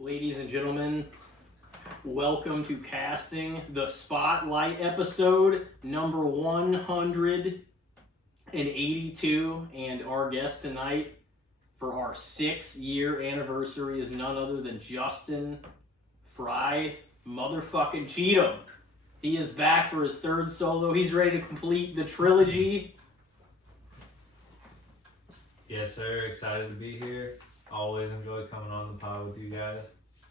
Ladies and gentlemen, welcome to Casting the Spotlight episode number 182. And our guest tonight for our 6-year anniversary is none other than Justyn motherfucking Cheatham. He is back for his third solo. He's ready to complete the trilogy. Yes, sir. Excited to be here. Always enjoy coming on the pod with you guys.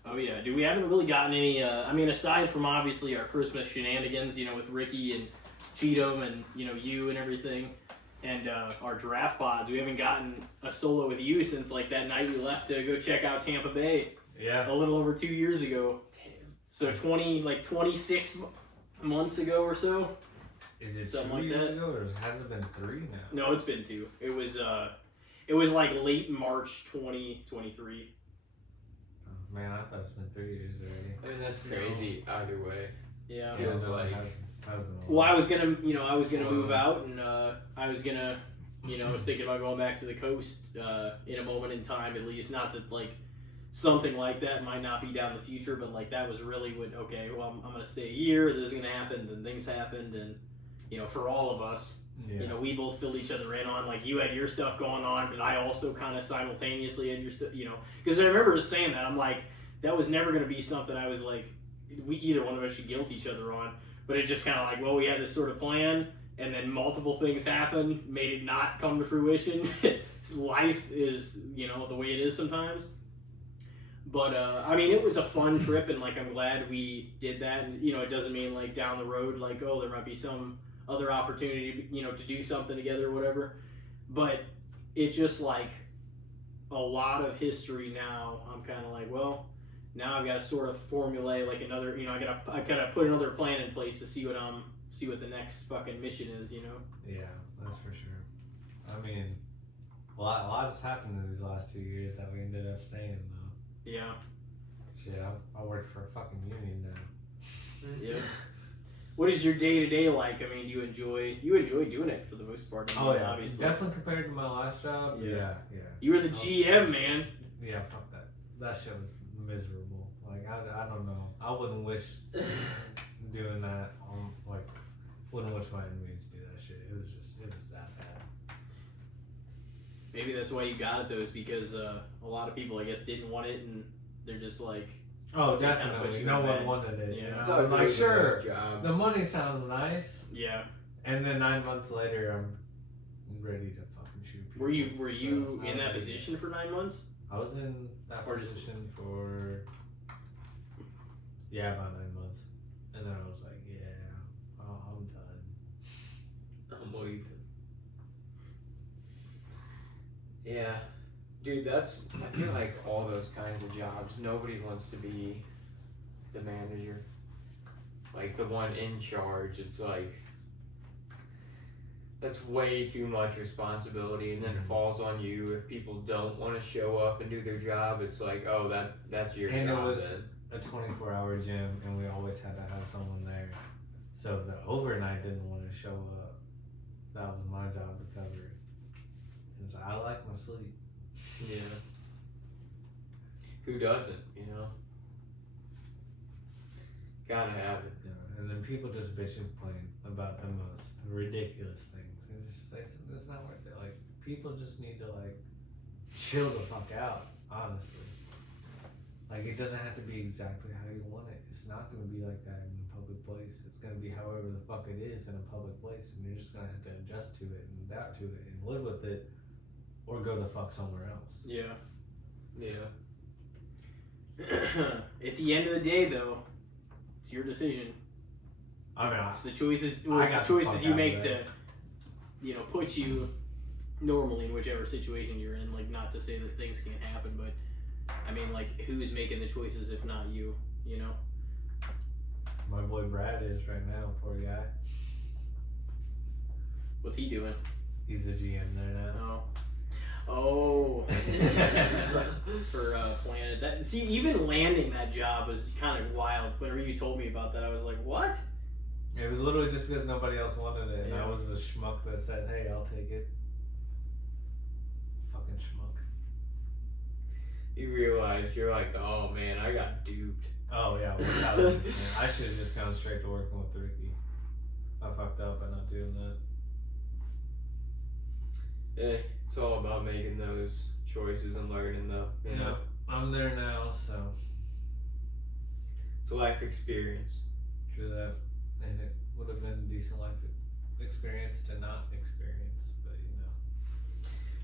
Oh yeah, dude, we haven't really gotten any, aside from obviously our Christmas shenanigans, with Ricky and Cheatham and, you and everything, and our draft pods, we haven't gotten a solo with you since, that night we left to go check out Tampa Bay. Yeah. A little over 2 years ago. Damn. So 26 months ago or so. Is it something 2 like years that ago, or has it been 3 now? No, it's been 2. It was late March 2023. Oh, man, I thought it's been 3 years already. I mean, that's crazy either way. Yeah. Feels no, like... it has been a Well, while. I was gonna move out, and I was gonna, I was thinking about going back to the coast in a moment in time, at least. Not that something like that might not be down the future, but that was really when I'm gonna stay a year. This is gonna happen. Then things happened, and for all of us, Yeah. we both filled each other in on you had your stuff going on, but I also kind of simultaneously had your stuff. Because I remember saying that I'm that was never gonna be something I was we either one of us should guilt each other on. But it just kind of we had this sort of plan, and then multiple things happened, made it not come to fruition. Life is, the way it is sometimes. But, it was a fun trip, and, I'm glad we did that. And, it doesn't mean, down the road, there might be some other opportunity, to do something together or whatever. But it just, a lot of history now, I'm kind of now I've got to sort of formulate another, I gotta put another plan in place to see what the next fucking mission is, Yeah, that's for sure. I mean, a lot has happened in these last 2 years that we ended up staying, though. Yeah. Shit, I work for a fucking union now. Yeah. What is your day-to-day like? I mean, you enjoy doing it for the most part. Obviously. Definitely compared to my last job. Yeah. You were the GM, man. Yeah, fuck that. That shit was miserable. I don't know. I wouldn't wish doing that on wouldn't wish my enemies to do that shit. It was that bad. Maybe that's why you got it though, is because a lot of people I guess didn't want it, and they're just oh, definitely. No one wanted it. Yeah. I was sure. Jobs. The money sounds nice. Yeah. And then 9 months later, I'm ready to fucking shoot people. Were you in that position for 9 months? I was in that position for about 9 months, and then I was I'm done. I'm leaving. Yeah. Dude, I feel like all those kinds of jobs, nobody wants to be the manager. The one in charge, it's that's way too much responsibility, and then it falls on you. If people don't want to show up and do their job, it's that's your and job. It was then. a 24-hour gym, and we always had to have someone there. So if the overnight didn't want to show up, that was my job to cover it. And so I like my sleep. Yeah. Who doesn't, Gotta have it. Yeah, and then people just bitch and complain about the most ridiculous things. And it's just it's not worth it. People just need to chill the fuck out, honestly. It doesn't have to be exactly how you want it. It's not going to be like that in a public place. It's going to be however the fuck it is in a public place, and you're just going to have to adjust to it and adapt to it and live with it, or go the fuck somewhere else. Yeah. Yeah. At the end of the day, though, it's your decision. I mean, it's the choices. I It's got the the choices fuck you out make of to, put you normally in whichever situation you're in. Not to say that things can't happen, but I mean, who's making the choices if not you? My boy Brad is right now. Poor guy. What's he doing? He's the GM there now. Oh. For Planet. See, even landing that job was kind of wild. Whenever you told me about that, I was like, what? It was literally just because nobody else wanted it, and Yeah. I was the schmuck that said, "Hey, I'll take it." Fucking schmuck. you realized you're like, oh man, I got duped. Oh yeah, 1000%. I should have just gone straight to working with Ricky. I fucked up by not doing that. Yeah, it's all about making those choices and learning though. You know? I'm there now, so It's a life experience. true that. And it would have been a decent life experience to not experience, but you know.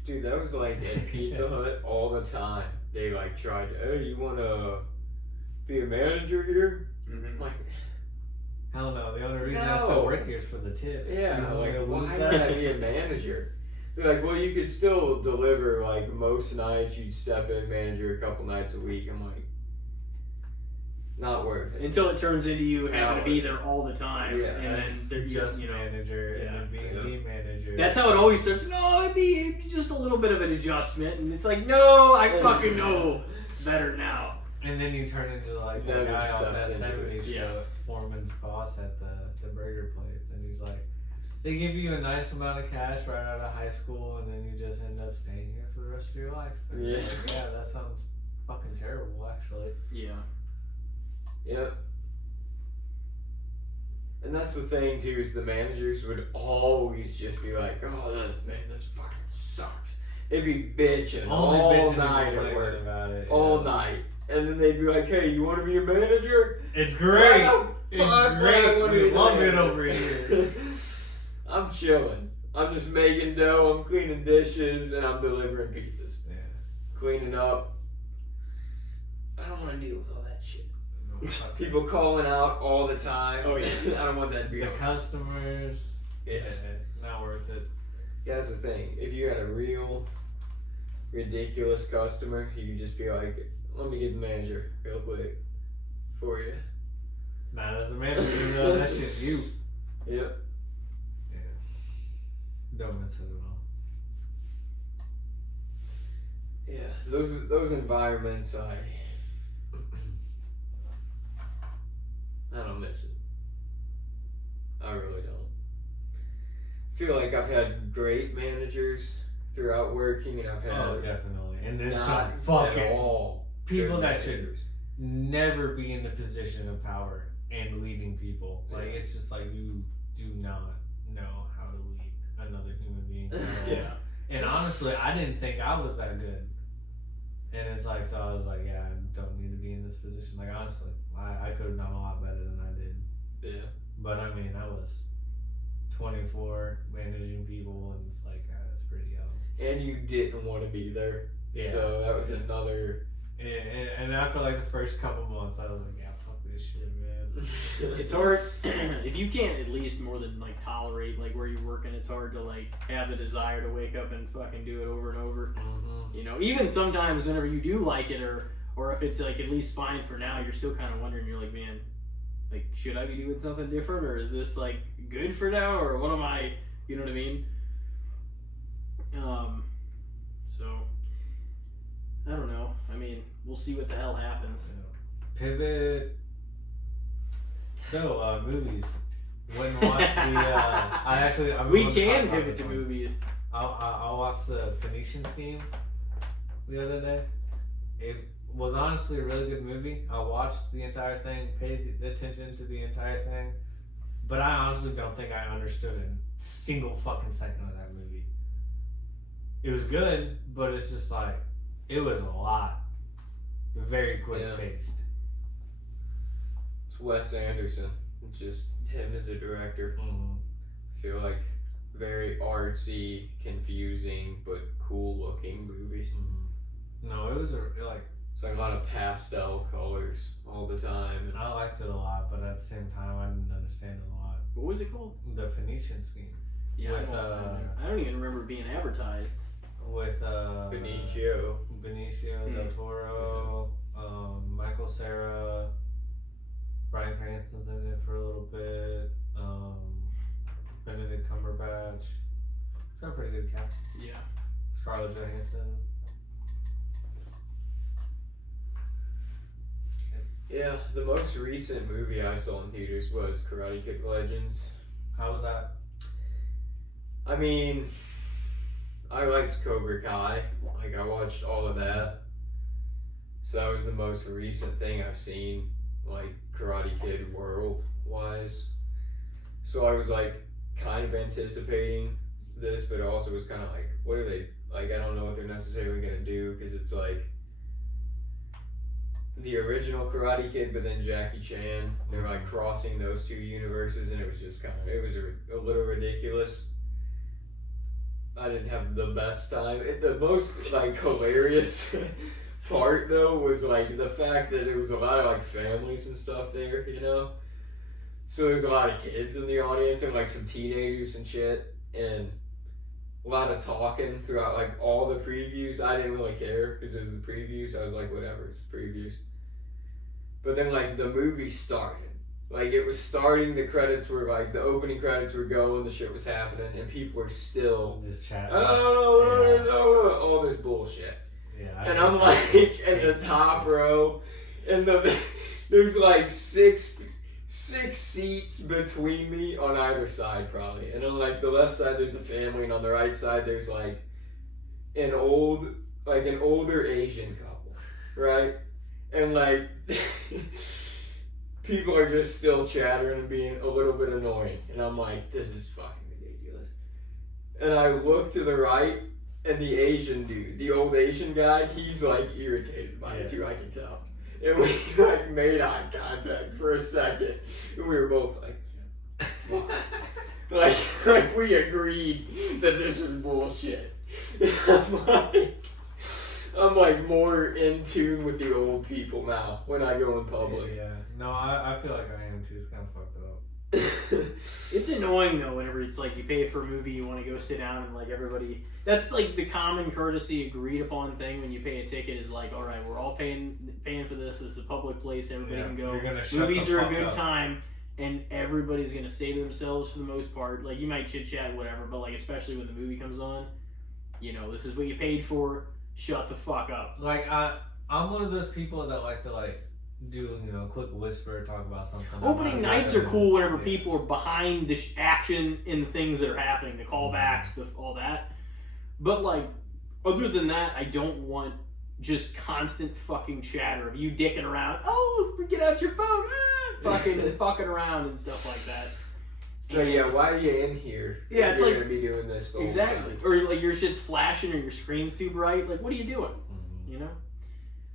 Dude, that was like at Pizza Hut all the time. They like tried, hey, you wanna be a manager here? Mm-hmm. Like, Hell no, the only reason I No. still work here is for the tips. yeah, You want me like to why lose would that? I be a manager? They're like, well, you could still deliver. Like most nights, you'd step in manager a couple nights a week. I'm like, not worth it. Until it turns into you having to be Hours. there all the time, Yeah. and then they're Just you know. manager Yeah. and then B&B manager. That's how it always starts. No, it'd be just a little bit of an adjustment, and it's like, no, I fucking know better now. And then you turn into like Never that guy off stepped that into 70s it. show, Foreman's boss at the burger place, and he's like, they give you a nice amount of cash right out of high school, and then you just end up staying here for the rest of your life. And Yeah. it's like, yeah, that sounds fucking terrible, actually. Yeah. Yep. And that's the thing too, is the managers would always just be like, oh man, this fucking sucks. They'd be bitching Only all bitching and night at complaining work. about it. All yeah. night. And then they'd be like, hey, you wanna be a manager? It's great. Why the It's fuck would I great. wanna We be a love it manager? over here. I'm chilling. I'm just making dough, I'm cleaning dishes, and I'm delivering pizzas. Yeah. Cleaning up. I don't wanna deal with all that shit. No, fuck People calling out all the time. Oh, yeah. I don't want that to be The on. customers. Yeah. Not worth it. Yeah, that's the thing. If you had a real ridiculous customer, you could just be like, let me get the manager real quick for you. Not as a manager, you know, that shit's you. Yep. Yeah. Don't miss it at all. Yeah. Those environments I don't miss it. I really don't. I feel like I've had great managers throughout working, and I've had Oh, definitely. And then not some at fucking all people good that should managers. never be in the position of power and leading people. Like, Yeah. it's just like you do not know how to lead another human being. Yeah. And honestly, I didn't think I was that good. And it's like, so I was like, yeah, I don't need to be in this position. Like, honestly, I could have done a lot better than I did. Yeah. But I mean, I was 24 managing people, and it's like, that's pretty young. And you didn't want to be there. Yeah. So that was another. And after like the first couple months, I was like, yeah, fuck this shit, man. It's hard if you can't at least more than like tolerate like where you're working. It's hard to like have the desire to wake up and fucking do it over and over. Mm-hmm. You know, even sometimes whenever you do like it, or if it's like at least fine for now, you're still kind of wondering. You're like, man, like should I be doing something different, or is this like good for now, or what am I? You know what I mean? So I don't know. I mean, we'll see what the hell happens. Pivot. So, movies. Went and watched the. I'm We going to can talk about pivot this to one. movies. I watched the Phoenician Scheme the other day. It was honestly a really good movie. I watched the entire thing, paid attention to the entire thing, but I honestly don't think I understood a single fucking second of that movie. It was good, but it's just like, it was a lot. Very quick Yeah. paced. It's Wes Anderson. It's just him as a director. Mm. I feel like very artsy, confusing, but cool looking movies. No, it was It's like a lot of pastel colors all the time. And I liked it a lot, but at the same time, I didn't understand it a lot. What was it called? The Phoenician Scheme. Yeah, With, I don't even remember it being advertised. With Benicio. Del Toro, Michael Cera, Bryan Cranston's in it for a little bit, Benedict Cumberbatch. It's got a pretty good cast. Yeah. Scarlett Johansson. Yeah, the most recent movie I saw in theaters was Karate Kid Legends. How was that? I mean, I liked Cobra Kai. Like, I watched all of that. So that was the most recent thing I've seen, like Karate Kid world wise. So I was like kind of anticipating this, but also was kind of like, what are they like? I don't know what they're necessarily gonna do because it's like the original Karate Kid, but then Jackie Chan. They're like crossing those two universes, and it was just kind of it was a little ridiculous. I didn't have the best time. The most like hilarious part though was like the fact that there was a lot of like families and stuff there, you know. So there's a lot of kids in the audience and like some teenagers and shit, and a lot of talking throughout like all the previews. I didn't really care because it was the previews. I was like, whatever, it's the previews. But then like the movie started. Like it was starting, the credits were like, the opening credits were going, the shit was happening, and people were still just chatting. Oh, all this bullshit. Yeah, and I'm like in the top row, and there's like six seats between me on either side probably, and on like the left side there's a family, and on the right side there's like an older Asian couple, right? And like people are just still chattering and being a little bit annoying, and I'm like, this is fucking ridiculous. And I look to the right, and the Asian dude, the old Asian guy, he's like irritated by it too, I can tell. And we like made eye contact for a second, and we were both like, fuck. like we agreed that this was bullshit. I'm like more in tune with the old people now when I go in public. Yeah. No, I feel like I am too. It's kind of fucked up. It's annoying though whenever it's like you pay for a movie, you want to go sit down and like everybody. That's like the common courtesy agreed upon thing when you pay a ticket is like, all right, we're all paying for this. It's a public place, everybody can go. Movies are a good time, and everybody's gonna save themselves for the most part. Like you might chit chat, whatever, but like especially when the movie comes on, you know, this is what you paid for. Shut the fuck up. Like I'm one of those people that like to like do, you know, quick whisper, talk about something. Opening nights are cool whenever people are behind the action in the things that are happening, the callbacks, all that. But like, other than that, I don't want just constant fucking chatter of you dicking around. Oh, get out your phone, fucking around and stuff like that. So yeah, why are you in here? Yeah, it's you're like gonna be doing this the exactly, whole time. or like your shit's flashing or your screen's too bright. Like, what are you doing? You know.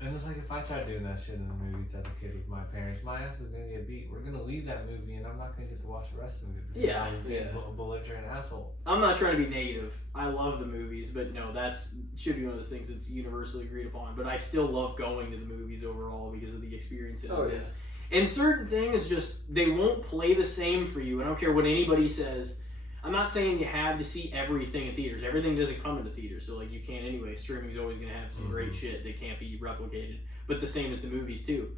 And it's like if I tried doing that shit in the movies as a kid with my parents, my ass is gonna get beat. We're gonna leave that movie, and I'm not gonna get to watch the rest of it. Yeah, I was being a belligerent asshole. I'm not trying to be negative. I love the movies, but no, that's should be one of those things that's universally agreed upon. But I still love going to the movies overall because of the experience it is. And certain things just they won't play the same for you. I don't care what anybody says. I'm not saying you have to see everything in theaters. Everything doesn't come into theaters, so like you can't anyway. Streaming's always gonna have some great shit that can't be replicated. But the same as the movies too.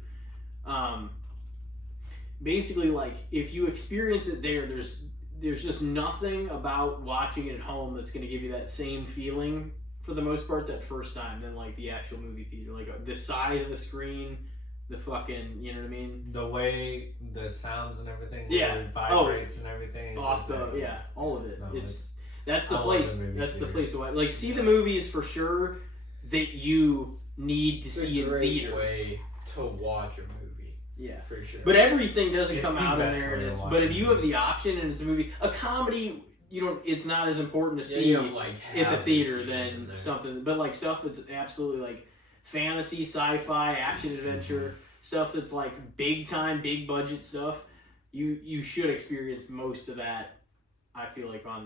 Basically, like if you experience it there, there's just nothing about watching it at home that's gonna give you that same feeling for the most part that first time than like the actual movie theater. Like the size of the screen, the fucking, you know what I mean? The way the sounds and everything, it vibrates and everything. Off the all of it. No, that's the place. That's the place to watch. Like see the movies for sure that you need to see in theaters. Way to watch a movie. Yeah, for sure. But everything doesn't It's come the out in best there. way And to watch but a if you movie. have the option and it's a movie, a comedy, you know, it's not as important to see you don't, like, at the have to theater see it than in there. something. But like stuff that's absolutely like fantasy, sci-fi, action, adventure. Stuff that's like big time, big budget stuff, you should experience most of that. I feel like on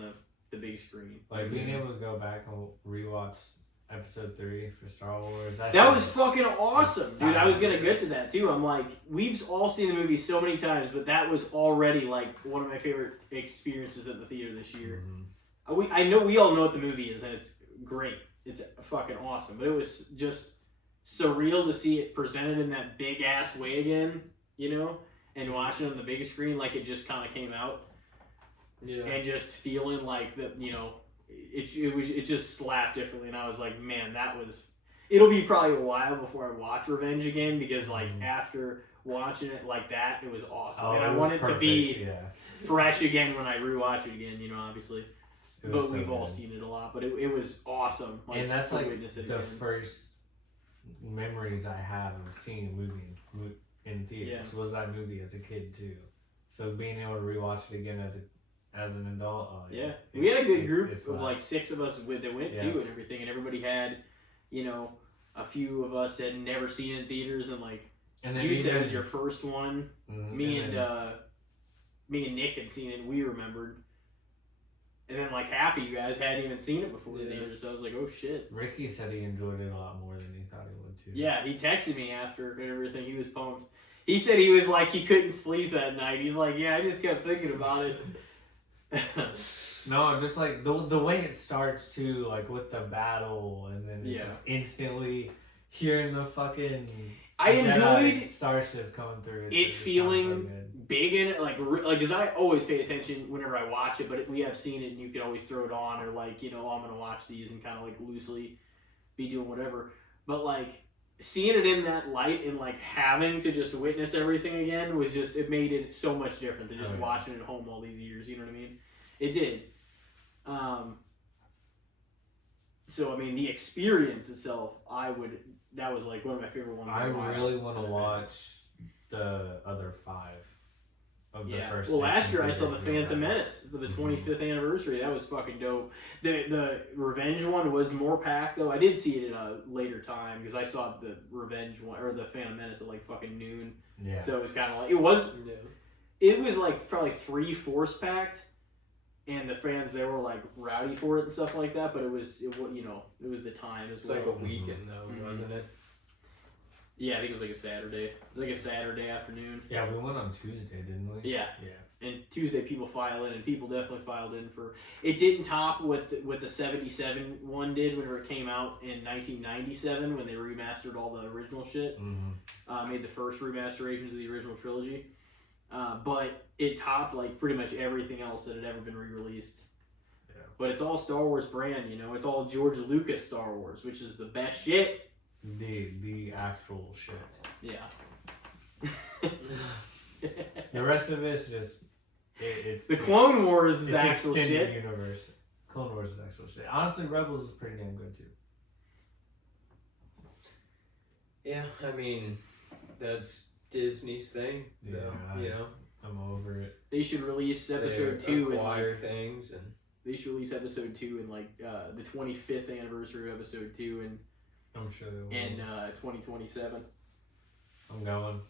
the big screen. Like being able to go back and rewatch episode 3 for Star Wars. That was fucking awesome, dude. I was gonna get to that too. I'm like, we've all seen the movie so many times, but that was already like one of my favorite experiences at the theater this year. I know we all know what the movie is, and it's great. It's fucking awesome, but it was just surreal to see it presented in that big ass way again, you know, and watching it on the big screen like it just kind of came out, and just feeling like that, you know, it just slapped differently, and I was like, man, it'll be probably a while before I watch Revenge again because like after watching it like that, it was awesome, and I want it to be fresh again when I rewatch it again, you know, obviously. But we've all seen it a lot, but it was awesome. And that's like witness it the again. first memories I have of seeing a movie in theaters was that movie as a kid too. So being able to rewatch it again as an adult, we had a good group of like 6 of us that went too and everything, and everybody had, a few of us had never seen it in theaters, and like you said it was your first one. Me and Nick had seen it, and we remembered. And then like half of you guys hadn't even seen it before the theater, so I was like, oh shit. Ricky said he enjoyed it a lot more than he thought he would too. Yeah, he texted me after and everything. He was pumped. He said he was like, he couldn't sleep that night. He's like, I just kept thinking about it. No, just like the way it starts too, like with the battle, and then it's just instantly hearing the fucking I enjoyed starships coming through. It feeling big in it, like because I always pay attention whenever I watch it, but we have seen it and you can always throw it on, or like, I'm gonna watch these and kind of like loosely be doing whatever. But like seeing it in that light and like having to just witness everything again was just, it made it so much different than just watching it at home all these years. You know what I mean? It did. So I mean, the experience itself, that was like one of my favorite ones. I really want to watch the other 5 of the first. Well, last year I saw the Phantom Menace for the 25th anniversary. That was fucking dope. The Revenge one was more packed though. I did see it at a later time because I saw the Revenge one or the Phantom Menace at like fucking noon. Yeah. So it was kind of like it was like probably 3/4 packed. And the fans, they were like rowdy for it and stuff like that, but it was the time as well. It's like a weekend though, wasn't it? Yeah, I think it was like a Saturday. It was like a Saturday afternoon. Yeah, we went on Tuesday, didn't we? Yeah. And Tuesday people file in, and people definitely filed in for. It didn't top what the 77 one did whenever it came out in 1997 when they remastered all the original shit. Made the first remasterations of the original trilogy. But it topped like pretty much everything else that had ever been re-released. Yeah. But it's all Star Wars brand, It's all George Lucas Star Wars, which is the best shit. The actual shit. Yeah. The rest of it's just it's the Clone Wars is actual shit. Universe. Clone Wars is actual shit. Honestly, Rebels is pretty damn good too. Yeah, I mean, that's Disney's thing. Yeah, I'm over it. They should release episode 2 and acquire things, and they should release episode 2 in like the 25th anniversary of episode 2 and I'm sure they will. In 2027. I'm going.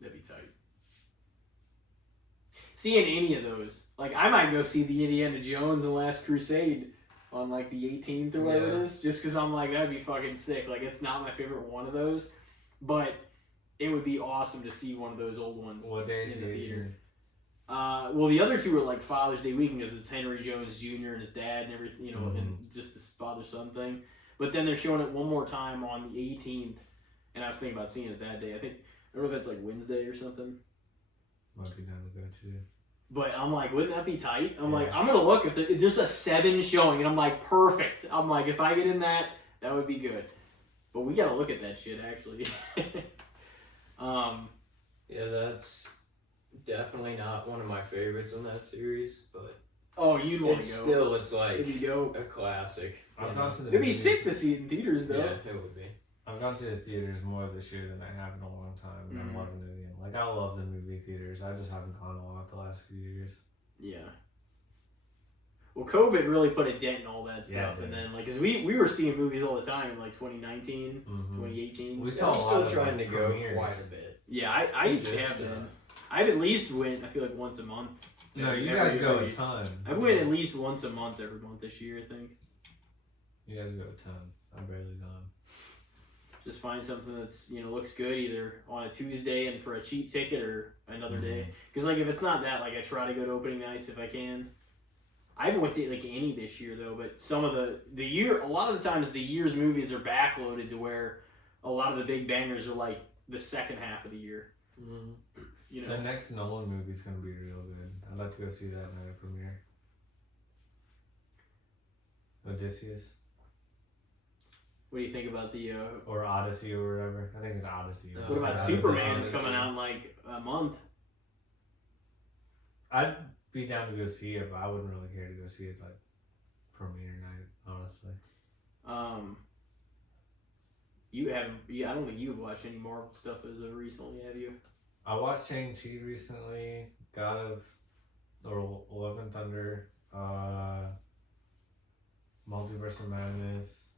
That'd be tight. Seeing any of those, like I might go see the Indiana Jones and Last Crusade on like the 18th or whatever it is, just because I'm like, that'd be fucking sick. Like it's not my favorite one of those, but it would be awesome to see one of those old ones. What day is the theater? Well, the other two are like Father's Day weekend because it's Henry Jones Jr. and his dad and everything, and just this father-son thing. But then they're showing it one more time on the 18th, and I was thinking about seeing it that day. I don't know if that's like Wednesday or something. Might be down to go too. But I'm like, wouldn't that be tight? I'm like, I'm gonna look if there's a 7 showing, and I'm like, perfect. I'm like, if I get in that would be good. But we gotta look at that shit actually. Yeah, that's definitely not one of my favorites in that series, but you'd want to go. Still, it's like a classic. I've gone to the It'd be sick to see it in theaters though. Yeah, it would be. I've gone to the theaters more this year than I have in a long time, and I'm loving it again. Like I love the movie theaters. I just haven't gone a lot the last few years. Yeah. Well, COVID really put a dent in all that stuff, and then like, cause we were seeing movies all the time in like 2019, 2018. We saw I'm still trying to go quite a bit. Yeah, I have been. I've at least went. I feel like once a month. No, you guys go a ton. I've went at least once a month every month this year. I think. You guys go a ton. I've barely gone. Just find something that's looks good either on a Tuesday and for a cheap ticket or another day. Because like if it's not that, like I try to go to opening nights if I can. I haven't went to like any this year though, but some of the year, a lot of the times the year's movies are backloaded to where a lot of the big bangers are like the second half of the year. The next Nolan movie's gonna be real good. I'd like to go see that night of premiere. Odysseus. What do you think about the or Odyssey or whatever? I think it's Odyssey. What about Superman's coming out in like a month? I'd be down to go see it, but I wouldn't really care to go see it like premiere night, honestly. You haven't. Yeah, I don't think you've watched any Marvel stuff as of recently, have you? I watched Shang-Chi recently. God of or Love and Thunder. Multiverse of Madness.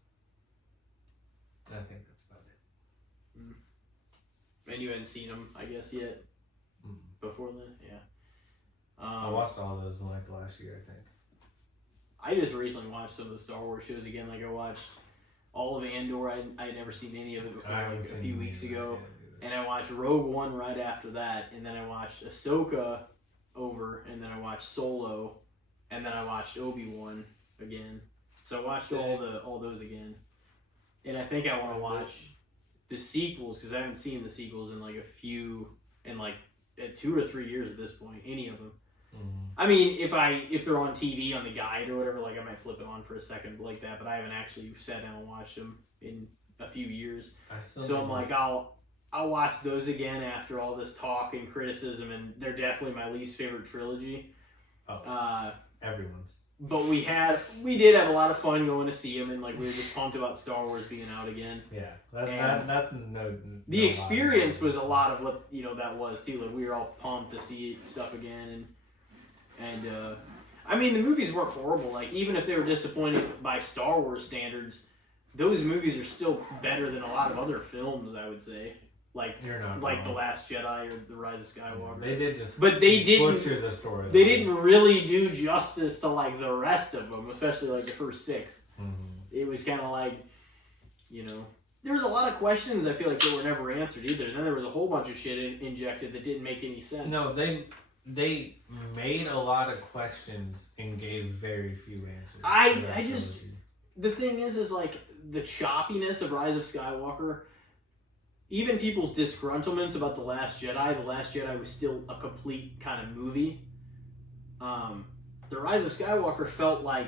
I think that's about it. And you hadn't seen them, I guess, yet. Before then, yeah. I watched all those in like the last year, I think. I just recently watched some of the Star Wars shows again. Like I watched all of Andor. I had never seen any of it before, like a few weeks ago. And I watched Rogue One right after that, and then I watched Ahsoka over, and then I watched Solo, and then I watched Obi-Wan again. So I watched all those again, and I think I want to watch the sequels because I haven't seen the sequels in like 2 or 3 years at this point. Any of them. I mean, if they're on TV on the guide or whatever, like I might flip it on for a second like that. But I haven't actually sat down and watched them in a few years. So I'm like, I'll watch those again after all this talk and criticism, and they're definitely my least favorite trilogy. Everyone's. But we did have a lot of fun going to see them, and like we were just pumped about Star Wars being out again. Yeah, that's no. The experience was a lot of what that was too. Like we were all pumped to see stuff again, and I mean the movies weren't horrible. Like even if they were disappointing by Star Wars standards, those movies are still better than a lot of other films. I would say. Like The Last Jedi or The Rise of Skywalker. They did just, but they didn't butcher the story. They didn't really do justice to like the rest of them, especially like the first 6. It was kind of like, there was a lot of questions I feel like that were never answered either. And then there was a whole bunch of shit injected that didn't make any sense. No, they made a lot of questions and gave very few answers. The thing is like the choppiness of Rise of Skywalker. Even people's disgruntlements about The Last Jedi was still a complete kind of movie. The Rise of Skywalker felt like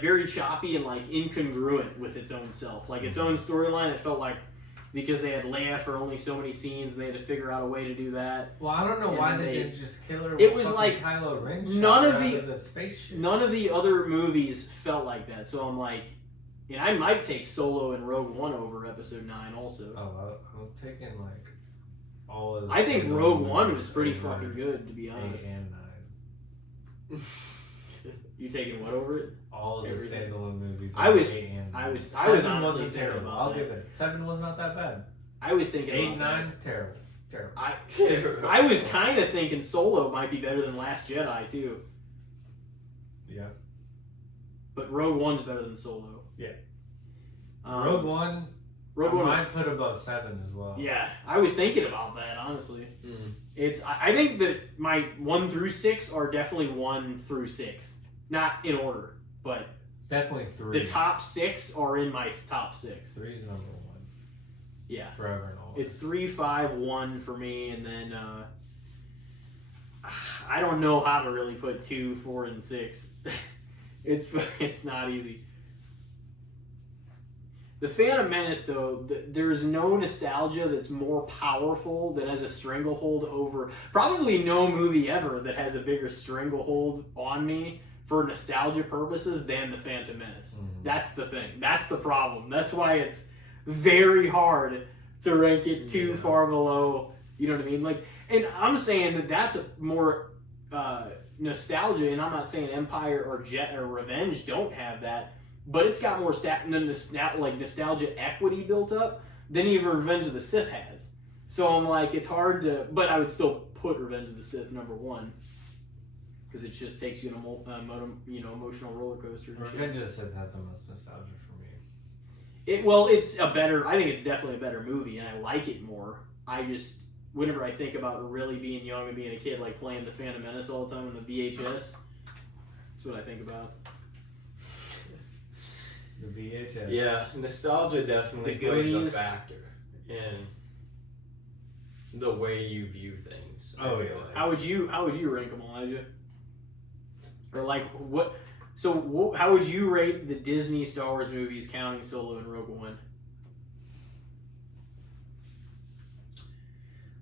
very choppy and like incongruent with its own self. Like its own storyline, it felt like because they had Leia for only so many scenes and they had to figure out a way to do that. Well, I don't know why they didn't just kill her it with was like Kylo Ren none of the other movies felt like that. So I'm like, and I might take Solo and Rogue One over Episode 9 also. Oh, I'm taking like all of the I think Rogue One was pretty fucking good, to be honest. 8 and 9. You taking what over it? All of the standalone movies. I was 8 and 9. I was 7 honestly wasn't terrible. I'll give it. 7 was not that bad. I was thinking 8 and 9 terrible. I was kind of thinking Solo might be better than Last Jedi too. Yeah. But Rogue One's better than Solo. Yeah. Rogue One might put above 7 as well. Yeah, I was thinking about that, honestly. I think that my 1 through 6 are definitely 1 through 6. Not in order, but it's definitely 3. The top 6 are in my top 6. 3's number 1. Yeah. Forever and always. It's 3, 5, 1 for me, and then I don't know how to really put 2, 4, and 6. It's not easy. The Phantom Menace, though, there's no nostalgia that's more powerful that has a stranglehold over... Probably no movie ever that has a bigger stranglehold on me for nostalgia purposes than The Phantom Menace. That's the thing. That's the problem. That's why it's very hard to rank it too far below. You know what I mean? Like, and I'm saying that that's a more nostalgia, and I'm not saying Empire or Jet or Revenge don't have that. But it's got more nostalgia equity built up than even Revenge of the Sith has. So I'm like, it's hard to... But I would still put Revenge of the Sith number 1. Because it just takes you on a emotional roller coaster. Revenge of the Sith has the most nostalgia for me. It's a better... I think it's definitely a better movie, and I like it more. I just... Whenever I think about really being young and being a kid, like playing the Phantom Menace all the time on the VHS, that's what I think about. The VHS. Yeah, nostalgia definitely plays a factor in the way you view things. I feel like. How would you rank them, Elijah? Or like what? So how would you rate the Disney Star Wars movies, counting Solo and Rogue One?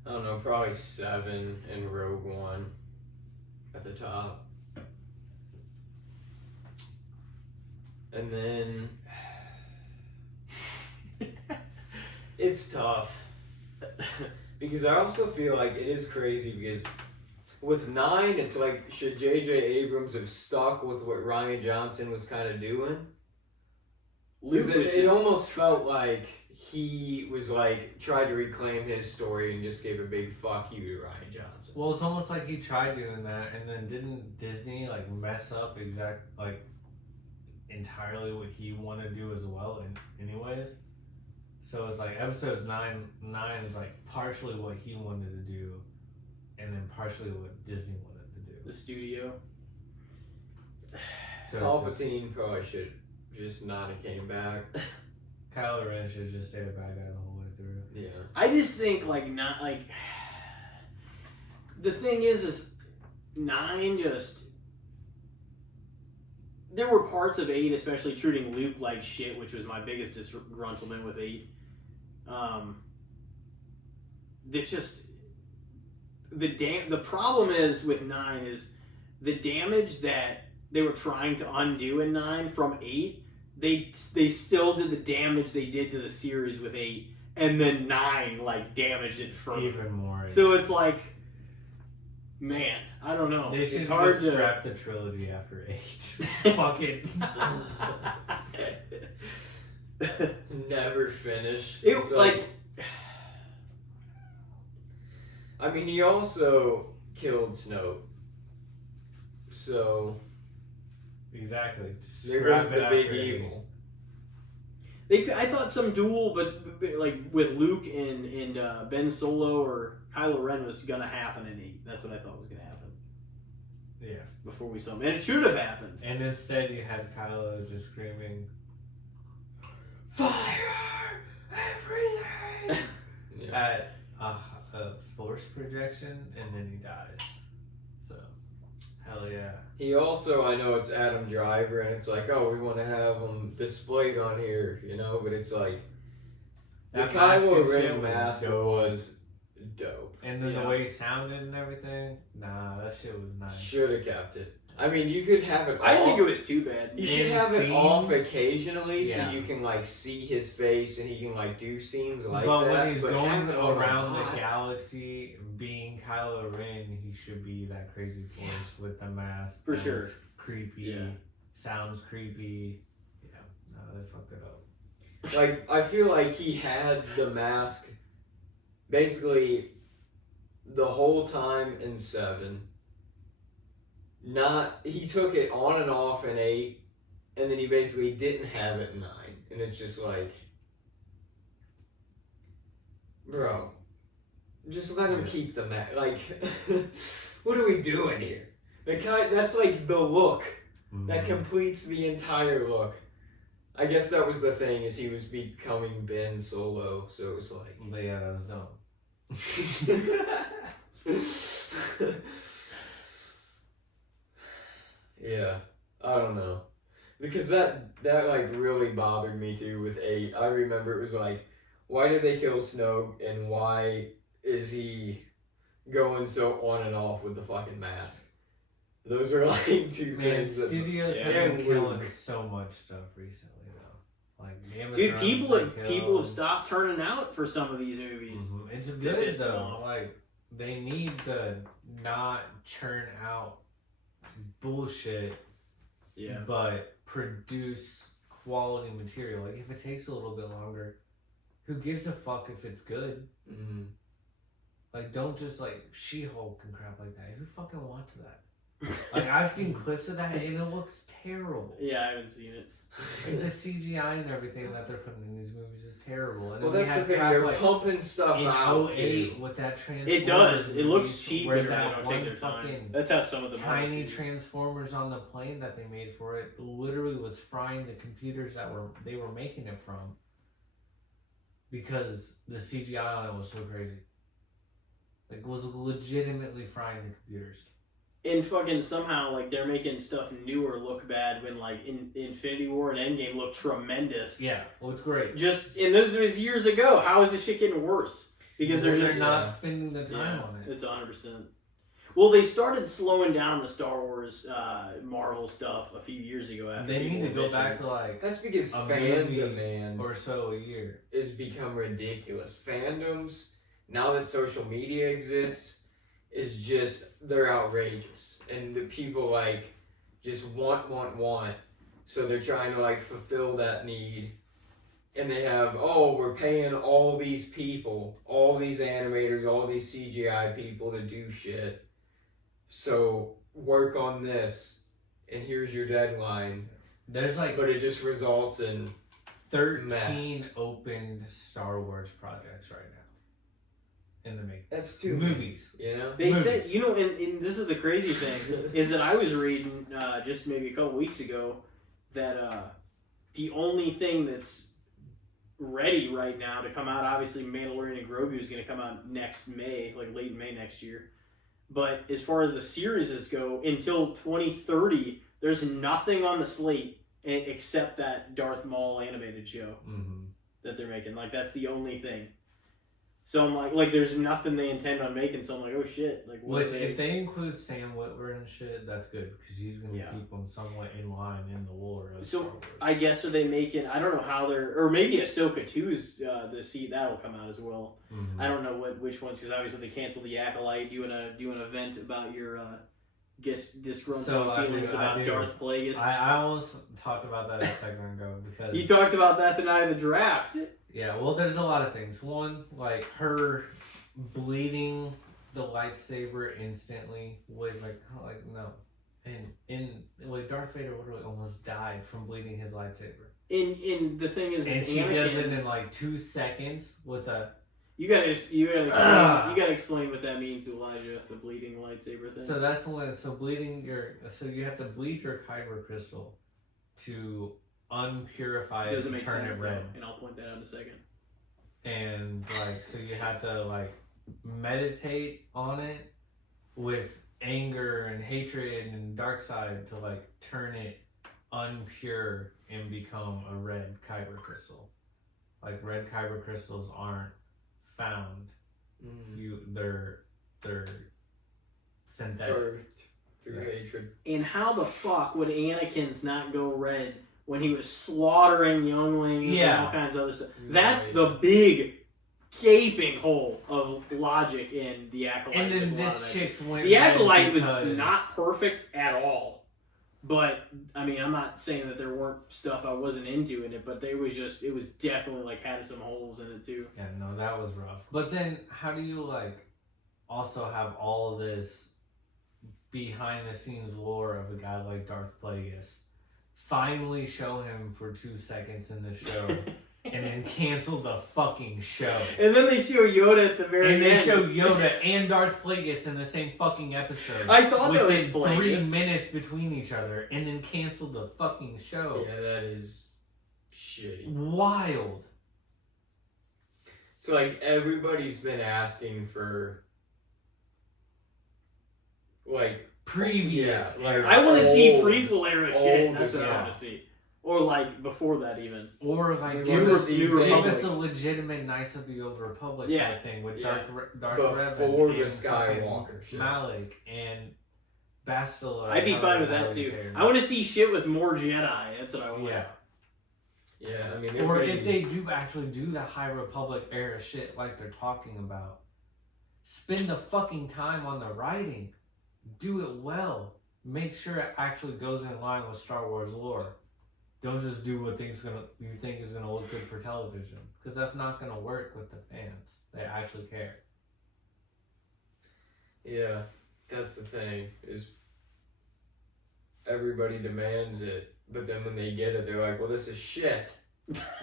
I don't know, probably 7 in Rogue One at the top. And then It's tough. Because I also feel like it is crazy because with 9, it's like, should J.J. Abrams have stuck with what Rian Johnson was kind of doing? Because it almost felt like he was like, tried to reclaim his story and just gave a big fuck you to Rian Johnson. Well, it's almost like he tried doing that, and then didn't Disney like mess up entirely what he wanted to do as well, anyways. So it's like episodes 9 is like partially what he wanted to do, and then partially what Disney wanted to do. The studio. So Palpatine probably should just not have came back. Kylo Ren should have just stayed a bad guy the whole way through. Yeah. I just think the thing is 9 just. There were parts of 8, especially treating Luke like shit, which was my biggest disgruntlement with 8. That just the problem is with 9 is the damage that they were trying to undo in 9 from 8. They still did the damage they did to the series with 8, and then 9 damaged it further. Even more. So it's like, man, I don't know. They should it's hard just to scrap the trilogy after 8. Fucking Never finished. It like. I mean, he also killed Snoke. So. Exactly. Just There scrap goes it the after big 8. evil. I thought some duel, but with Luke and Ben Solo or Kylo Ren was gonna happen in 8. That's what I thought was gonna happen. Yeah. Before we saw him, and it should have happened. And instead, you had Kylo just screaming, "Fire everything!" at a force projection, and then he dies. So, hell yeah. He also, I know it's Adam Driver, and it's like, oh, we want to have him displayed on here, but it's like, the Kylo Ren mask was dope. And then the way he sounded and everything, nah, that shit was nice. Should have kept it. I mean, you could have it off. I didn't think it was too bad. You should have it off occasionally yeah. so you can, see his face and he can, do scenes like but that. But when he's going around the the galaxy, being Kylo Ren, he should be that crazy force with the mask. For sure. Creepy. Sounds creepy. Yeah, no, they fucked it up. I feel like he had the mask basically the whole time in 7. He took it on and off in 8, and then he basically didn't have it in 9. And it's just like, bro, just let him keep the mask. What are we doing here? That's the look that completes the entire look. I guess that was the thing, is he was becoming Ben Solo, so it was like... But yeah, that was dumb. Yeah, I don't know. Because that really bothered me too with 8. I remember it was like, why did they kill Snoke, and why is he going so on and off with the fucking mask? Those are two things that... Studios have been killing so much stuff recently, though. Game of Dude, Thrones, people have stopped turning out for some of these movies. Mm-hmm. It's good, though. They need to not churn out bullshit, but produce quality material. If it takes a little bit longer, who gives a fuck if it's good? Mm-hmm. Don't just She-Hulk and crap like that. Who fucking wants that? I've seen clips of that and it looks terrible. Yeah, I haven't seen it. The CGI and everything that they're putting in these movies is terrible. And well, that's the thing. They're pumping stuff out. In 08 with that Transformers. It does. It looks cheap where when they that don't one take their time. fucking That's how some of the tiny Transformers on the plane that they made for it literally was frying the computers that they were making it from, because the CGI on it was so crazy. Was legitimately frying the computers. And fucking somehow, they're making stuff newer look bad when, in Infinity War and Endgame looked tremendous. Yeah, well, it's great. And those was years ago. How is this shit getting worse? Because they're not spending the time on it. It's 100%. Well, they started slowing down the Star Wars Marvel stuff a few years ago. After They need to people go bitching. back to like That's because a fan movie demand or so a year. has become ridiculous. Fandoms, now that social media exists, is just, they're outrageous. And the people like just want. So they're trying to like fulfill that need. And they have, oh, we're paying all these people, all these animators, all these CGI people to do shit. So work on this, and here's your deadline. There's like But it just results in 13 opened Star Wars projects right now in the making. that's too Movies. You know? They Movies. said, and this is the crazy thing, is that I was reading just maybe a couple weeks ago that the only thing that's ready right now to come out, obviously Mandalorian and Grogu is going to come out next May, like late May next year. But as far as the series go, until 2030, there's nothing on the slate except that Darth Maul animated show that they're making. Like, that's the only thing. So I'm like there's nothing they intend on making. So I'm like, oh shit. Like, what Which, if they include Sam Witwer and shit, that's good because he's gonna keep them somewhat in line in the lore of Star Wars. I guess are they making? I don't know how they're, or maybe Ahsoka 2's that'll come out as well. I don't know which ones because obviously they canceled the Acolyte. Do an event about your disgruntled feelings about Darth Plagueis. I almost talked about that a second ago because you talked about that the night of the draft. Yeah, well, there's a lot of things. One, like her bleeding the lightsaber instantly with like no, and like Darth Vader literally almost died from bleeding his lightsaber. And the thing is, and she does it in like 2 seconds with a. You gotta explain what that means to Elijah, the bleeding lightsaber thing. So that's one. So you have to bleed your kyber crystal to unpurify it to turn it red. And I'll point that out in a second. And like, so you had to like meditate on it with anger and hatred and dark side to like turn it unpure and become a red kyber crystal. Like red kyber crystals aren't found. They're synthetic. Birthed through hatred. And how the fuck would Anakin's not go red when he was slaughtering younglings and all kinds of other stuff? That's the big gaping hole of logic in the Acolyte. And then this chick's went. The Acolyte was not perfect at all. But I mean, I'm not saying that there weren't stuff I wasn't into in it, but it was definitely like had some holes in it too. Yeah, no, that was rough. But then, how do you like also have all of this behind the scenes lore of a guy like Darth Plagueis? Finally, show him for 2 seconds in the show, and then cancel the fucking show. And then they show Yoda at the very end. And they show Yoda and Darth Plagueis in the same fucking episode. I thought that was within 3 Plagueis. minutes between each other, and then cancel the fucking show. Yeah, that is shitty. Wild. So like everybody's been asking for like Previous. Yeah, like, I want to see prequel era shit. old That's what I stuff. want to see. Or like before that even. Or like Or give the us Republic. a legitimate Knights of the Old Republic type thing with Darth before Revan the and Skywalker shit. Malik and Bastila. I'd be fine with that too. I want to see shit with more Jedi. That's what I want. Yeah. Yeah, I mean, Or if they do actually do the High Republic era shit like they're talking about, spend the fucking time on the writing. Do it well. Make sure it actually goes in line with Star Wars lore. Don't just do what you think is gonna look good for television, because that's not gonna work with the fans. They actually care. Yeah, that's the thing, is everybody demands it, but then when they get it, they're like, well, this is shit.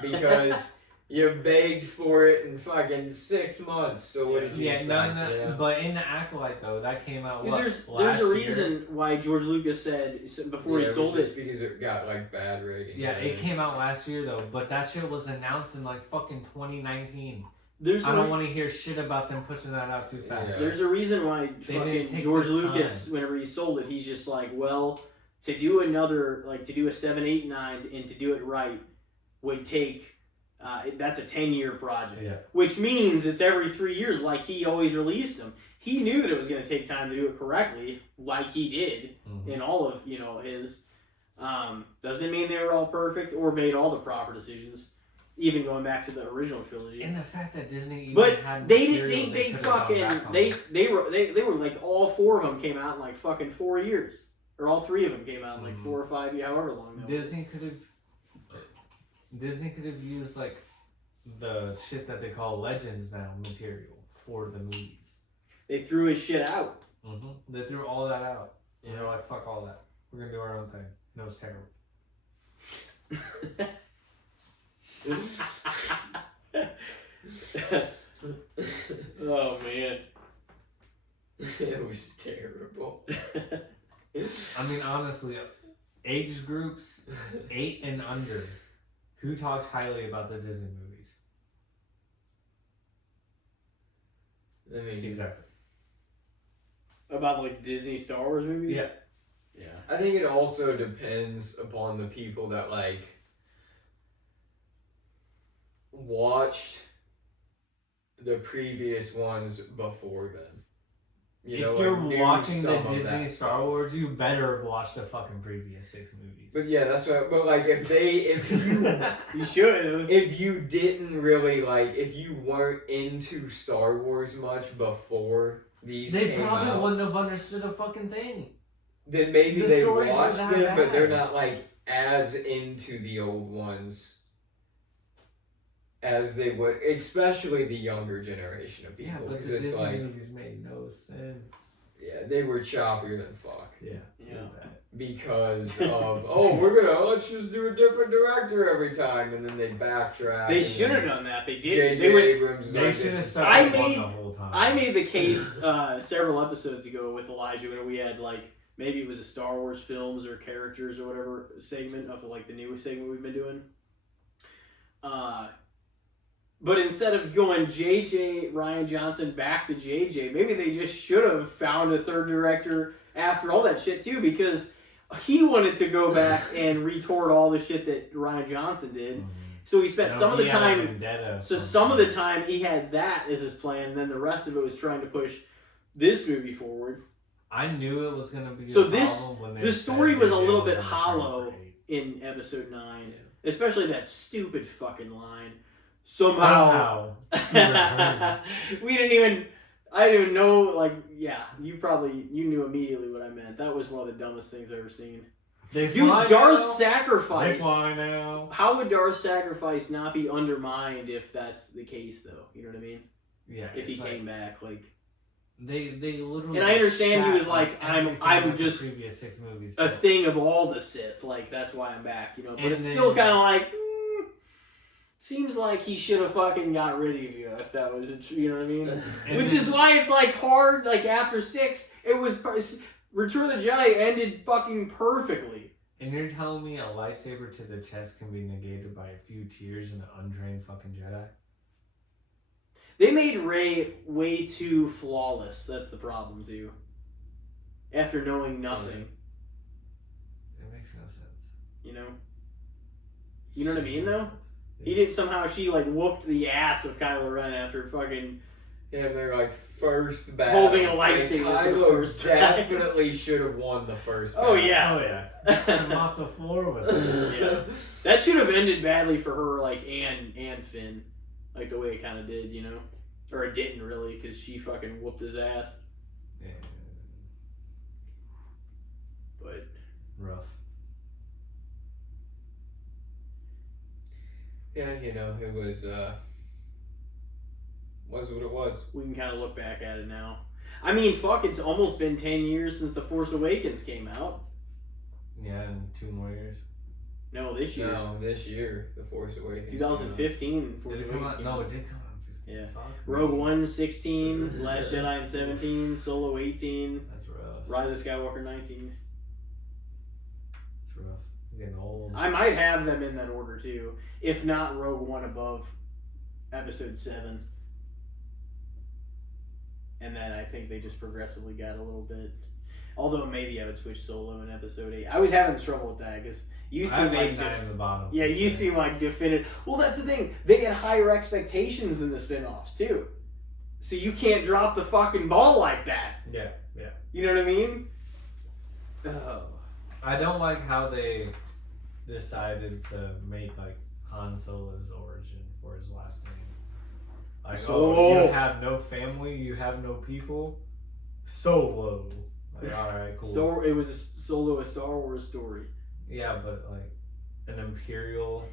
Because you begged for it in fucking 6 months, so what did you expect? Yeah. But in the Acolyte though, that came out There's last a year? reason why George Lucas said before he sold just it. because it got like bad ratings. Yeah, it came out last year though, but that shit was announced in like fucking 2019. I don't want to hear shit about them pushing that out too fast. Yeah. There's a reason why fucking George Lucas, whenever he sold it, he's just like, well, to do a 7, 8, 9, and to do it right would take. That's a 10-year project, which means it's every 3 years, like he always released them. he knew that it was going to take time to do it correctly, like he did in all of his. Doesn't mean they were all perfect or made all the proper decisions, even going back to the original trilogy. And the fact that Disney even but had they were like all 4 of them came out in like fucking 4 years, or all 3 of them came out in like 4 or 5 years, however long. Disney could have used like the shit that they call Legends now material for the movies. They threw his shit out. They threw all that out. And they're like, fuck all that. We're gonna do our own thing. And it was terrible. Oh man. It was terrible. I mean, honestly, age groups 8 and under, who talks highly about the Disney movies? I mean, Exactly. About like Disney Star Wars movies? Yeah. Yeah. I think it also depends upon the people that like watched the previous ones before them. If you're watching the Disney Star Wars, you better have watched the fucking previous 6 movies. But yeah, that's what. But like, if you You should have. if you didn't really like, if you weren't into Star Wars much before these, They came probably out, wouldn't have understood a fucking thing. then maybe The they stories watched aren't them, that but they're bad. not like as into the old ones as they would, especially the younger generation of people. Yeah, but Because the it's Disney like, movies made no sense. yeah, they were choppier than fuck. Yeah. Yeah. Because of, let's just do a different director every time, and then they backtrack. They should have done that. They did. J.J. Abrams is They like, should have this is- stuck I with one made- the whole time. I made the case several episodes ago with Elijah when we had like maybe it was a Star Wars films or characters or whatever segment of like the newest segment we've been doing. But instead of going JJ Ryan Johnson back to JJ, maybe they just should have found a third director after all that shit too, because he wanted to go back and retort all the shit that Ryan Johnson did. So he spent some of the time. So some of the time he had that as his plan, and then the rest of it was trying to push this movie forward. I knew it was gonna be. So a this- problem when the they story said was a JJ little bit gonna turn hollow. for 8. In episode 9, especially that stupid fucking line. Somehow. we didn't even. I didn't even know. Like, yeah, you knew immediately what I meant. That was one of the dumbest things I've ever seen. They Dude, fly Darth's now. sacrifice. They fly now. How would Darth's sacrifice not be undermined if that's the case, though? You know what I mean? Yeah. If he it's came back, like. They literally. And I understand he was shat like, on I'm everything the just previous 6 movies. a thing of all the Sith. Like, that's why I'm back, you know? But And it's then- still kind of like. Seems like he should have fucking got rid of you if that was you know what I mean? Which is why it's like hard, like after 6, it was Return of the Jedi ended fucking perfectly. And you're telling me a lightsaber to the chest can be negated by a few tears in an untrained fucking Jedi? They made Rey way too flawless. That's the problem too. After knowing nothing, It makes no sense. you know. You know what I mean though? He did somehow. She like whooped the ass of Kylo Ren after fucking Yeah, they're like first battle. holding a lightsaber for the Kylo first time. definitely should have won the first Oh battle. yeah. Oh yeah. Mop the floor with it. Yeah. That should have ended badly for her, like and Finn, like the way it kind of did, you know, or it didn't really, because she fucking whooped his ass. Yeah. But Rough. Yeah, you know, it was what it was. we can kind of look back at it now. I mean, fuck, it's almost been 10 years since The Force Awakens came out. Yeah, in 2 more years. No, this year. No, this year, The Force Awakens. 2015. Force Did it come Awakens out? came No, out. it did come out in 15. Yeah. Fuck. Rogue One 16, Last Jedi in 17, Solo 18, That's rough. Rise of Skywalker 19. It's rough. I'm getting old. I might have them in that order too, if not Rogue One above Episode 7. And then I think they just progressively got a little bit. Although maybe I would switch Solo in Episode 8. I was having trouble with that because you I seem have like like 9 in the bottom. yeah, you seem like definitive. Well, that's the thing. They had higher expectations than the spin-offs too. So you can't drop the fucking ball like that. Yeah. You know what I mean? Oh. I don't like how they decided to make like Han Solo's origin for his last name. Like, Solo. You have no family, you have no people. Solo. Like, all right, cool. It was a Star Wars story. Yeah, but like an Imperial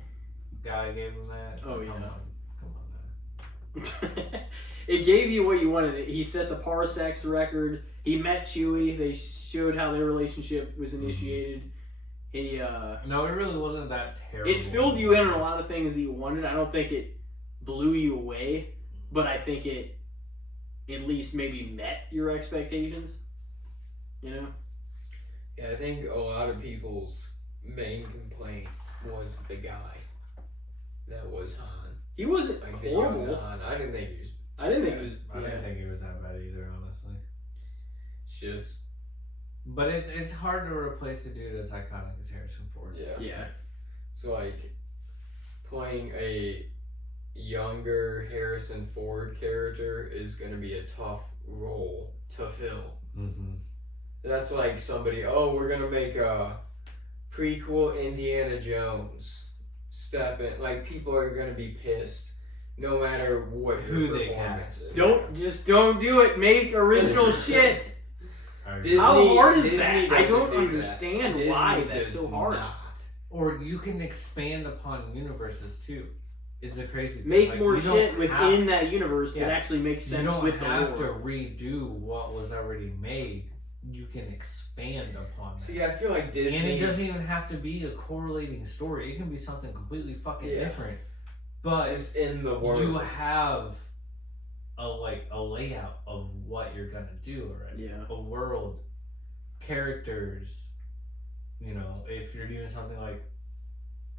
guy gave him that. Oh, like, yeah. Come on now. It gave you what you wanted. He set the parsecs record. He met Chewie. They showed how their relationship was initiated. He No, it really wasn't that terrible. It filled you in on a lot of things that you wanted. I don't think it blew you away, but I think it at least maybe met your expectations. You know? Yeah, I think a lot of people's main complaint was the guy that was Han. He wasn't Like the young horrible. Han. I didn't think he was. I didn't think it was. I didn't think he was that bad either, honestly. It's just. But it's hard to replace a dude as iconic as Harrison Ford. Yeah. It's like playing a younger Harrison Ford character is going to be a tough role to fill. Mm-hmm. That's like somebody, we're going to make a prequel Indiana Jones. Step in. Like, people are going to be pissed no matter what Who they performance cast. is. Don't do it. Make original shit. Disney, How hard is Disney that? I doesn't don't do understand that. why Disney that's so does hard. not. Or you can expand upon universes too. It's a crazy thing. Make Like, more you shit don't within have- that universe that Yeah. actually makes You sense don't with the have to lore. redo what was already made. You can expand upon that. See, I feel like Disney. And it doesn't even have to be a correlating story. It can be something completely fucking different. But just in the world. you have a layout of what you're gonna do already. Yeah. A world, characters. You know, if you're doing something like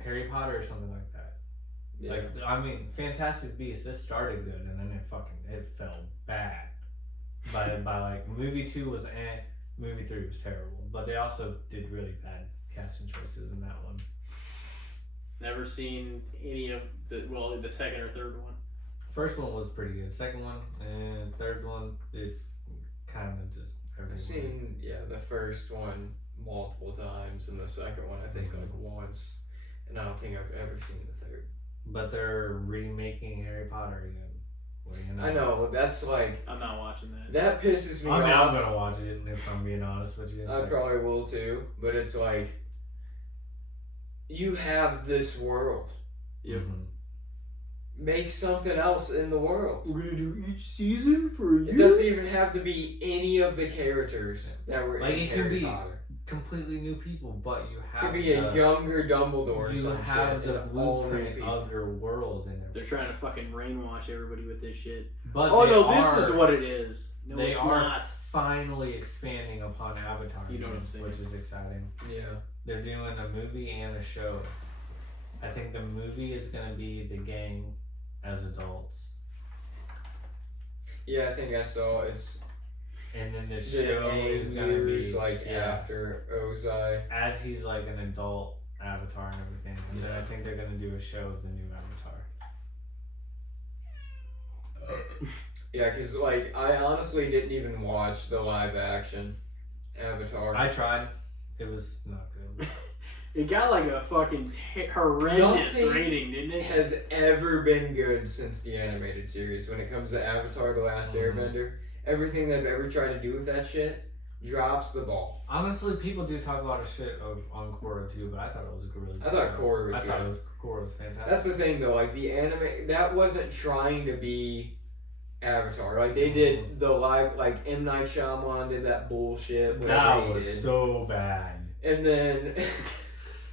Harry Potter or something like that. Yeah. Like, I mean, Fantastic Beasts, this started good and then it fell bad. By like, movie 2 was movie 3 was terrible. But they also did really bad casting choices in that one. Never seen any of the second or third one. First one was pretty good. Second one and third one is kind of just everywhere. I've seen, the first one multiple times, and the second one I think like once. And I don't think I've ever seen the third. But they're remaking Harry Potter again. Well, you know. I know, that's like. I'm not watching that. That pisses me I mean, off. I'm gonna watch it if I'm being honest with you. I probably will too, but it's like. You have this world. Yep. Mm-hmm. Make something else in the world. We're gonna do each season for a year. It doesn't even have to be any of the characters that were Like, in it could Harry be Potter. Completely new people, but you It have could be a younger Dumbledore or you some have shit, the and all new blueprint people. of your world and everything. They're trying to fucking brainwash everybody with this shit. But Oh they no, are, this is what it is. No, they it's are not. finally expanding upon Avatar, You know what I'm saying. which is exciting. Yeah. They're doing a movie and a show. I think the movie is going to be the gang as adults. Yeah, I think I saw it's And then the the show is going to be years after Ozai. as he's like an adult Avatar and everything. And then I think they're going to do a show of the new Avatar. Yeah, because like I honestly didn't even watch the live action Avatar. I tried. It was not good. It got like a fucking horrendous Nothing rating, didn't it? has ever been good since the animated series when it comes to Avatar: The Last Airbender. Everything they've ever tried to do with that shit drops the ball. Honestly, people do talk a lot of shit on Korra too, but I thought it was a really good I thought show. Korra was I thought good. Korra was fantastic. That's the thing though, like the anime that wasn't trying to be Avatar. Like they did the live, like M. Night Shyamalan did that bullshit. That he was did. so bad. And then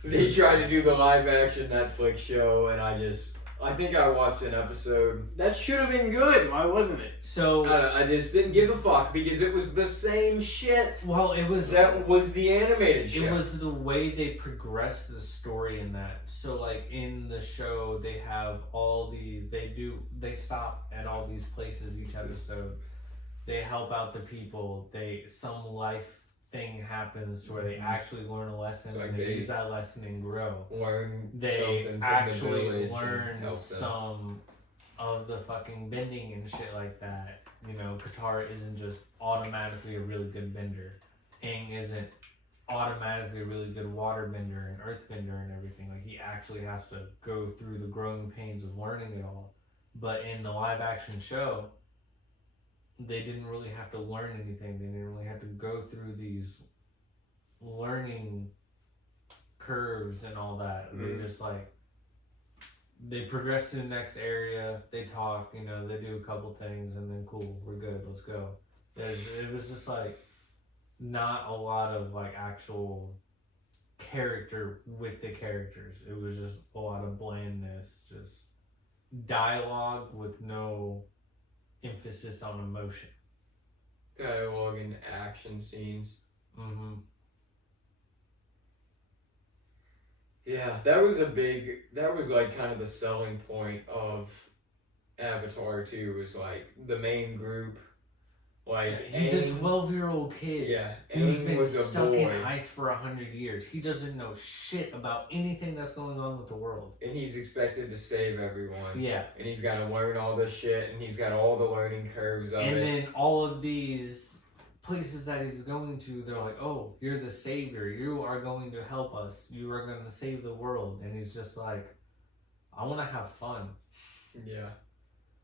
they tried to do the live action Netflix show, and I think I watched an episode. That should have been good. Why wasn't it? So I just didn't give a fuck because it was the same shit. well, it was That was the animated show. It was the way they progressed the story in that. So like in the show, they have all these. They stop at all these places each episode. They help out the people. Some life thing happens to where they actually learn a lesson So, like, and they they use that lesson and grow. learn They something from actually the village and learn help them. some of the fucking bending and shit like that. You know, Katara isn't just automatically a really good bender. Aang isn't automatically a really good water bender and earth bender and everything. Like, he actually has to go through the growing pains of learning it all. But in the live action show, they didn't really have to learn anything. They didn't really have to go through these learning curves and all that. They just like, they progress to the next area, they talk, you know, they do a couple things, and then cool, we're good, let's go. It was just like not a lot of like actual character with the characters. It was just a lot of blandness, just dialogue with no emphasis on emotion. Dialogue and action scenes. Mm-hmm. Yeah, that was like kind of the selling point of Avatar 2, was like the main group. Like, he's a 12-year-old kid. Yeah, who's Aang been was a stuck boy. in ice for 100 years. He doesn't know shit about anything that's going on with the world. And he's expected to save everyone. Yeah. And he's got to learn all this shit, and he's got all the learning curves of And it. then all of these places that he's going to, they're like, oh, you're the savior. You are going to help us. You are going to save the world. And he's just like, I want to have fun. Yeah.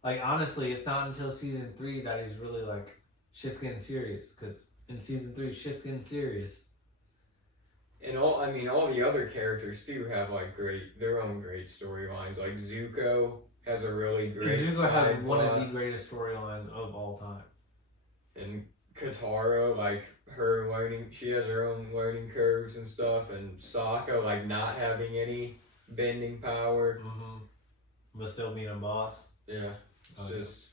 Like, honestly, it's not until season 3 that he's really like, shit's getting serious. Because in season 3, shit's getting serious. And all the other characters too have like their own great storylines. Like Zuko has a really great Zuko has side one of plot. the greatest storylines of all time. And Katara, like she has her own learning curves and stuff. And Sokka, like not having any bending power. Mm-hmm. But still being a boss. Yeah, Oh, just.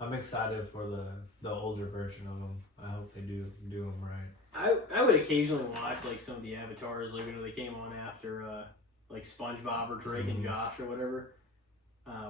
I'm excited for the older version of them. I hope they do them right. I would occasionally watch like some of the avatars, like when they came on after like SpongeBob or Drake and Josh or whatever,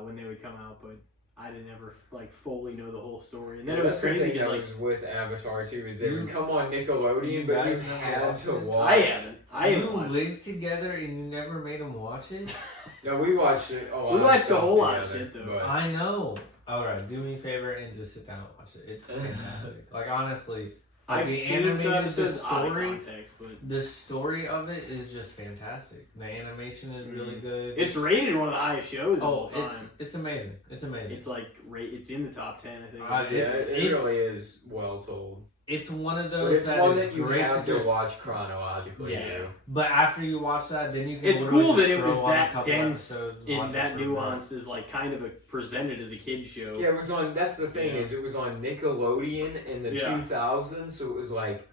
when they would come out, but I didn't ever like fully know the whole story. And then it was That's the crazy thing because that like was with Avatar too, is they You- would come on Nickelodeon, but you guys never had watched to it? watch. I haven't. I haven't You watched. lived together and you never made them watch it? No, we watched it. We watched a whole lot of shit, though. But I know. Alright, do me a favor and just sit down and watch it. It's fantastic. Like, honestly, like I've the seen some animated, the episodes out of story, context, but the story of it is just fantastic. The animation is really good. it's rated one of the highest shows of all time. it's amazing. It's amazing. It's like it's in the top 10, I think. yeah, It's- it really is well told. It's one of But those it's that one is that you great have to to just watch chronologically Yeah. too. But after you watch that, then you can. It's literally cool just that it throw was on a that couple dense episodes, in watch that it for a bit. nuanced is like kind of presented as a kid's show. Yeah, it was on. That's the thing Yeah. is, it was on Nickelodeon in the Yeah. 2000s, so it was like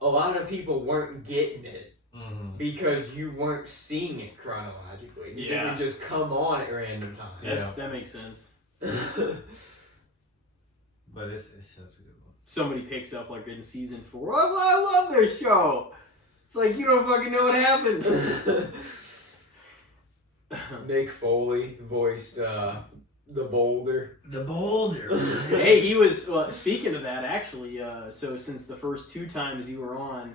a lot of people weren't getting it Mhm. because you weren't seeing it chronologically. So it Yeah. would just come on at random times. That makes sense. But it's such a good one. Somebody picks up like in season 4. Oh, I love this show. It's like you don't fucking know what happened. Mick Foley voiced the Boulder. The Boulder. Hey, he was. Speaking of that, actually, so since the first 2 times you were on,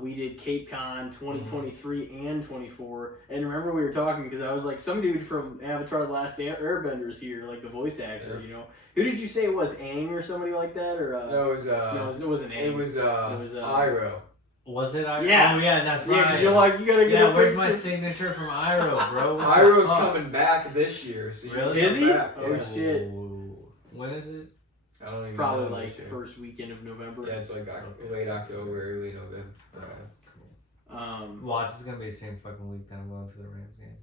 we did Cape Con 2023 and 24. And remember we were talking because I was like, some dude from Avatar: The Last Airbender is here, like the voice actor. Yeah. You know, who did you say it was? Aang or somebody like that, or No, it was no, it wasn't Aang. it was Iroh. Was it? Yeah. Oh yeah, that's Yeah, right. because you're like, you gotta get Yeah, a where's picture. my signature from Iroh, bro? What the Iroh's fuck? coming back this year. So you Really? can Is come he? back. Oh, Yeah. shit. Ooh. When is it? I don't even Probably know like this the year. first weekend of November. Yeah, it's like late October, early November. Well, it's just gonna be the same fucking week that I'm going to the Rams game.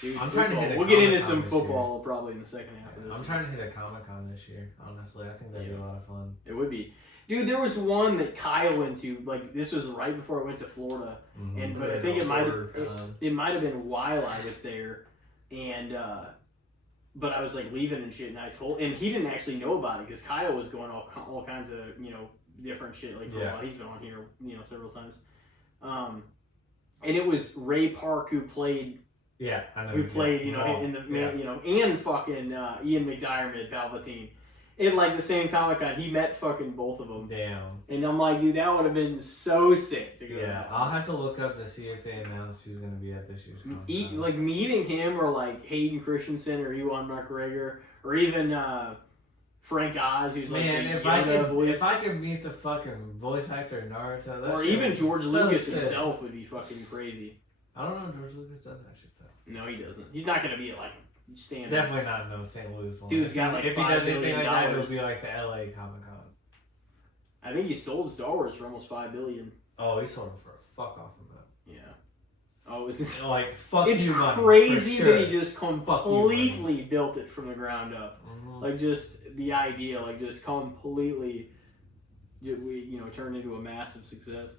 Dude, I'm trying to hit a We'll get into Comic-Con some this football probably in the second half of this. I'm trying to hit a Comic-Con this year. Honestly, I think that'd be a lot of fun. It would be. Dude, there was one that Kyle went to, like, this was right before I went to Florida, and but I think it might have been while I was there, and but I was like leaving and shit, and he didn't actually know about it because Kyle was going all kinds of different shit like for a while. He's been on here several times, and it was Ray Park who played. Yeah, I know. Who played in the and fucking Ian McDiarmid, Palpatine. in like the same Comic-Con. He met fucking both of them. Damn. And I'm like, dude, that would have been so sick to go. Yeah, I'll have to look up to see if they announced who's gonna be at this year's Comic-Con. Like meeting him or like Hayden Christensen or Ewan McGregor or even Frank Oz, who's like man, the if I could meet the fucking voice actor of Naruto, that or shit even was George so Lucas sick. himself would be fucking crazy. I don't know if George Lucas does that shit though. No, he doesn't. He's not gonna be at like stand. Definitely not no St. Louis one. Dude's got like if he $5 does anything billion. like that, it'll be like the LA Comic Con. I think he sold Star Wars for almost $5 billion. Oh, he sold it for a fuck off of that. Yeah. Oh, it's like fuck it's you money. crazy for sure. that he just completely built it from the ground up. Like just the idea, like just completely, turned into a massive success.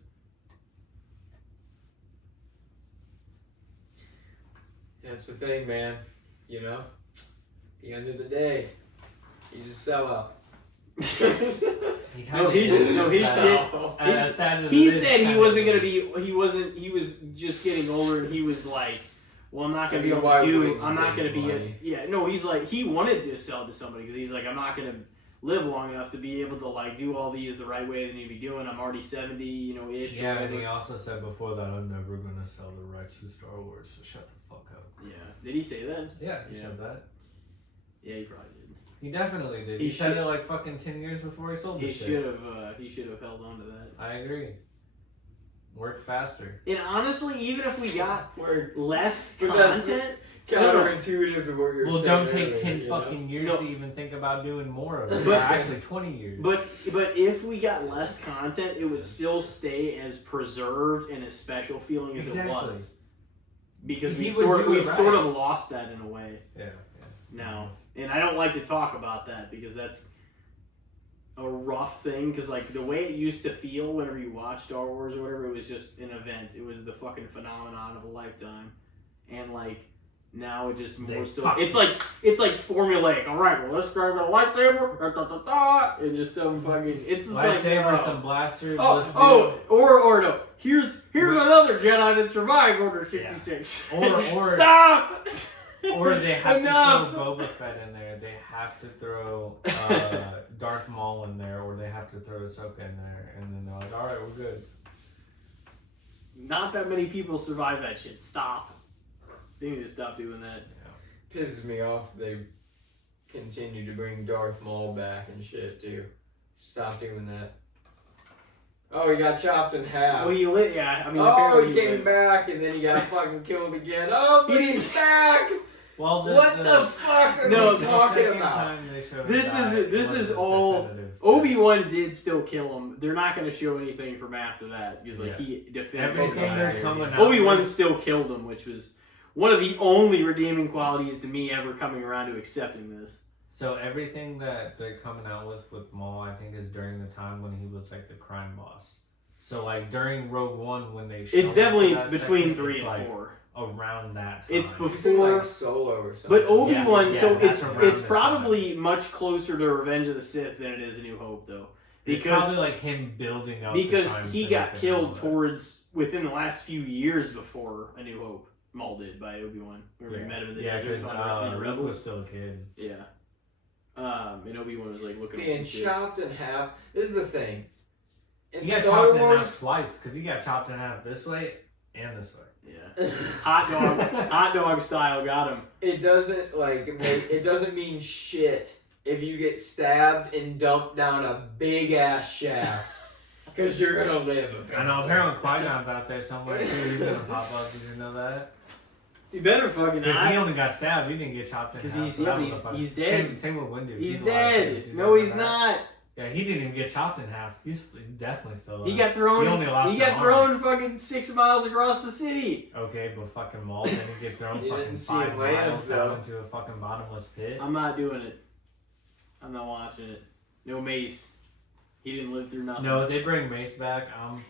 That's the thing, man. You know, at the end of the day, he's a sellout. He said he wasn't gonna be. He was just getting older, and he was like, "Well, I'm not gonna be able to do. I'm not gonna be." He's like, he wanted to sell to somebody because he's like, I'm not gonna live long enough to be able to like do all these the right way that I need to be doing. I'm already 70, ish. Yeah, and he also said before that, I'm never gonna sell the rights to Star Wars, so shut the fuck up. Yeah, did he say that? Yeah, he said that. Yeah, he probably did. He definitely did. He said it like fucking 10 years before he sold this shit. He should have held on to that. I agree. Work faster. And honestly, even if we got less But content, counterintuitive to what you're saying. Well, don't take 10 earlier, fucking years to even think about doing more of it. But- Actually, 20 years. but if we got less content, it would still stay as preserved and as special feeling as it was. Because we've sort of lost that in a way. Yeah. Now, and I don't like to talk about that because that's a rough thing. Because like the way it used to feel whenever you watch Star Wars or whatever, it was just an event. It was the fucking phenomenon of a lifetime, and like now it just more so. It's like formulaic. All right, well let's grab a lightsaber, and just some fucking. It's just lightsaber, some blasters. Or no. Here's another Jedi that survived Order 66. Or stop. Or they have Enough! to throw Boba Fett in there. They have to throw Darth Maul in there, or they have to throw Ahsoka in there, and then they're like, "All right, we're good." Not that many people survive that shit. Stop. They need to stop doing that. Yeah. Pisses me off. They continue to bring Darth Maul back and shit too. Stop doing that. Oh, he got chopped in half. Well, he lit. Yeah, I mean. Oh, he came back and then he got fucking killed again. Oh, but he's back. Well, what the fuck are we talking about? This is all. Obi-Wan did still kill him. They're not going to show anything from after that because he defended everything they're coming out. Obi-Wan still killed him, which was one of the only redeeming qualities to me ever coming around to accepting this. So everything that they're coming out with Maul, I think, is during the time when he was like the crime boss. So like during Rogue One when they it's definitely between 3 and 4. Around that time. It's before like Solo or something. But Obi-Wan, so it's the probably much closer to Revenge of the Sith than it is A New Hope, though. Because it's probably like him building up. Because he got killed within the last few years before A New Hope. Maul did by Obi-Wan. Remember he met him in the desert in Luke was still a kid. Yeah. And Obi-Wan was like looking being chopped in half. This is the thing. He got chopped in half slice because he got chopped in half this way and this way. Yeah, hot dog style got him. It doesn't mean shit if you get stabbed and dumped down a big ass shaft because you're gonna live. Apparently. I know. Apparently, Qui-Gon's out there somewhere too. He's gonna pop up. Did you know that? You better fucking. Because he only got stabbed. He didn't get chopped in half. Because he's dead. Same with Windu. He's dead. No, he's not. Yeah, he didn't even get chopped in half. He's definitely still alive. He got thrown. He got thrown fucking 6 miles across the city. Okay, but fucking Maul didn't get thrown fucking 5 miles down into a fucking bottomless pit. I'm not doing it. I'm not watching it. No Mace. He didn't live through nothing. No, if they bring Mace back,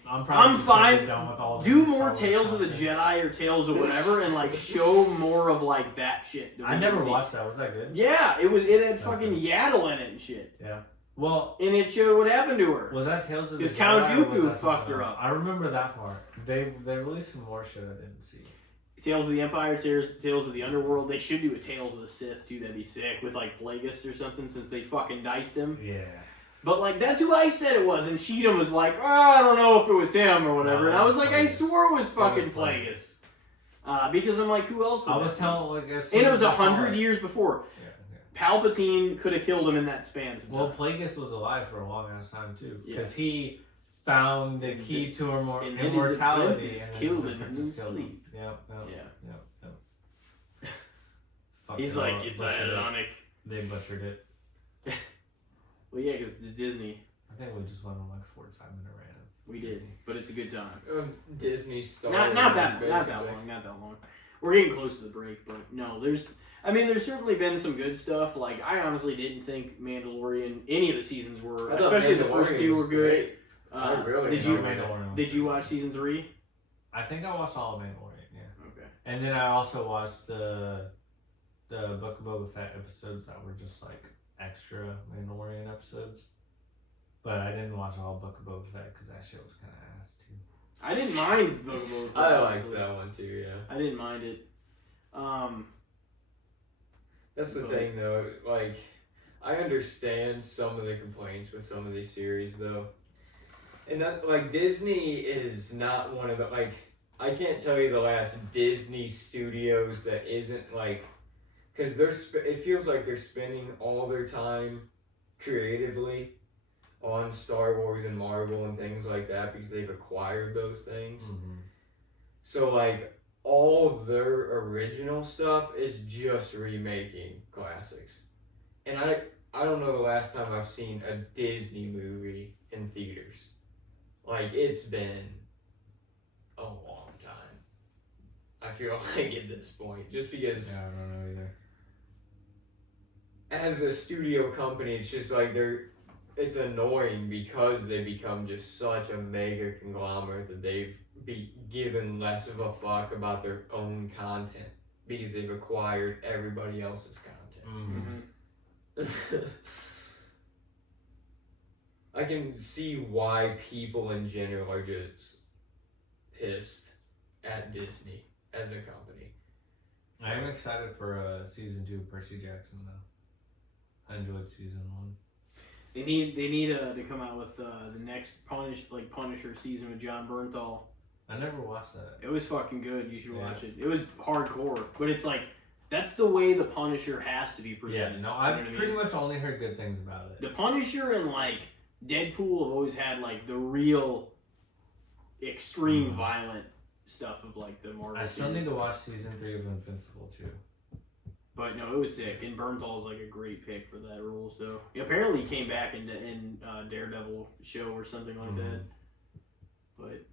I'm probably fine. Done with all. Do more Tales of the Jedi or Tales of whatever, and like show more of like that shit. I never watched that. Was that good? Yeah, it had fucking Yaddle in it and shit. Yeah. Well, and it showed what happened to her. Was that Tales of the Jedi? Because Count Dooku fucked her up. I remember that part. They released some more shit I didn't see. Tales of the Empire, Tales of the Underworld. They should do a Tales of the Sith too. That'd be sick with like Plagueis or something, since they fucking diced him. Yeah. But like that's who I said it was, and Cheatham was like, oh, I don't know if it was him or whatever. No, And I was like, I Plagueis. swore it was fucking Plagueis. Plagueis. Because I'm like, who else? I was telling like, and it was 100 years before. Yeah. Palpatine could have killed him in that span. Well, Plagueis was alive for a long ass time too, Yeah. because he found the key to and then immortality, his apprentice and killed his him in apprentice his killed him. sleep. Yep. Yeah. He's like, it's ironic. They butchered it. Well, yeah, because Disney. I think we just went on like a 45-minute rant. We did, but it's a good time. Disney Star Not Wars, that basically. long, not that long. We're getting close to the break, but no, there's certainly been some good stuff. Like, I honestly didn't think Mandalorian, any of the seasons were, I thought especially the Mandalorian first two was were good. great. I really did you enjoyed Mandalorian. Did you watch season 3? I think I watched all of Mandalorian, yeah. Okay. And then I also watched the Book of Boba Fett episodes that were just like extra Mandalorian episodes. But I didn't watch all Book of Boba Fett because that shit was kind of ass too. I didn't mind Book of Boba Fett. I liked honestly. that one too, yeah. I didn't mind it. That's the thing though, like, I understand some of the complaints with some of these series though. And that, like, Disney is not one of the, like, I can't tell you the last Disney studios that isn't like, because it feels like they're spending all their time creatively on Star Wars and Marvel and things like that because they've acquired those things. Mm-hmm. So, like, all their original stuff is just remaking classics. And I don't know the last time I've seen a Disney movie in theaters. Like, it's been a long time. I feel like at this point. Just because Yeah, I don't know either. as a studio company, it's just like it's annoying because they become just such a mega conglomerate that they've be given less of a fuck about their own content because they've acquired everybody else's content. Mm-hmm. I can see why people in general are just pissed at Disney as a company. I am excited for season 2 of Percy Jackson though. I enjoyed season 1. They need to come out with the next Punisher season with John Bernthal. I never watched that. It was fucking good. You should watch it. It was hardcore, but it's like that's the way the Punisher has to be presented. Yeah, no, You I've know what I pretty mean? much only heard good things about it. The Punisher and like Deadpool have always had like the real extreme violent stuff of like the Marvel. I still series. need to watch season 3 of Invincible too. But no, it was sick, and Bernthal's like a great pick for that role. So apparently he came back in Daredevil show or something like that. But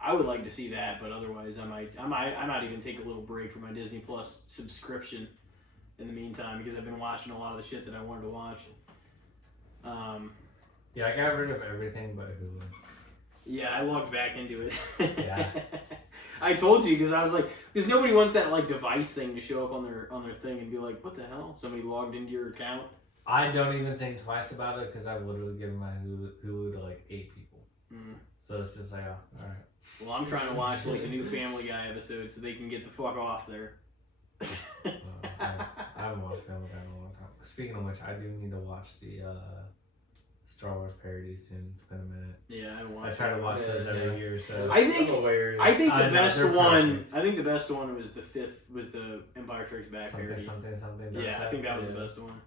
I would like to see that. But otherwise, I might even take a little break from my Disney Plus subscription in the meantime because I've been watching a lot of the shit that I wanted to watch. Yeah, I got rid of everything but Hulu. Yeah, I logged back into it. Yeah. I told you because I was like, because nobody wants that like device thing to show up on their thing and be like, what the hell? Somebody logged into your account. I don't even think twice about it because I've literally given my Hulu to like 8 people. Mm. So it's just like, oh, all right. Well, I'm trying to watch like the new Family Guy episode so they can get the fuck off there. I haven't watched Family Guy in a long time. Speaking of which, I do need to watch the Star Wars parodies soon. It's been a minute. Yeah, I watched. I try to watch those every year. So I think hilarious. the best they're one. perfect. I think the best one was the Empire Strikes Back parody. something. Yeah, I think that was the best one.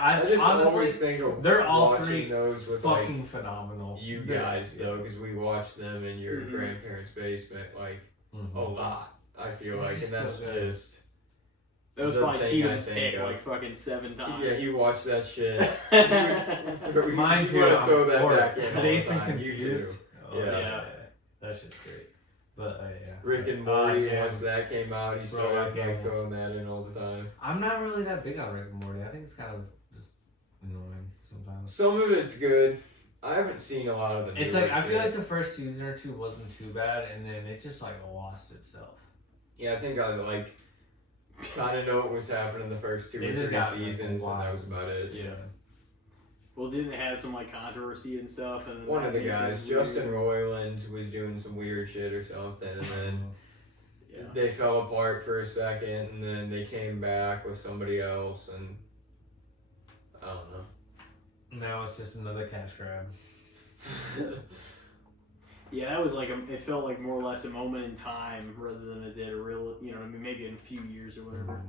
I just honestly, always think of they're all watching 3 those with fucking like phenomenal. you guys though, because we watched them in your Mhm. grandparents' basement like Mhm. a lot. I feel It's like, and just that's so good. just That was the probably thing Cheatham's I think pick of. like fucking 7 times. yeah. He watched that shit. Mine too. Want to throw that or back in all Dazed the and time. You too. Confused. Oh, Yeah. Yeah. That shit's great. But yeah. Rick and Morty, Jam. once that came out, he Bro, started like Games. throwing that in all the time. I'm not really that big on Rick and Morty. I think it's kind of just annoying sometimes. Some of it's good. I haven't seen a lot of it. It's like I feel like the first season or 2 wasn't too bad, and then it just like lost itself. yeah, I think I like kind of know what was happening the first 2 It or just 3 got, like, seasons, and that wild. was about it. Yeah. Well, didn't they have some like controversy and stuff? And One of the that made guys, things weird? Justin Roiland, was doing some weird shit or something, and then Yeah. They fell apart for a second, and then they came back with somebody else, and I don't know. Now it's just another cash grab. Yeah, that was like it felt like more or less a moment in time rather than it did a real, you know what I mean, maybe in a few years or whatever.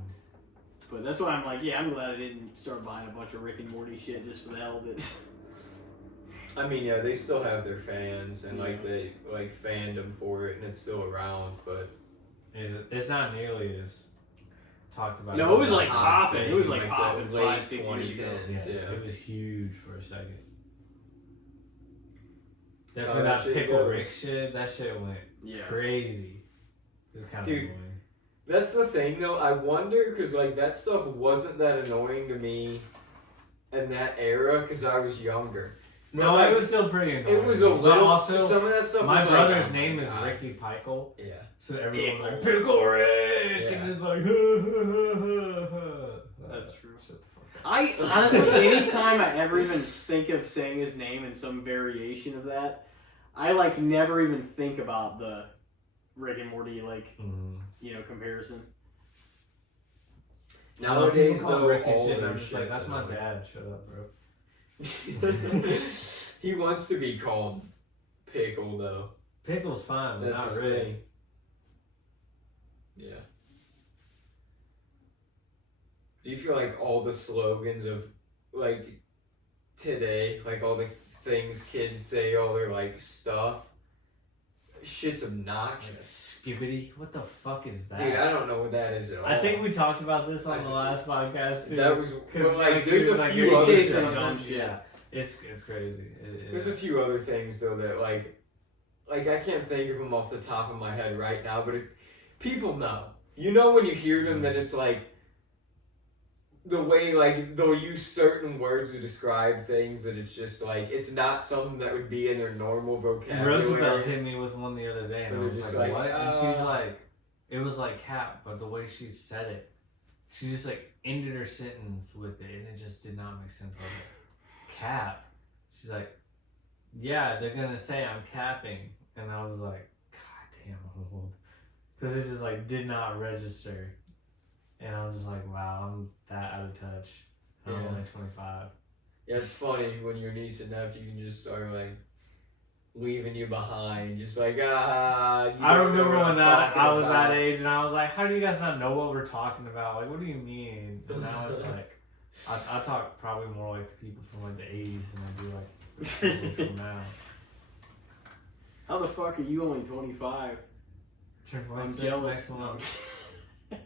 But that's why I'm like, yeah, I'm glad I didn't start buying a bunch of Rick and Morty shit just for the hell of it. I mean, yeah, they still have their fans, and like they like fandom for it, and it's still around, but it's not nearly as talked about. No, it was like hot popping. thing, It was like the popping late 5-6 years ago. 2010s, Yeah, yeah. it was huge for a second. That's Definitely how that that shit Pickle goes. Rick shit, that shit went crazy. It was kind of Dude. annoying. That's the thing, though. I wonder, because like that stuff wasn't that annoying to me in that era, because I was younger. No, like, it was still pretty annoying. It was a But little. also, some of that stuff. my was brother's like, oh my name is God. Ricky Pikel, Yeah. so everyone's like Pickle. Pickle Rick, Yeah. and it's like. That's true. Shut the fuck up. I honestly, anytime I ever even think of saying his name in some variation of that, I like never even think about the Rick and Morty comparison. Nowadays, People call though, Rick and all shit, and their I'm just like, shit's that's my annoying. dad. Shut up, bro. He wants to be called Pickle, though. Pickle's fine, but That's not his really. thing. Yeah. Do you feel like all the slogans of like today, like all the things kids say, all their like stuff, shit's obnoxious. Skibbity? What the fuck is that? Dude, I don't know what that is at all. I think we talked about this on the last podcast too. that was, 'Cause, but like, there's it was a like, few you're other say saying some things. dumb shit. Yeah, it's crazy. There's a few other things though that like I can't think of them off the top of my head right now, but people know. You know when you hear them that it's like the way like they'll use certain words to describe things that it's just like it's not something that would be in their normal vocabulary. Roosevelt hit me with one the other day, and I They're was just like, like, "What?" And she's like, "It was like cap, but the way she said it, she just like ended her sentence with it, and it just did not make sense." I was like, "Cap?" She's like, "Yeah, they're gonna say I'm capping," and I was like, "God damn, I'm old," because it just like did not register, and I was just like, "Wow, I'm that out of touch." I'm Yeah. only 25. Yeah, it's funny when your niece and nephew can just start like leaving you behind, just like you I don't know remember what when I'm that talking I was about. that age, and I was like, "How do you guys not know what we're talking about? Like, what do you mean?" And now it's like, I talk probably more like the people from like the 80s than I do like the people from now. How the fuck are you only 25? Turn I'm 26 jealous. next month. Yeah,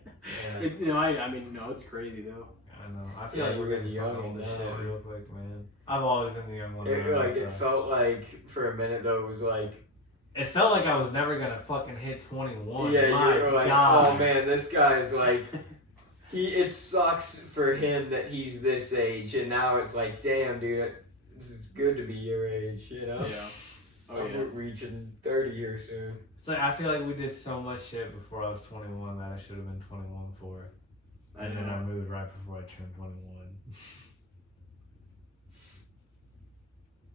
It's, you know, I mean, no, it's crazy though. I know. I feel Yeah, like we're you're getting the young young on this one shit now. real quick, man. I've always been the young one. around Like this it stuff. felt like for a minute though it was like It felt like I was never gonna fucking hit 21. yeah, My you were like, God. oh man, this guy's like it sucks for him that he's this age, and now it's like, damn, dude, this is good to be your age, you know? Oh I'm yeah. reaching 30 here soon. It's like I feel like we did so much shit before I was 21 that I should have been 21 for. And then I moved right before I turned 21.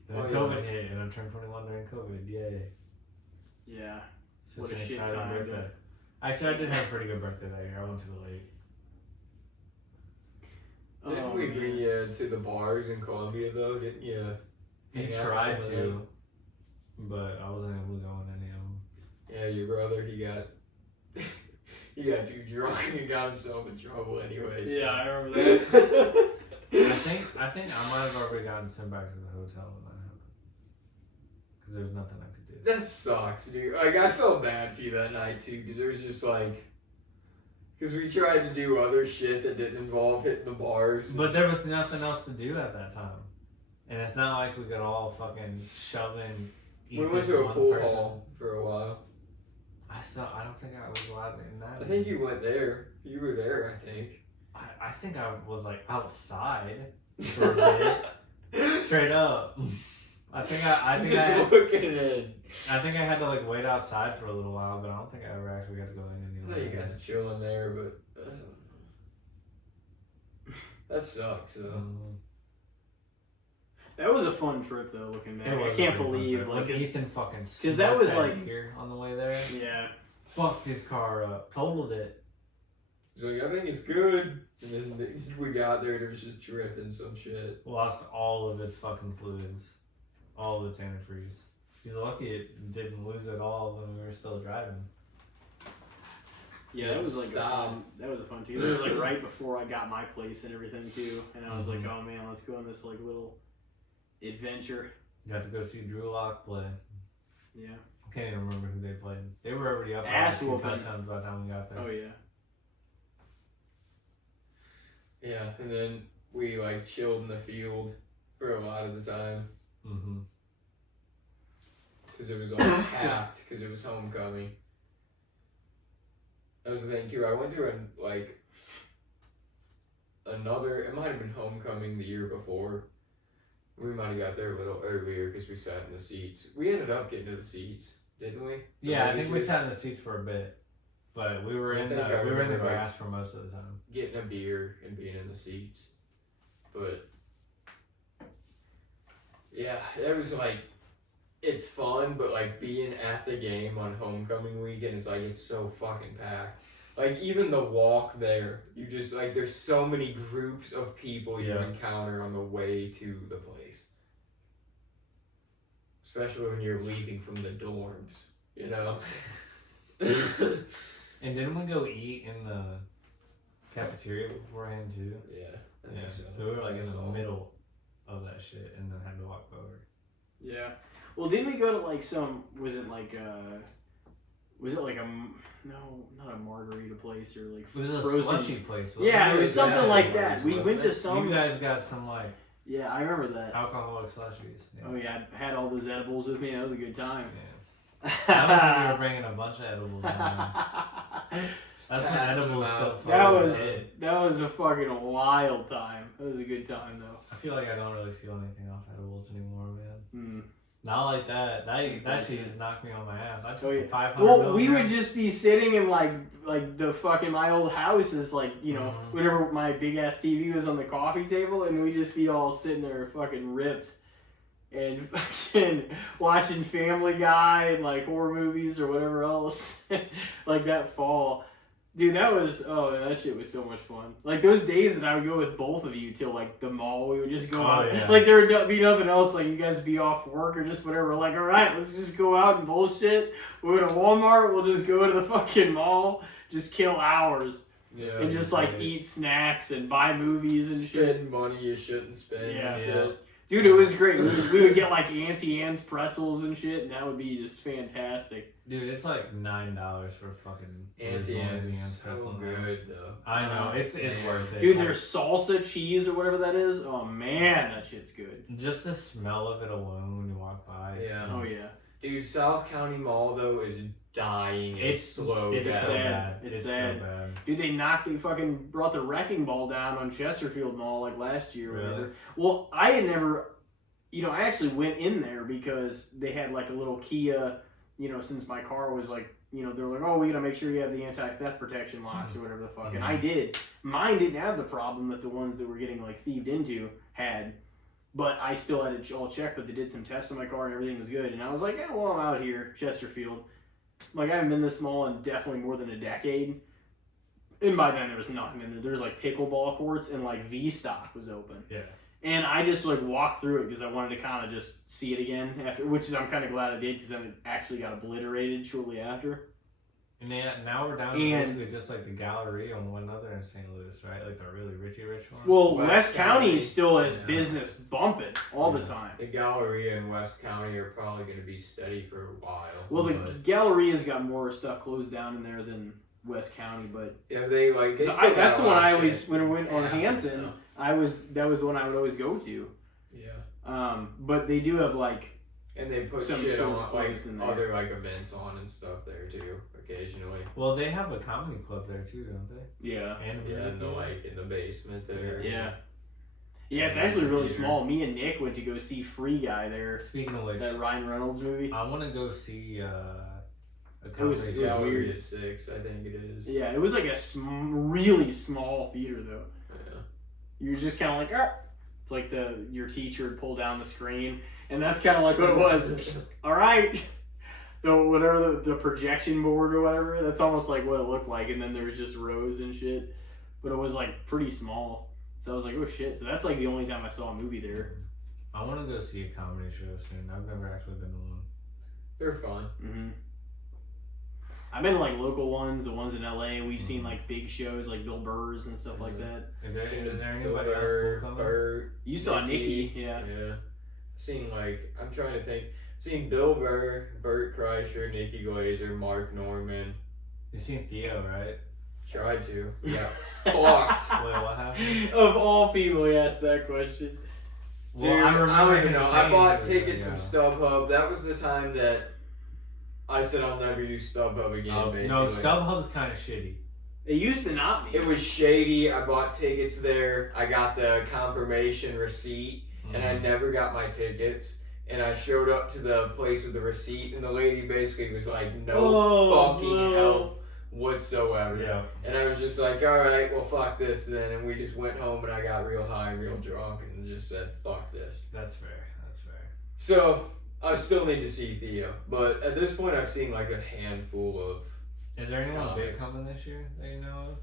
Then Oh, yeah. COVID hit, and I turned 21 during COVID. Yay. Yeah. Such What a an shit exciting time, birthday. though. Actually, I did have a pretty good birthday that year. I went to the lake. Didn't we bring you to the bars in Columbia though? Didn't you? He hang out with tried some of them? to, but I wasn't able to go on any of them. Yeah, your brother, he got too drunk and got himself in trouble anyways. Yeah, I remember that. I think I might have already gotten sent back to the hotel when that happened. Because there's nothing I could do. That sucks, dude. Like, I felt bad for you that night, too, because there was just, like... Because we tried to do other shit that didn't involve hitting the bars. But there was nothing else to do at that time. And it's not like we could all fucking shove in. We went to a pool hall for a while. I don't think I was allowed in that. I think you went there. You were there, I think. I think I was like outside for a bit. Straight up. I think Just looking in. I think I had to like wait outside for a little while, but I don't think I ever actually got to go in I anywhere. thought you got to chill in there, but... I don't know. That sucks, though. That was a fun trip though, looking back. It I was can't a really believe fun trip. like When Ethan fucking that was, like- here on the way there. yeah. fucked his car up, totaled it. He's like, I think it's good. And then we got there and it was just dripping some shit. Lost all of its fucking fluids, all of its antifreeze. He's lucky it didn't lose it all when we were still driving. Yeah, that was like that was a fun too. It was like right before I got my place and everything too, and I was like, oh man, let's go on this like little adventure. Got to go see Drew Lock play. Yeah. I can't even remember who they played. They were already up Ass by 2 whooping. touchdowns by the time we got there. Oh yeah. Yeah, and then we like chilled in the field for a lot of the time. Mm-hmm. Because it was all packed, because it was homecoming. That was the thing too. I went to another. It might have been homecoming the year before. We might have got there a little earlier because we sat in the seats. We ended up getting to the seats, didn't we? Yeah, I think we sat in the seats for a bit, but we were So I in think I the remember, grass for most of the time. Getting a beer and being in the seats, but yeah, it was like it's fun, but like being at the game on homecoming weekend is like it's so fucking packed. Like even the walk there, you just like there's so many groups of people you encounter on the way to the place. Especially when you're leaving from the dorms, you know. And didn't we go eat in the cafeteria beforehand too? Yeah. I Yeah. think So we were like in the all. middle of that shit, and then had to walk over. Yeah. Well, didn't we go to like some? Was it like a no, not a margarita place or like It was a frozen slushy place. wasn't Yeah, it? it was something like that. Wasn't We it? went to some. You guys got some like Yeah, I remember that. alcoholic slushies. Yeah. Oh yeah, I had all those edibles with me. That was a good time. Yeah. That was when we were bringing a bunch of edibles down. That's when Pass them edibles out. stuff. that was a fucking wild time. That was a good time though. I feel like I don't really feel anything off edibles anymore, man. Mm. Not like that. That shit just knocked me on my ass. I took Oh, yeah. 500 Well, we would milligrams. just be sitting in like the fucking my old house is like, you know, Mhm. whenever my big ass TV was on the coffee table, and we'd just be all sitting there fucking ripped and fucking watching Family Guy and like horror movies or whatever else like that fall. Dude, that shit was so much fun. Like those days that I would go with both of you till like the mall, we would just go out. yeah. Like there would be nothing else. Like you guys would be off work or just whatever. Like, all right, let's just go out and bullshit. We'll go to Walmart. We'll just go to the fucking mall. Just kill hours Yeah. and just like eat snacks and buy movies and shit. Spend money you shouldn't spend. Yeah. and shit. Dude, it was great. We would get like Auntie Anne's pretzels and shit, and that would be just fantastic. Dude, it's like $9 for fucking Auntie Anne's is pretzel so now. good though. I know, it's man. worth it. Dude, their salsa cheese or whatever that is. Oh man, that shit's good. Just the smell of it alone when you walk by. Yeah. Oh yeah. Dude, South County Mall though is dying. It's slow. it's down. so sad. bad. It's so sad. bad. Dude, they brought the wrecking ball down on Chesterfield Mall like last year or Really? whatever. Well, I had never, I actually went in there because they had like a little Kia, since my car was like, they're like, oh, we gotta make sure you have the anti-theft protection locks or whatever the fuck. And I did. Mine didn't have the problem that the ones that were getting like thieved into had. But I still had it all checked, but they did some tests on my car and everything was good. And I was like, yeah, well, I'm out here, Chesterfield. Like, I haven't been this small in definitely more than a decade. And by then, there was nothing in there. There was, like, pickleball courts and, like, V-Stock was open. Yeah. And I just, like, walked through it because I wanted to kind of just see it again after, which is I'm kind of glad I did because then it actually got obliterated shortly after. And now we're down to basically just like the Galleria and one other in St. Louis, right? Like the really rich one. Well, West West County County, still has yeah. business bumping all the Yeah. time. The Galleria in West County are probably going to be steady for a while. Well, the but- Galleria's got more stuff closed down in there than West County, but yeah, they like. They so still got that's a the one lot I of always shit when I went on happening, Hampton. though. That was the one I would always go to. Yeah. But they do have like And they put Some shit stores on like closed in there. other like events on and stuff there too, occasionally. Well, they have a comedy club there too, don't they? yeah. And a Yeah, movie in the theater? in the basement there. Yeah. Yeah, it's actually really small. Me and Nick went to go see Free Guy there. Speaking of which, That Ryan Reynolds movie. I want to go see a was- comedy it was club. Galleria weird. 6, I think it is. Yeah, it was like a really small theater though. Yeah. You were just kind of like, ah. It's like your teacher would pull down the screen, and that's kind of like what it was. All right, whatever the projection board or whatever. That's almost like what it looked like, and then there was just rows and shit. But it was like pretty small. So I was like, oh shit. So that's like the only time I saw a movie there. I want to go see a comedy show soon. I've never actually been to one. They're fun. Mm-hmm. I've been to like local ones, the ones in LA. We've seen like big shows like Bill Burr's and stuff like that. Is there anybody else cool coming? Burt, You saw Nikki, yeah. Yeah. Seen like, I'm trying to think. Seen Bill Burr, Burt Kreischer, Nikki Glazer, Mark Norman. You've seen Theo, right? Tried to. Yeah. Fucked. Wait, what happened? Of all people, he asked that question. Dude, I don't even know. I bought tickets from StubHub. That was the time that I said I'll never use StubHub again, basically. No, StubHub's kind of shitty. It used to not be. It was shady. I bought tickets there. I got the confirmation receipt, and I never got my tickets. And I showed up to the place with the receipt, and the lady basically was like, no fucking help whatsoever. Yeah. And I was just like, alright, well, fuck this then. And we just went home, and I got real high and real drunk, and just said, fuck this. That's fair. So, I still need to see Theo. But at this point, I've seen like a handful of. Is there anyone comics. big coming this year that you know of?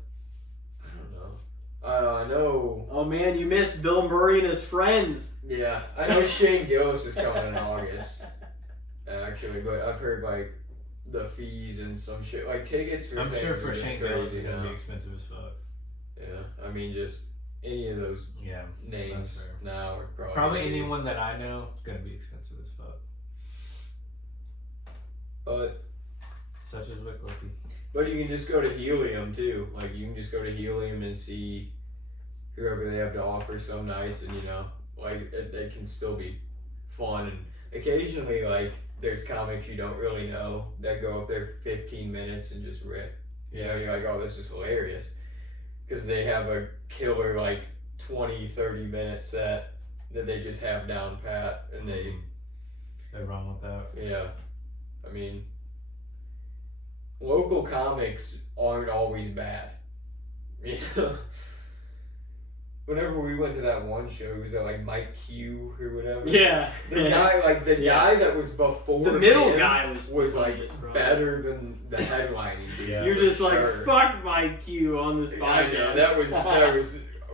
I don't know. I know. Oh man, you missed Bill Murray and his friends. Yeah, I know Shane Gillis is coming in August, actually, but I've heard like the fees and some shit, like tickets for. I'm things sure are for just Shane Gillis crazy it's gonna now. be expensive as fuck. Yeah, I mean just any of those names now are probably anyone that I know it's gonna be expensive as fuck. But such as Wickliffe. But you can just go to Helium too. Like you can just go to Helium and see whoever they have to offer some nights, and like it can still be fun. And occasionally, like there's comics you don't really know that go up there for 15 minutes and just rip. You're like, oh, this is hilarious, because they have a killer like 20-30 minute set that they just have down pat, and they run with that. Yeah, I mean. Local comics aren't always bad. Whenever we went to that one show, was it like Mike Q or whatever? Yeah. The guy that was before the middle him guy was like bro. better than the headlining dude. Yeah, You're just sure. like, fuck Mike Q on this podcast. Yeah, that was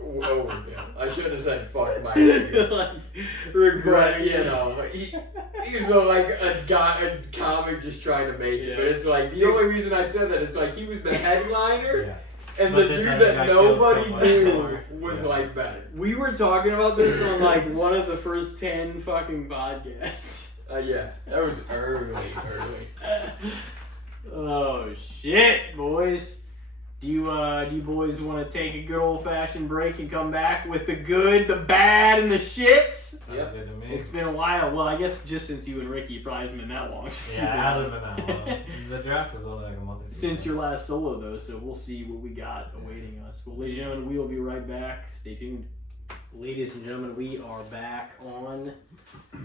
overkill. I shouldn't have said fuck Mike Q. Like, regret. But, he was like a comic just trying to make it. But it's like, the only reason I said that, it's like he was the headliner. Yeah. And But the this dude other that guy nobody killed so knew much more. was like better. We were talking about this on like one of the first 10 fucking podcasts. Yeah, that was early. Oh shit, boys. Do you boys want to take a good old fashioned break and come back with the good, the bad, and the shits? Yep. Good to me. It's been a while. Well, I guess just since you and Ricky, it probably hasn't been that long. Yeah, it hasn't been that long. The draft was only like a month or two. Since your last solo, though, so we'll see what we got awaiting us. Well, ladies and gentlemen, we will be right back. Stay tuned. Ladies and gentlemen, we are back on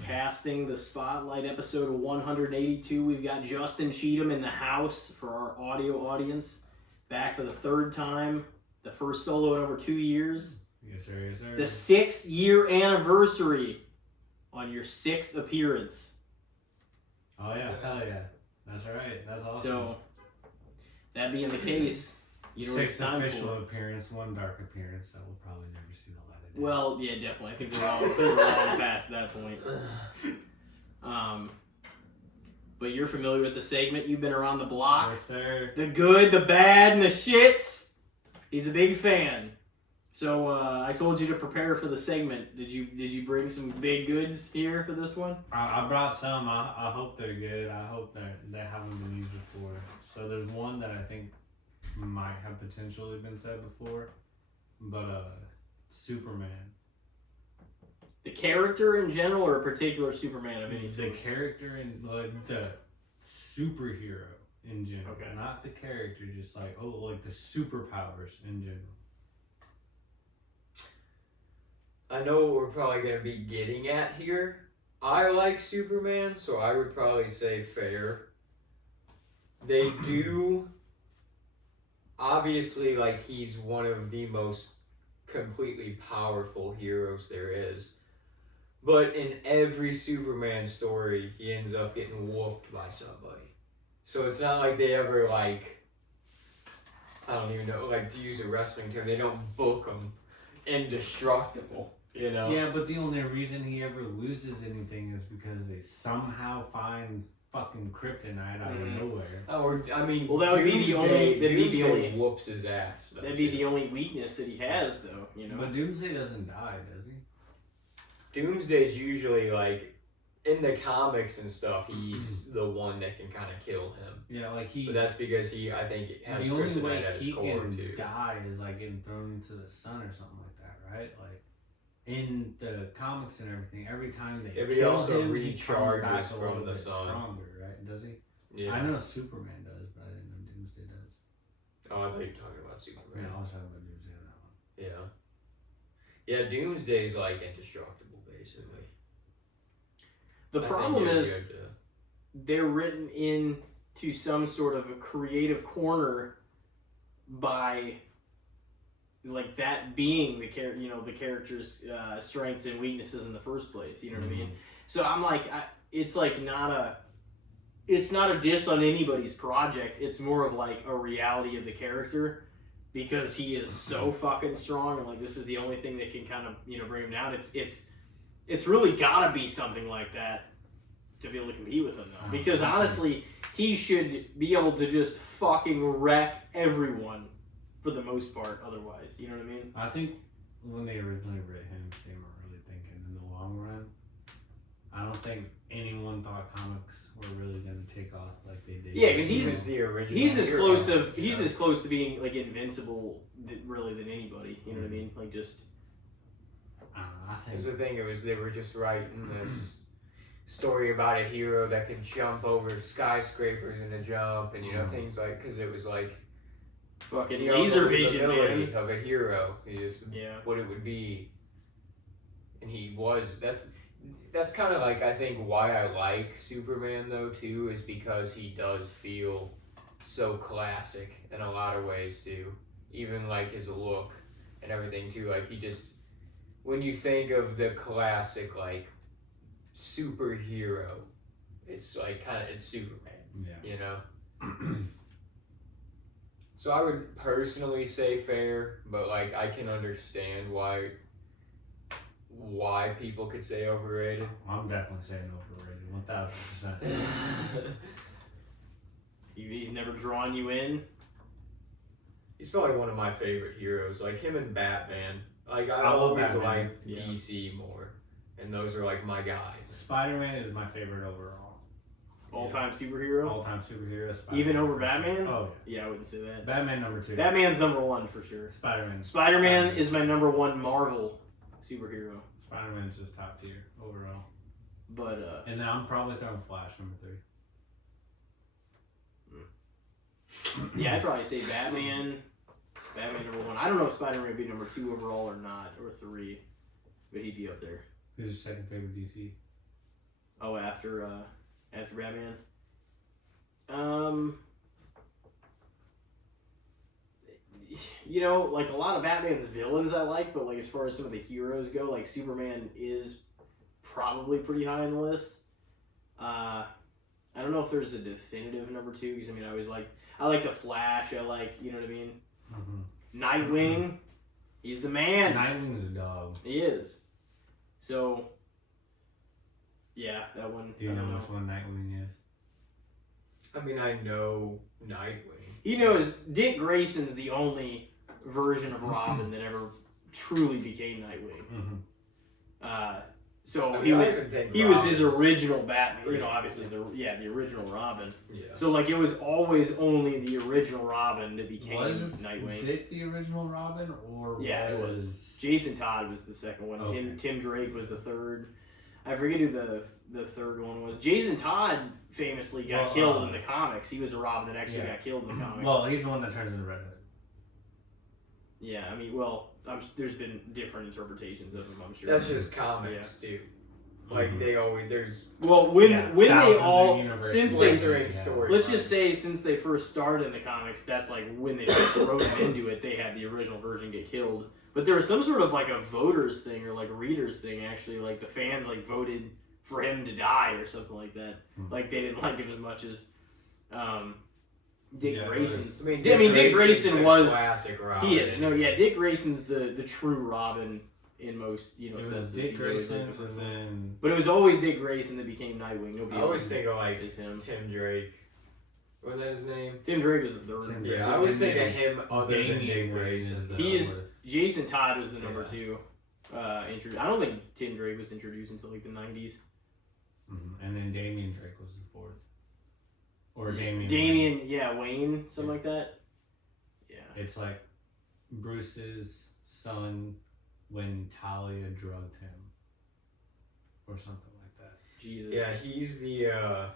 Casting the Spotlight, episode 182. We've got Justyn Cheatham in the house for our audio audience. Back for the third time. The first solo in over 2 years. Yes, sir. Yes, sir. The 6-year anniversary on your 6th appearance. Oh, yeah. Hell yeah. That's right. That's awesome. So, that being the case, you know what it's 6 time official for. appearance, 1 dark appearance that will probably never see the light of day. Well, yeah, definitely. I think we're all past that point. But you're familiar with the segment. You've been around the block. Yes, sir. The good, the bad, and the shits. He's a big fan. So I told you to prepare for the segment. Did you bring some big goods here for this one? I brought some. I hope they're good. I hope they haven't been used before. So there's one that I think might have potentially been said before, but Superman. The character in general, or a particular Superman of any The sort? character and like the superhero in general, Okay. not the character. Just like like the superpowers in general. I know what we're probably going to be getting at here. I like Superman, so I would probably say fair. They do, obviously, like, he's one of the most completely powerful heroes there is. But in every Superman story, he ends up getting whooped by somebody. So it's not like they ever, like, I don't even know, like, to use a wrestling term, they don't book him indestructible, you know? Yeah, but the only reason he ever loses anything is because they somehow find fucking kryptonite out of nowhere. Or, I mean, well, that would be the only. That'd be the Doomsday only. whoops his ass. That'd be the only weakness that he has, though. You know. But Doomsday doesn't die, does he? Doomsday's usually, like, in the comics and stuff, he's the one that can kind of kill him. Yeah, like But that's because he, I think, has the only way kryptonite at his he core, can too. die is like getting thrown into the sun or something like that, right? Like in the comics and everything, every time they But he kill also him, he comes back recharges a from little the bit sun. stronger, right? Does he? Yeah. I know Superman does, but I didn't know Doomsday does. Oh, I thought you were talking about Superman. Yeah, I was talking about Doomsday on that one. Yeah. Yeah, Doomsday's, like, indestructible, basically. The I problem think is they're written into some sort of a creative corner by like that being the character's strengths and weaknesses in the first place. You know what I mean? So I'm like, it's not a diss on anybody's project. It's more of like a reality of the character because he is so fucking strong and like this is the only thing that can kind of bring him down. It's really gotta be something like that to be able to compete with him, though. Because honestly, he should be able to just fucking wreck everyone for the most part, otherwise. You know what I mean? I think when they originally wrote him, they were really thinking in the long run. I don't think anyone thought comics were really going to take off like they did. Yeah, because he's the original. He's as close to being like invincible, really, than anybody. You know what I mean? Like just. I think. Because the thing they were just writing this story about a hero that can jump over skyscrapers in a jump, and things like because it was like fucking laser vision, man. Of a hero. What it would be, and he was. That's kind of like I think why I like Superman though too is because he does feel so classic in a lot of ways too. Even like his look and everything too. Like he just when you think of the classic like superhero, it's like it's Superman. Yeah. You know. So I would personally say fair, but like I can understand why people could say overrated. I'm definitely saying overrated, 1000%. He's never drawn you in. He's probably one of my favorite heroes. Like him and Batman. Like I love always Batman. like DC more, and those are like my guys. Spider-Man is my favorite overall. All-time superhero. All-time superhero. Spider-Man. Even over Batman? Oh yeah, I wouldn't say that. Batman number 2. Batman's number 1 for sure. Spider-Man is my number 1 Marvel superhero. Spider-Man's just top tier overall. But and then I'm probably throwing Flash number 3. Yeah, I'd probably say Batman number 1. I don't know if Spider-Man would be number 2 overall or not, or 3, but he'd be up there. Who's your second favorite DC? Oh, after Batman. Like a lot of Batman's villains I like, but like as far as some of the heroes go, like Superman is probably pretty high on the list. I don't know if there's a definitive number 2 because I like the Flash. I like what I mean. Mm-hmm. Nightwing, he's the man. Nightwing's a dog. He is. So. Yeah, that one. Do you know which one Nightwing is? I mean, I know Nightwing. He knows Dick Grayson's the only version of Robin that ever truly became Nightwing. Mm-hmm. So he was his original Batman. Obviously the original Robin. Yeah. So like it was always only the original Robin that became was Nightwing. Dick the original Robin, or it was Jason Todd was the second one. Okay. Tim Drake was the third. I forget who the third one was. Jason Todd famously got killed in the comics. He was a Robin that actually got killed in the comics. Well, he's the one that turns into Red Hood. Yeah, I mean, there's been different interpretations of him, I'm sure. That's just comics too. Like they always when they all since they story. Let's just say since they first started in the comics, that's like when they first wrote him into it. They had the original version get killed But there was some sort of like a voters thing or like readers thing actually. Like the fans like voted for him to die or something like that. Like they didn't like him as much as Dick Grayson's. Dick Grayson was classic Robin. He is. No, yeah, Dick Grayson's the true Robin in most It was senses. Dick He's always, Grayson, like, the first and one. then But it was always Dick Grayson that became Nightwing. Nobody I always else think of like is him. Tim Drake. Wasn't that his name? Tim Drake was the third. Tim Drake. Yeah, I always think of him other than Damian Dick Wayne Grayson. is the He's- fourth. Jason Todd was the number Yeah. 2. I don't think Tim Drake was introduced until like the 90s. And then Damian Drake was the fourth. Or Damian. Damian, Wayne, something like that. Yeah. It's like Bruce's son when Talia drugged him. Or something like that. Jesus. Yeah, he's the.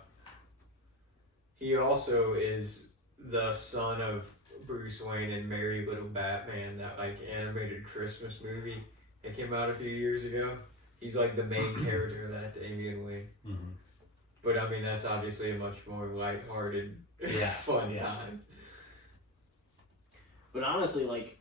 He also is the son of Bruce Wayne and Merry Little Batman, that like animated Christmas movie that came out a few years ago. He's like the main character of that, Damian Wayne. But I mean, that's obviously a much more lighthearted, fun time. But honestly, like,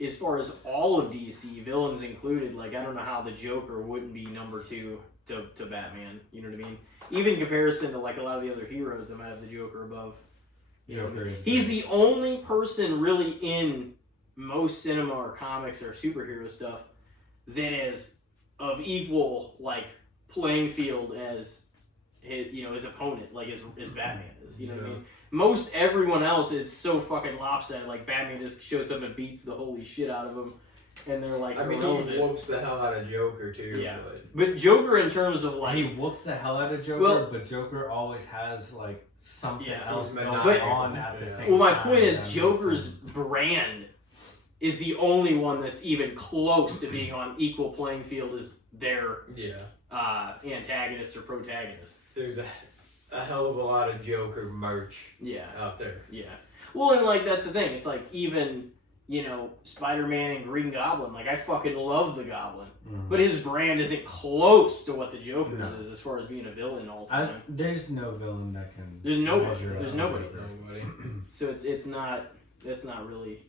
as far as all of DC, villains included, like, I don't know how the Joker wouldn't be number 2 to Batman. You know what I mean? Even in comparison to, like, a lot of the other heroes, I might have the Joker above. You know what I Joker mean? is He's the only person really in most cinema or comics or superhero stuff that is of equal, like, playing field as his opponent, like his Batman is. You know what I mean? Most everyone else, it's so fucking lopsided. Like Batman just shows up and beats the holy shit out of him, and they're like, I mean, irrelevant. he whoops the hell out of Joker too. Yeah. But But Joker, in terms of like, He whoops the hell out of Joker, Well- but Joker always has like something Yeah, else he's going maniacal. on at the Yeah. same well, my time. point is That makes Joker's sense. brand is the only one that's even close to being on equal playing field as their antagonist or protagonist. there's a hell of a lot of Joker merch Yeah. out there. Yeah. Well, and like that's the thing. It's like even Spider-Man and Green Goblin. Like I fucking love the Goblin, but his brand isn't close to what the Joker's No. is as far as being a villain all the time. There's no villain that can. There's nobody. measure up There's to nobody. Joker. So it's not. That's not really.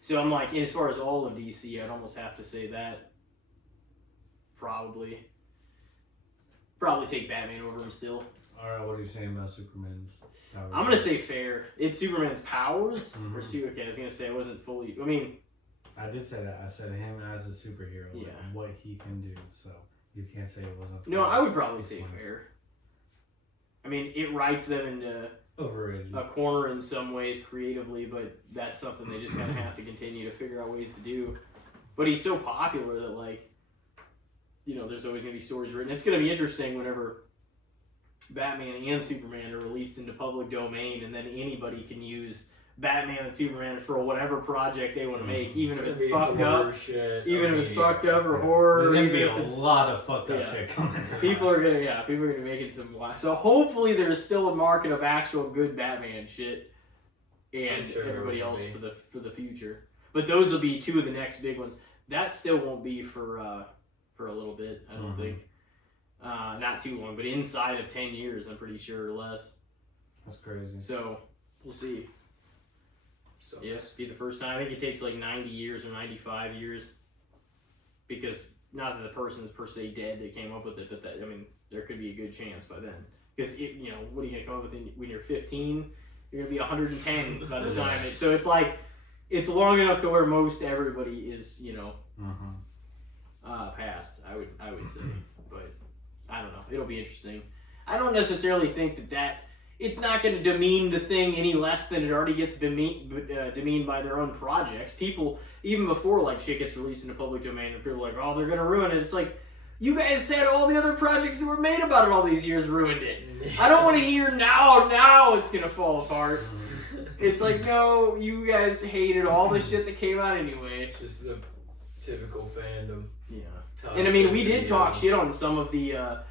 So I'm like, as far as all of DC, I'd almost have to say that. Probably take Batman over him still. All right, what are you saying about Superman's powers? I'm gonna say fair. It's Superman's powers. Mhm. Okay, I was gonna say I wasn't fully. I mean, I did say that. I said him as a superhero, like Yeah. what he can do. So you can't say it wasn't. no, fair. I would probably say fair. I mean, it writes them into Overrated. a corner in some ways creatively, but that's something they just kind of have to continue to figure out ways to do. But he's so popular that, like, there's always going to be stories written. It's going to be interesting whenever Batman and Superman are released into public domain, and then anybody can use Batman and Superman for whatever project they want to make, even if it's fucked up. Even if it's fucked up or horror, There's gonna even be if a it's lot of fucked up Yeah. shit coming out. People are gonna be making some laugh. So hopefully there's still a market of actual good Batman shit, and I'm sure everybody there will else be. for the future. But those will be 2 of the next big ones. That still won't be for a little bit. I don't Mhm. think. Not too long, but inside of 10 years, I'm pretty sure, or less. That's crazy. So we'll see. So Yes, be the first time. I think it takes like 90 years or 95 years, because not that the person's per se dead that came up with it, but there could be a good chance by then. Because what are you gonna come up with when you're 15? You're gonna be 110 by the time. So it's like it's long enough to where most everybody is past. I would say, but I don't know. It'll be interesting. I don't necessarily think that it's not going to demean the thing any less than it already gets demeaned by their own projects. People, even before like shit gets released into public domain, and people are like, oh, they're going to ruin it. It's like, you guys said all the other projects that were made about it all these years ruined it. I don't want to hear now it's going to fall apart. It's like, no, you guys hated all the shit that came out anyway. It's just the typical fandom. Yeah. And I mean, we did Toxicity, talk shit on some of the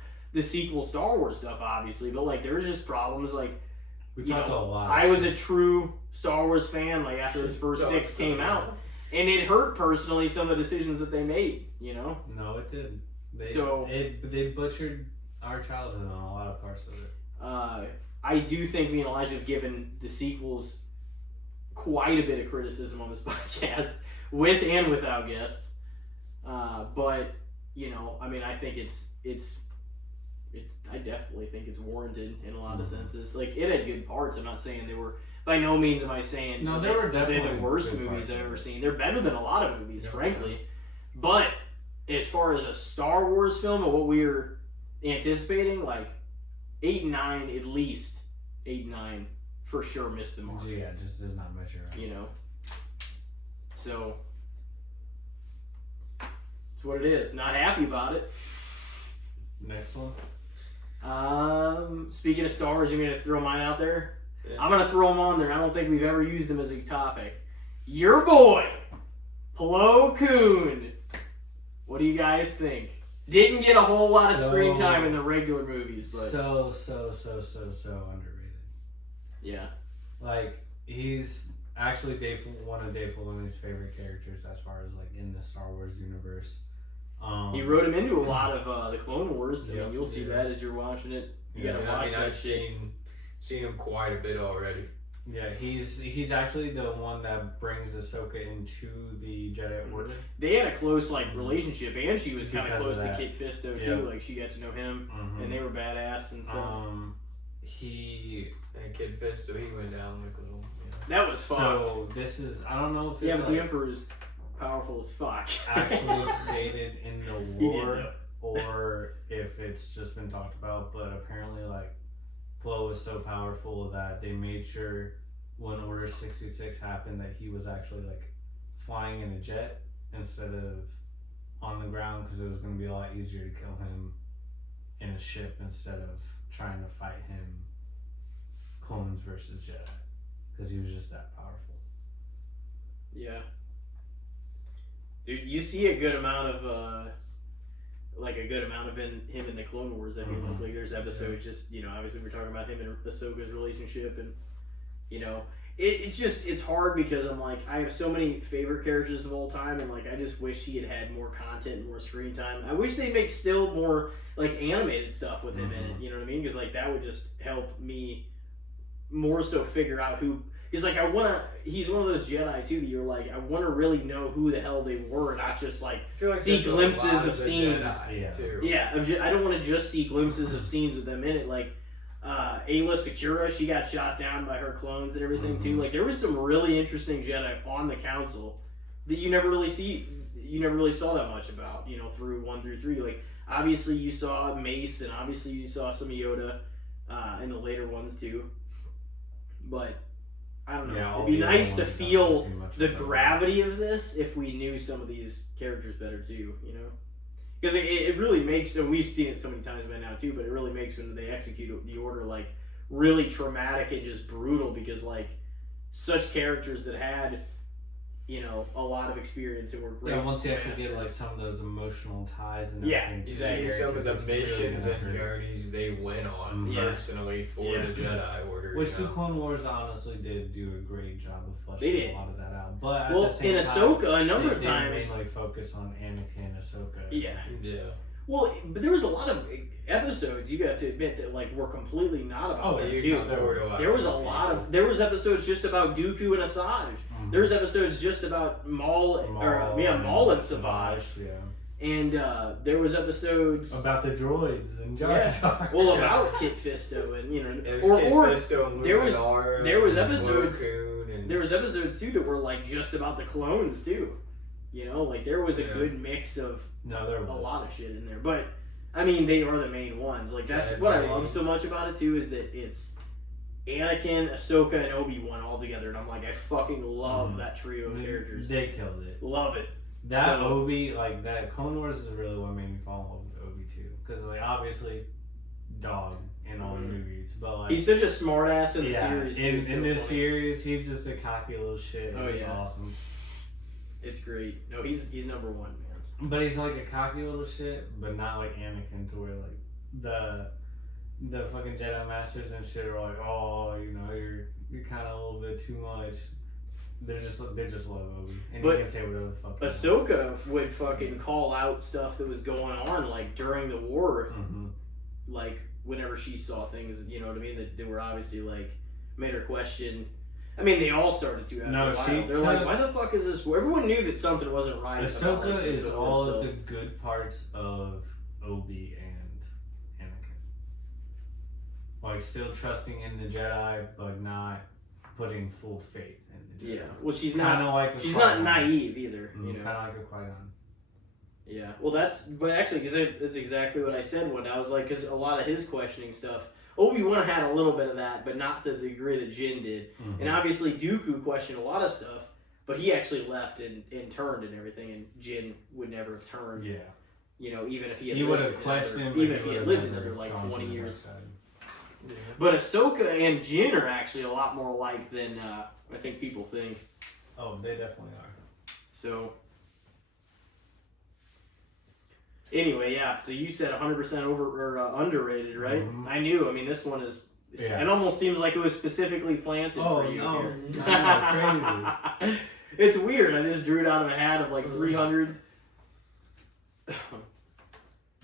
sequel Star Wars stuff, obviously, but like there was just problems. Like We talked a lot. I was a true Star Wars fan. Like after those first 6 came out, and it hurt personally some of the decisions that they made. No, it did. They butchered our childhood on a lot of parts of it. I do think me and Elijah have given the sequels quite a bit of criticism on this podcast. with and without guests. But I mean, I think it's. I definitely think it's warranted in a lot of senses. Like, it had good parts. I'm not saying they were. By no means am I saying No, they were definitely they're the worst good movies parts. I've ever seen. They're better than a lot of movies, Yeah. frankly. But as far as a Star Wars film and what we were anticipating, like 8 and 9, at least 8 and 9 for sure missed the mark. Yeah, just does not measure up. So it's what it is. Not happy about it. Next one. Speaking of Star Wars, you're gonna throw mine out there. Yeah. I'm gonna throw them on there. I don't think we've ever used them as a topic. Your boy, Plo Koon. What do you guys think? Didn't get a whole lot of screen time in the regular movies, but So underrated. yeah. Like, he's actually one of Dave Filoni's favorite characters as far as like in the Star Wars universe. He wrote him into a lot of the Clone Wars. I mean, Yep. you'll see that as you're watching it. You gotta I watch mean, that I've shit. seen him quite a bit already. Yeah, he's actually the one that brings Ahsoka into the Jedi Order. They had a close relationship, and she was kind of Because of close to that. Kit Fisto too. Yep. Like, she got to know him, Mhm. and they were badass and stuff. He And Kid Fisto, he went down like a little. That was fun. so this is I don't know if Yeah, it's but the like Emperor is powerful as fuck. actually stated in the He did war know. or if it's just been talked about, but apparently like Plo was so powerful that they made sure when Order 66 happened that he was actually like flying in a jet instead of on the ground because it was going to be a lot easier to kill him in a ship instead of trying to fight him clones versus Jedi because he was just that powerful. Yeah. Dude, you see a good amount of him in the Clone Wars. I mean, like there's episodes just obviously we're talking about him and Ahsoka's relationship, and it's hard because I'm like I have so many favorite characters of all time, and like I just wish he had more content and more screen time. I wish they make still more like animated stuff with him in it. You know what I mean? Because like that would just help me more so figure out who. Because like he's one of those Jedi too that you're like I want to really know who the hell they were, not just like I feel like see that's a glimpses lot of the scenes. Jedi, Yeah. too. Yeah, I don't want to just see glimpses of scenes with them in it. Like Ayla Secura, she got shot down by her clones and everything too. Like there was some really interesting Jedi on the Council that you never really saw that much about. Through 1 through 3. Like obviously you saw Mace, and obviously you saw some Yoda in the later ones too. But I don't know. Yeah, all It'd be the other nice to ones don't feel seem much the better. gravity of this if we knew some of these characters better too, Because it really makes, and we've seen it so many times by now too, but it really makes when they execute the Order like really traumatic and just brutal because like such characters that had, a lot of experience and were great. Yeah, once you actually get masters. like some of those emotional ties and Yeah, everything. to exactly. You see some of the characters, it's really missions gonna and hurt. journeys they went on Yeah. personally for Yeah. the Jedi Order. Which the Clone Wars honestly did do a great job of fleshing They did. a lot of that out. But at Well, the same in time, Ahsoka, a number they of did times. mainly focus on Anakin and Ahsoka. Yeah. Yeah. Well, but there was a lot of episodes you got to admit that like were completely not about that you too. explored a lot There was a of lot people. of there was episodes just about Dooku and Asajj. Mhm. There was episodes just about Maul and Savage, Yeah. and there was episodes About the droids and Jar Yeah. Jar. well about Kit Fisto and It was Kit Fisto and there was- Luminara there was and episodes- Plo Koon and there was episodes too that were like just about the clones too. Like there was a Yeah. good mix of No, there was a lot of shit in there, but I mean they are the main ones. Like that's Yeah, what I they- love so much about it too is that it's Anakin, Ahsoka, and Obi-Wan all together, and I'm like I fucking love that trio of characters. They killed it. Love it. That So- Obi, like that Clone Wars is really what made me fall in love with Obi too. Because like obviously, dog in all the movies, but like He's such a smartass in the yeah, series. Too. in It's so this funny. series, he's just a cocky little shit. Oh, It's yeah. awesome. It's great. No, he's number one, man. But he's like a cocky little shit, but not like Anakin to where like the fucking Jedi Masters and shit are like, oh, you're kind of a little bit too much. They just love Obi, and But he can say whatever the fuck. he wants. Ahsoka would fucking call out stuff that was going on, like during the war, Mhm. like whenever she saw things, you know what I mean, that were obviously like made her question. I mean, they all started to after a while. They're like, why the fuck is this? Everyone knew that something wasn't right. Ahsoka is all of the good parts of Obi and Anakin. Like, still trusting in the Jedi, but not putting full faith in the Jedi. Yeah, well, she's not naive either. You know, kind of like a Qui-Gon. Yeah, well, but actually, because it's exactly what I said when I was like, because a lot of his questioning stuff, Obi-Wan had a little bit of that, but not to the degree that Jin did. Mm-hmm. And obviously, Dooku questioned a lot of stuff, but he actually left and turned and everything, and Jin would never have turned. Yeah. You know, even if he had he would have questioned, even if he had lived another like 20 years. Yeah. But Ahsoka and Jin are actually a lot more alike than I think people think. Oh, they definitely are. So. Anyway, yeah. So you said 100% over or underrated, right? Mm-hmm. I knew. I mean, this one is. Yeah. It almost seems like it was specifically planted for you. Oh here. no, crazy! It's weird. I just drew it out of a hat of like 300.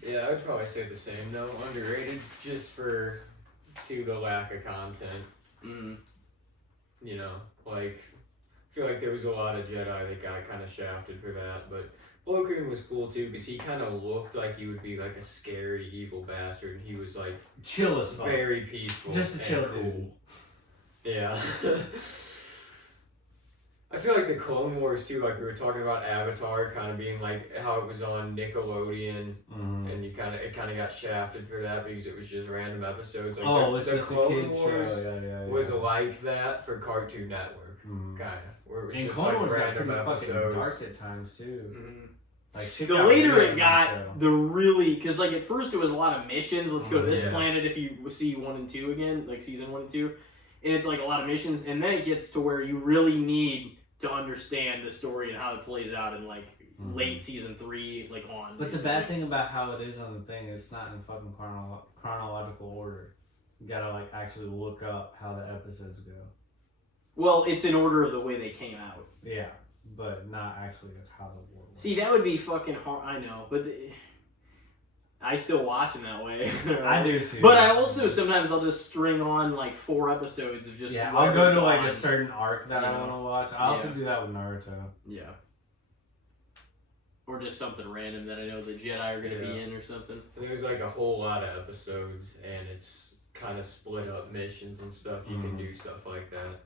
Yeah, I'd probably say the same though. Underrated, just for the lack of content. Mm. You know, like I feel like there was a lot of Jedi that got kind of shafted for that, but. Plo Koon was cool too because he kind of looked like he would be like a scary evil bastard, and he was like chill as fuck, very peaceful, just a chill cool. Dude. Yeah. I feel like the Clone Wars too, like we were talking about Avatar, kind of being like how it was on Nickelodeon, and it kind of got shafted for that because it was just random episodes. Like the Clone Wars was like that for Cartoon Network, kind of. Where it was and just Clone like Wars got random pretty episodes. fucking dark at times too. Mm-hmm. Like the later it got, the really, because like at first it was a lot of missions. Let's go to this planet if you see 1 and 2 again, like season 1 and 2, and it's like a lot of missions, and then it gets to where you really need to understand the story and how it plays out in like late season 3, like on. But the bad thing about how it is on the thing, it's not in fucking chronological order. You gotta like actually look up how the episodes go. Well, it's in order of the way they came out. Yeah, but not actually how the war was. See, that would be fucking hard. I know, but I still watch them that way. I do too. But I also sometimes I'll just string on like 4 episodes of just. Yeah, I'll go to like a certain arc that I want to watch. I also do that with Naruto. Yeah. Or just something random that I know the Jedi are going to be in or something. And there's like a whole lot of episodes, and it's kind of split up missions and stuff. You can do stuff like that.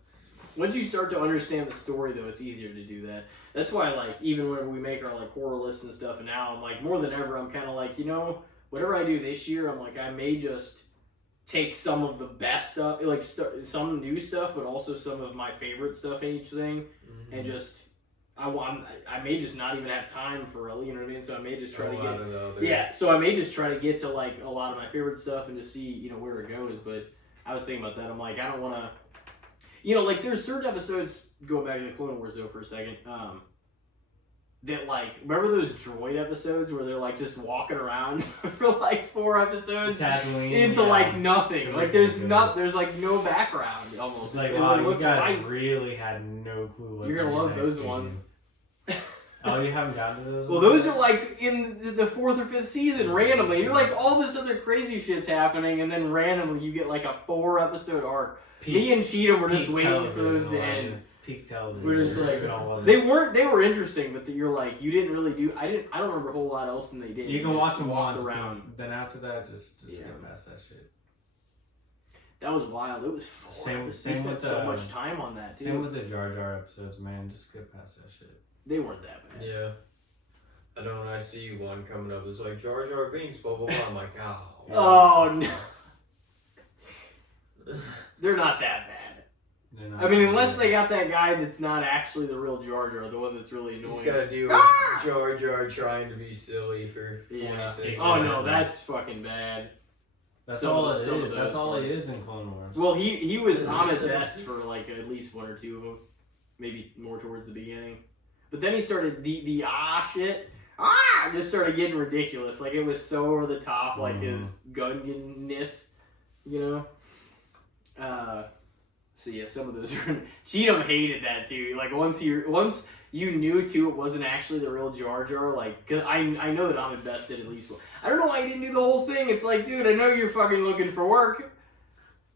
Once you start to understand the story, though, it's easier to do that. That's why, like, even whenever we make our, like, horror lists and stuff, and now I'm, like, more than ever, I'm kind of like, you know, whatever I do this year, I'm like, I may just take some of the best stuff, like, some new stuff, but also some of my favorite stuff in each thing, and just, I may just not even have time for, you know what I mean? So I may just try so I may just try to get to, like, a lot of my favorite stuff and just see, you know, where it goes, but I was thinking about that. I'm like, I don't want to. You know, like, there's certain episodes, going back to the Clone Wars, though, for a second, that, like, remember those droid episodes where they're, like, just walking around for, like, 4 episodes? Tatooine. Into, like, nothing. Like, there's like, no background, almost. It's like, wow, you guys really had no clue what you're gonna love those ones. Oh, you haven't gotten to those Well, those are, like, in the 4th or 5th season, randomly. You're like, all this other crazy shit's happening, and then randomly you get, like, a 4-episode arc. Me and Cheatham were just waiting for those to end. Peak television. We're just like, they were interesting, but you're like, you didn't really do. I don't remember a whole lot else than they did. You can watch them once, around. Then after that, just go past that shit. That was wild. It was 4 episodes. They spent so much time on that too. Same with the Jar Jar episodes, man. Just get past that shit. They weren't that bad. Yeah. I know when I see one coming up, it's like Jar Jar Binks, blah blah blah. I'm like, oh. Oh no. They're not that bad. I mean, unless they got that guy that's not actually the real Jar Jar, the one that's really annoying. He's got to do Jar Jar trying to be silly for 26 Oh no, that's fucking bad. That's all it is. That's all it is in Clone Wars. Well, he was on at best for like at least 1 or 2 of them, maybe more towards the beginning. But then he started the shit. Just started getting ridiculous. Like it was so over the top, like his Gungan-ness, you know. So yeah, some of those are. Cheatham hated that too. Like once you knew too, it wasn't actually the real Jar Jar. Like, cause I know that I'm invested at least. I don't know why he didn't do the whole thing. It's like, dude, I know you're fucking looking for work.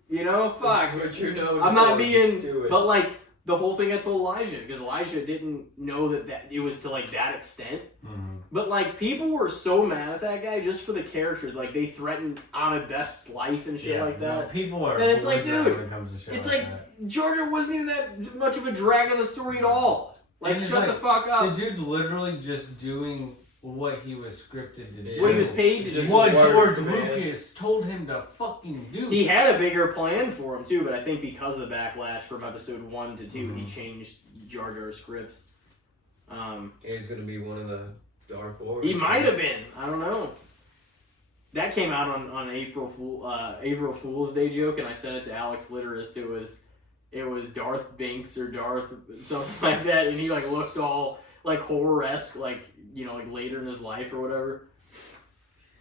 You know, fuck. This is what you're known I'm for, not being, just do it. but like the whole thing I told Elijah, because Elijah didn't know that it was to like that extent. Mm-hmm. But like people were so mad at that guy just for the character, like they threatened Ahmed Best's life and shit like that. No, people are. And it's like, belligerent dude, when it comes to shit it's like like that. Jar Jar wasn't even that much of a drag on the story at all. Like And it's shut like, the fuck up. The dude's literally just doing what he was scripted to do. What he was paid to do. Just What work, George man. Lucas told him to fucking do. He had a bigger plan for him too, but I think because of the backlash from episode 1 to 2, he changed Jar Jar's script. He's gonna be one of the Dark Lords. He might have been. I don't know. That came out on April Fool's Day joke, and I sent it to Alex Litterist. It was Darth Binks or Darth something like that, and he like looked all like horror-esque, like like later in his life or whatever.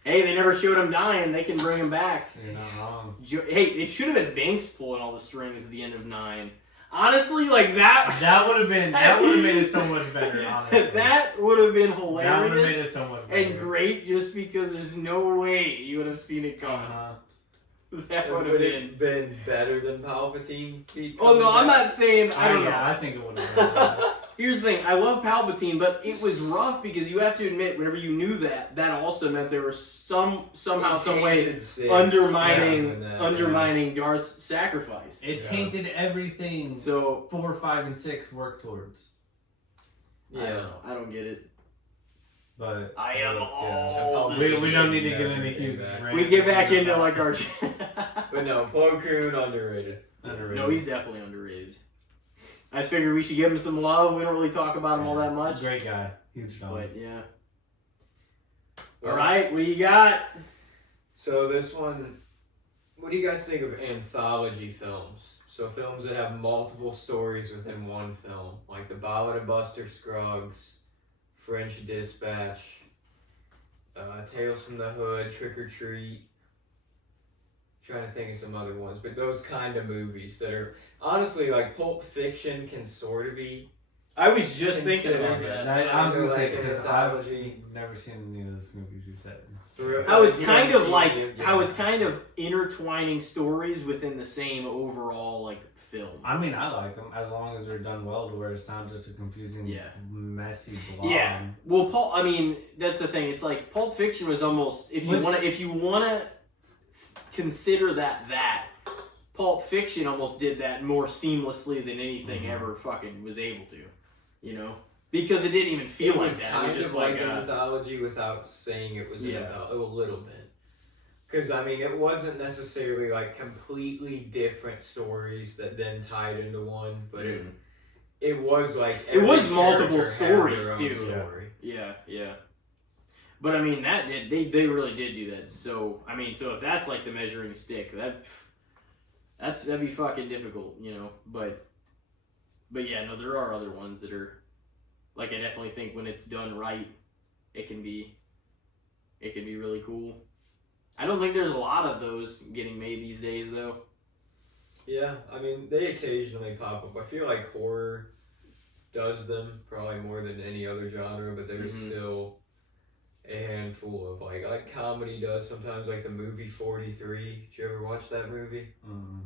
Hey, they never showed him dying. They can bring him back. You're not wrong. Hey, it should have been Binks pulling all the strings at the end of 9. Honestly, like that. That would have made it so much better. Honestly, that would have been that would have made hilarious it so much better. and great, just because there's no way you would have seen it coming. That would have been better than Palpatine. Oh no, I'm not saying. I don't know. I think it would have been better. Here's the thing. I love Palpatine, but it was rough because you have to admit, whenever you knew that also meant there was somehow, some way undermining Darth's sacrifice. It tainted everything. So 4, 5, and 6 work towards. Yeah, I don't get it. But I am all. all. we don't need to get into huge. We get back into like our. But no, Plo Koon underrated. No, he's definitely underrated. I just figured we should give him some love. We don't really talk about him all that much. Great guy, huge dog. But yeah. All right, what do you got? So this one, what do you guys think of anthology films? So films that have multiple stories within one film, like The Ballad of Buster Scruggs, French Dispatch, Tales from the Hood, Trick or Treat. Trying to think of some other ones, but those kind of movies that are honestly like Pulp Fiction can sort of be. I was just thinking about Consider that. I was gonna Like say an because anthology. I've never seen any of those movies you said. How it's You kind haven't of seen like it, how yeah. it's kind of intertwining stories within the same overall like film. I mean, I like them as long as they're done well to where it's not just a confusing, messy blob. Yeah. Well, I mean, that's the thing. It's like Pulp Fiction was almost if you wanna consider that Pulp Fiction almost did that more seamlessly than anything ever fucking was able to, because it didn't even feel like that. It was just like an anthology without saying it was an anthology, a little bit. Because I mean, it wasn't necessarily like completely different stories that then tied into one, but it was like it was every multiple character had stories their own too. story. Yeah. But I mean, they really did do that. So I mean, so if that's like the measuring stick, that'd be fucking difficult, But yeah, no, there are other ones that are like I definitely think when it's done right, it can be really cool. I don't think there's a lot of those getting made these days, though. Yeah, I mean, they occasionally pop up. I feel like horror does them probably more than any other genre, but there's still a handful of like comedy does sometimes, like the movie 43. Did you ever watch that movie? Mm-hmm.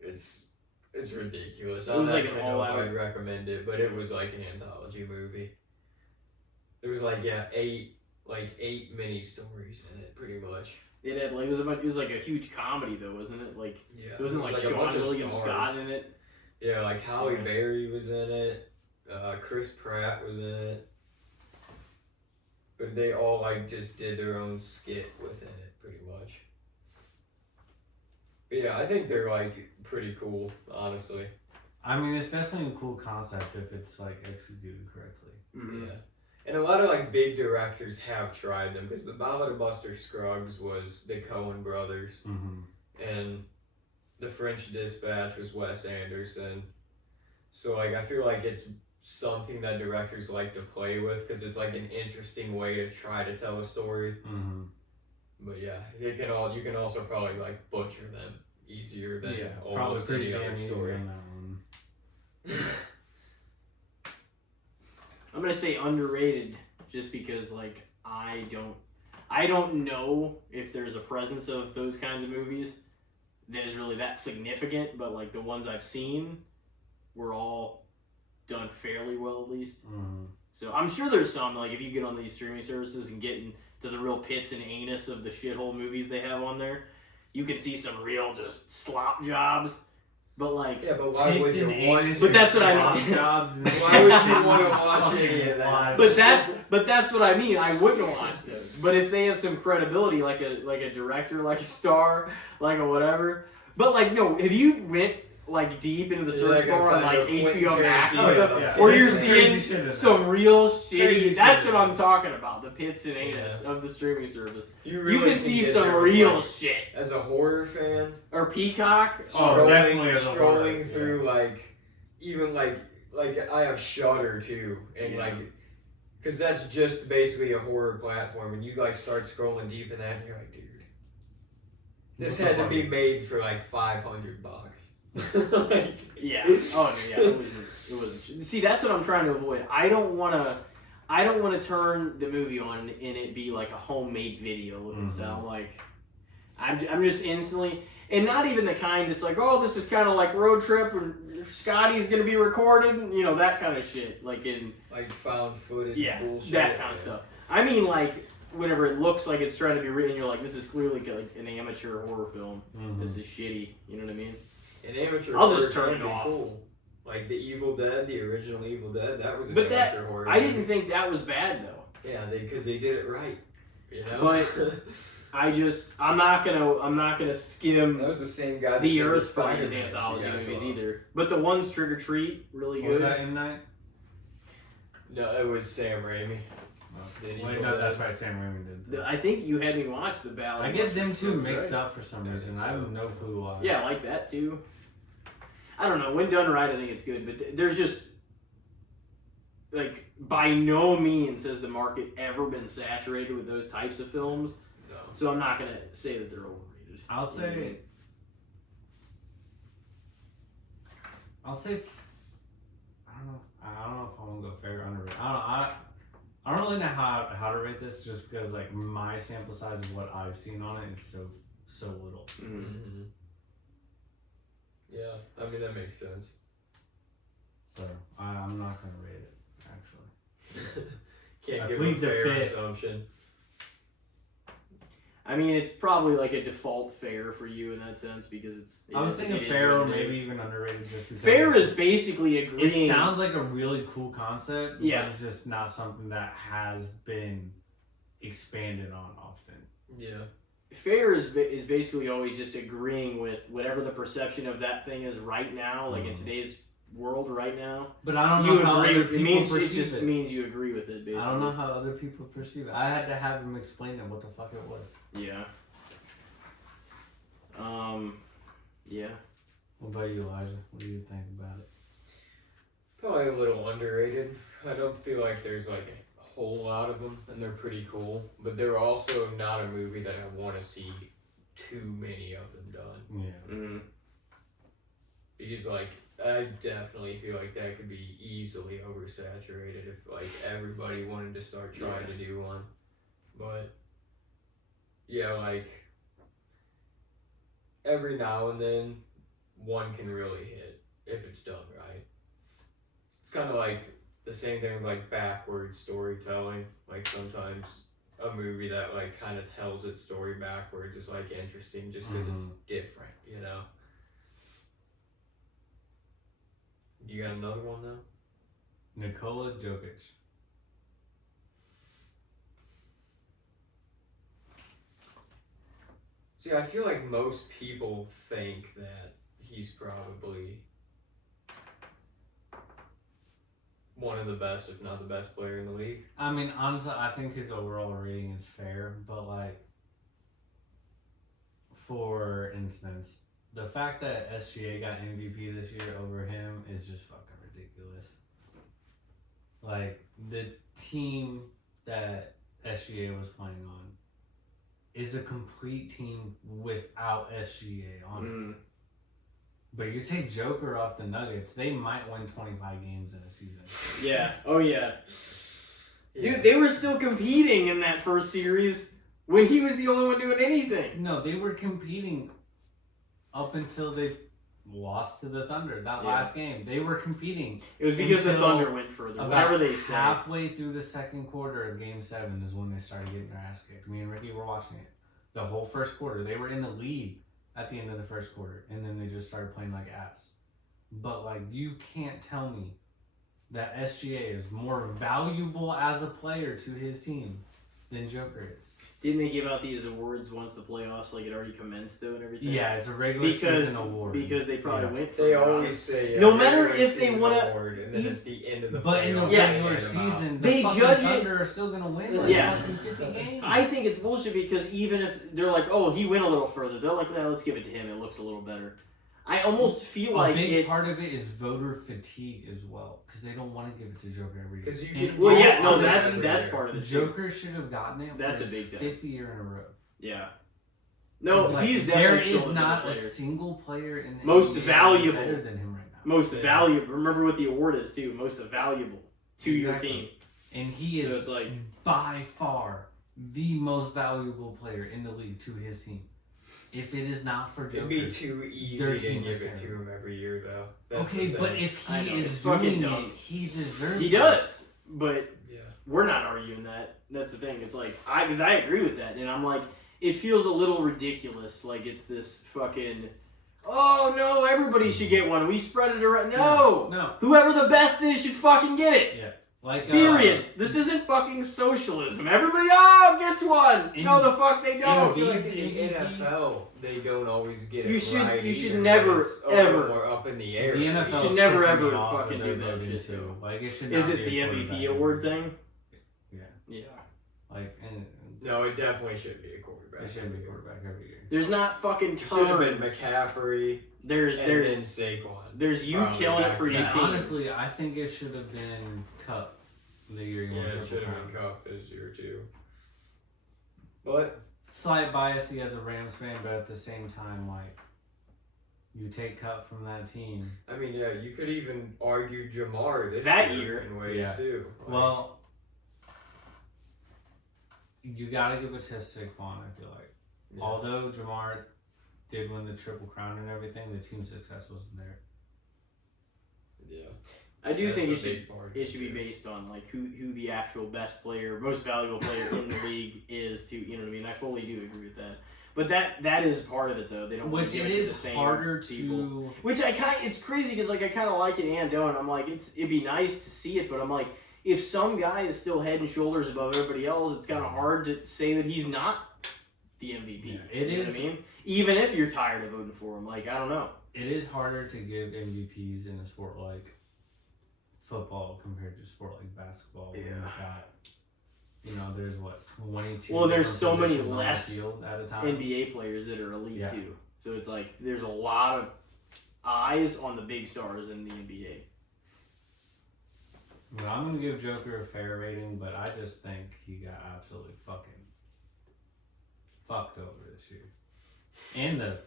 It's ridiculous. It I don't was like actually an know if all-out- I'd recommend it, but it was like an anthology movie. There was like eight mini stories in it, pretty much. It had like it was like a huge comedy though, wasn't it? Like Yeah, it wasn't like a Sean bunch of William stars. Scott in it. Yeah, like Halle Berry was in it. Chris Pratt was in it. But they all like just did their own skit within it, pretty much. But yeah, I think they're like pretty cool, honestly. I mean, it's definitely a cool concept if it's like executed correctly. Yeah. And a lot of like big directors have tried them, because The Ballad of Buster Scruggs was the Coen brothers, and The French Dispatch was Wes Anderson. So like I feel like it's something that directors like to play with, because it's like an interesting way to try to tell a story. But yeah, you can also probably like butcher them easier than almost any other story. On that one. I'm gonna say underrated, just because like I don't know if there's a presence of those kinds of movies that is really that significant, but like the ones I've seen were all done fairly well, at least. Mm. So I'm sure there's some, like if you get on these streaming services and get into the real pits and anus of the shithole movies they have on there, you can see some real just slop jobs. But like, Yeah, but why would you want? But that's what I mean. Jobs and Why would you want to watch any of that? But that's what I mean. I wouldn't watch those. But if they have some credibility, like a director, like a star, like a whatever. But like, no, if you went like deep into the search bar on like HBO Max and stuff, or you're seeing some real shitty. That's what I'm talking about. The pits and anus of the streaming service. You can see some real shit. As a horror fan, or Peacock. Definitely as a strolling horror, through like even like I have Shudder too, and like because that's just basically a horror platform, and you like start scrolling deep in that, and you're like, dude, this had to be made for like $500. Like, yeah. Oh yeah. It wasn't. See, that's what I'm trying to avoid. I don't want to turn the movie on and it be like a homemade video and sound like I'm just instantly, and not even the kind that's like, oh, this is kind of like Road Trip and Scotty's gonna be recorded, you know, that kind of shit, like in like found footage, bullshit, that kind of stuff. I mean, like whenever it looks like it's trying to be written, you're like, this is clearly like an amateur horror film. This is shitty. You know what I mean? An amateur. I'll just turn it off. Cool. Like the Evil Dead, the original Evil Dead, that was an but amateur horror. I didn't think that was bad though. Yeah, because they did it right. You know? But I'm not gonna skim that was the same guy. The Earth for these anthology movies either. But the ones Trick or Treat, really good. Was that M. Night? No, it was Sam Raimi. Wait, no, that's right. Sam Raimi did. I think you had me watch the Ballad. I get them two mixed up for some reason. I have no clue why. Yeah, I like that too. I don't know. When done right, I think it's good. But there's just like by no means has the market ever been saturated with those types of films. No. So I'm not gonna say that they're overrated. I'll say. I don't know. I don't know if I want to go fair or underrated. I don't really know how to rate this, just because like my sample size of what I've seen on it is so little. Mm-hmm. Yeah, I mean that makes sense. So I'm not gonna rate it actually. Can't give a fair assumption. I mean, it's probably like a default fair for you in that sense because I was thinking fair or maybe even underrated just because. Fair is basically agreeing. It sounds like a really cool concept, yeah. But it's just not something that has been expanded on often. Yeah. Fair is basically always just agreeing with whatever the perception of that thing is right now, like in today's world right now. But I don't know how other people perceive it. Just means you agree with it, basically. I don't know how other people perceive it. I had to have him explain it what the fuck it was. Yeah. Yeah. What about you, Elijah? What do you think about it? Probably a little underrated. I don't feel like there's like a whole lot of them, and they're pretty cool. But they're also not a movie that I want to see too many of them done. Yeah. Mm-hmm. Because like I definitely feel like that could be easily oversaturated if like everybody wanted to start trying to do one. But yeah, like every now and then one can really hit if it's done right. It's kind of like the same thing with like backward storytelling. Like sometimes a movie that like kind of tells its story backwards is like interesting just because it's different, you know? You got another one though? Nicola Jokić. See, I feel like most people think that he's probably one of the best, if not the best player in the league. I mean, honestly, I think his overall rating is fair, but like, for instance, the fact that SGA got MVP this year over him is just fucking ridiculous. Like, the team that SGA was playing on is a complete team without SGA on it. But you take Joker off the Nuggets, they might win 25 games in a season. Yeah. Oh, yeah. Dude, they were still competing in that first series when he was the only one doing anything. No, they were competing up until they lost to the Thunder that Yeah. last game. They were competing. It was because the Until Thunder went further. About Whatever they say. halfway through the second quarter of Game 7 is when they started getting their ass kicked. Me and Ricky were watching it. The whole first quarter. They were in the lead at the end of the first quarter. And then they just started playing like ass. But, like, you can't tell me that SGA is more valuable as a player to his team than Joker is. Didn't they give out these awards once the playoffs like it already commenced though and everything? Yeah, it's a regular season award. Because they probably Yeah. went for They it. always say No matter regular if they season wanna- award, and then it's the end of the But in the playoffs, Yeah. regular they hand them out. season, the They fucking judge it- Thunder are still gonna win like Yeah. fucking 50 games. I think it's bullshit because even if they're like, oh, he went a little further, they're like, let's give it to him. It looks a little better. I almost feel a like big it's part of it is voter fatigue as well, because they don't want to give it to Joker every year. 'Cause you And can- well, yeah, It's no, always that's every year. part of it. too. Joker should have gotten it. That's for a his big thing. 5th year in a row. Yeah. No, Like, he's there definitely still is a not good a player. single player in the Most NBA valuable. better than him right now. Most Yeah. valuable. Remember what the award is too. Most valuable to your Exactly. team. And he So is it's like by far the most valuable player in the league to his team. If it is not for Joker, It'd be too easy Their to team give is it to terrible. him every year, though. That's okay, the but thing. if I he know, is it's fucking doing dumb. it, he deserves he it. does, but Yeah. we're not arguing that. That's the thing. It's like because I agree with that, and I'm like, it feels a little ridiculous. Like it's this fucking. Oh no! Everybody should get one. We spread it around. No, No. whoever the best is should fucking get it. Yeah. Like Period. This isn't fucking socialism. Everybody gets one. No, the fuck they I don't. feel like Embiid's in the MVP. NFL, they don't always get it You should- right you should either, never, when it's a ever- little more up in the air. The NFL should never, pissing ever me off fucking with their do that voting, shit, too. too. Like it should. Is not it be the a MVP quarterback award every year. thing? Yeah. Yeah. Like and No, it definitely should be a quarterback. it should be a quarterback every year. There's not fucking It should have been terms. McCaffrey There's and then there's Saquon. there's you Probably killing it back for to your back. team. Honestly, I think it should have been Cup the year he Yeah, won it Triple should have Crown. been Cup this year too. But Slight bias as a Rams fan, but at the same time, like you take Cup from that team. I mean, yeah, you could even argue Jamar this That year. in ways Yeah. too. Like, Well, you gotta give it to Saquon. I feel like, yeah. although Jamar did win the Triple Crown and everything, the team success wasn't there. Yeah. I do That's think a it should big part of it should be too. based on like who the actual best player, most valuable player in the league is to you know what I mean. I fully do agree with that. But that is part of it though. They don't want Which to give it it to is the same harder people. to. Which it's crazy because like I kind of like it and don't. I'm like it'd be nice to see it, but I'm like if some guy is still head and shoulders above everybody else, it's kind of hard to say that he's not the MVP. Yeah, it you know is. what I mean, even if you're tired of voting for him, like I don't know. It is harder to give MVPs in a sport like football compared to a sport like basketball. When Yeah. you've got, you know, there's what 22. Well, there's different so many positions on the less field at a time. NBA players that are elite Yeah. too. So it's like there's a lot of eyes on the big stars in the NBA. Well, I'm gonna give Joker a fair rating, but I just think he got absolutely fucking fucked over this year. And the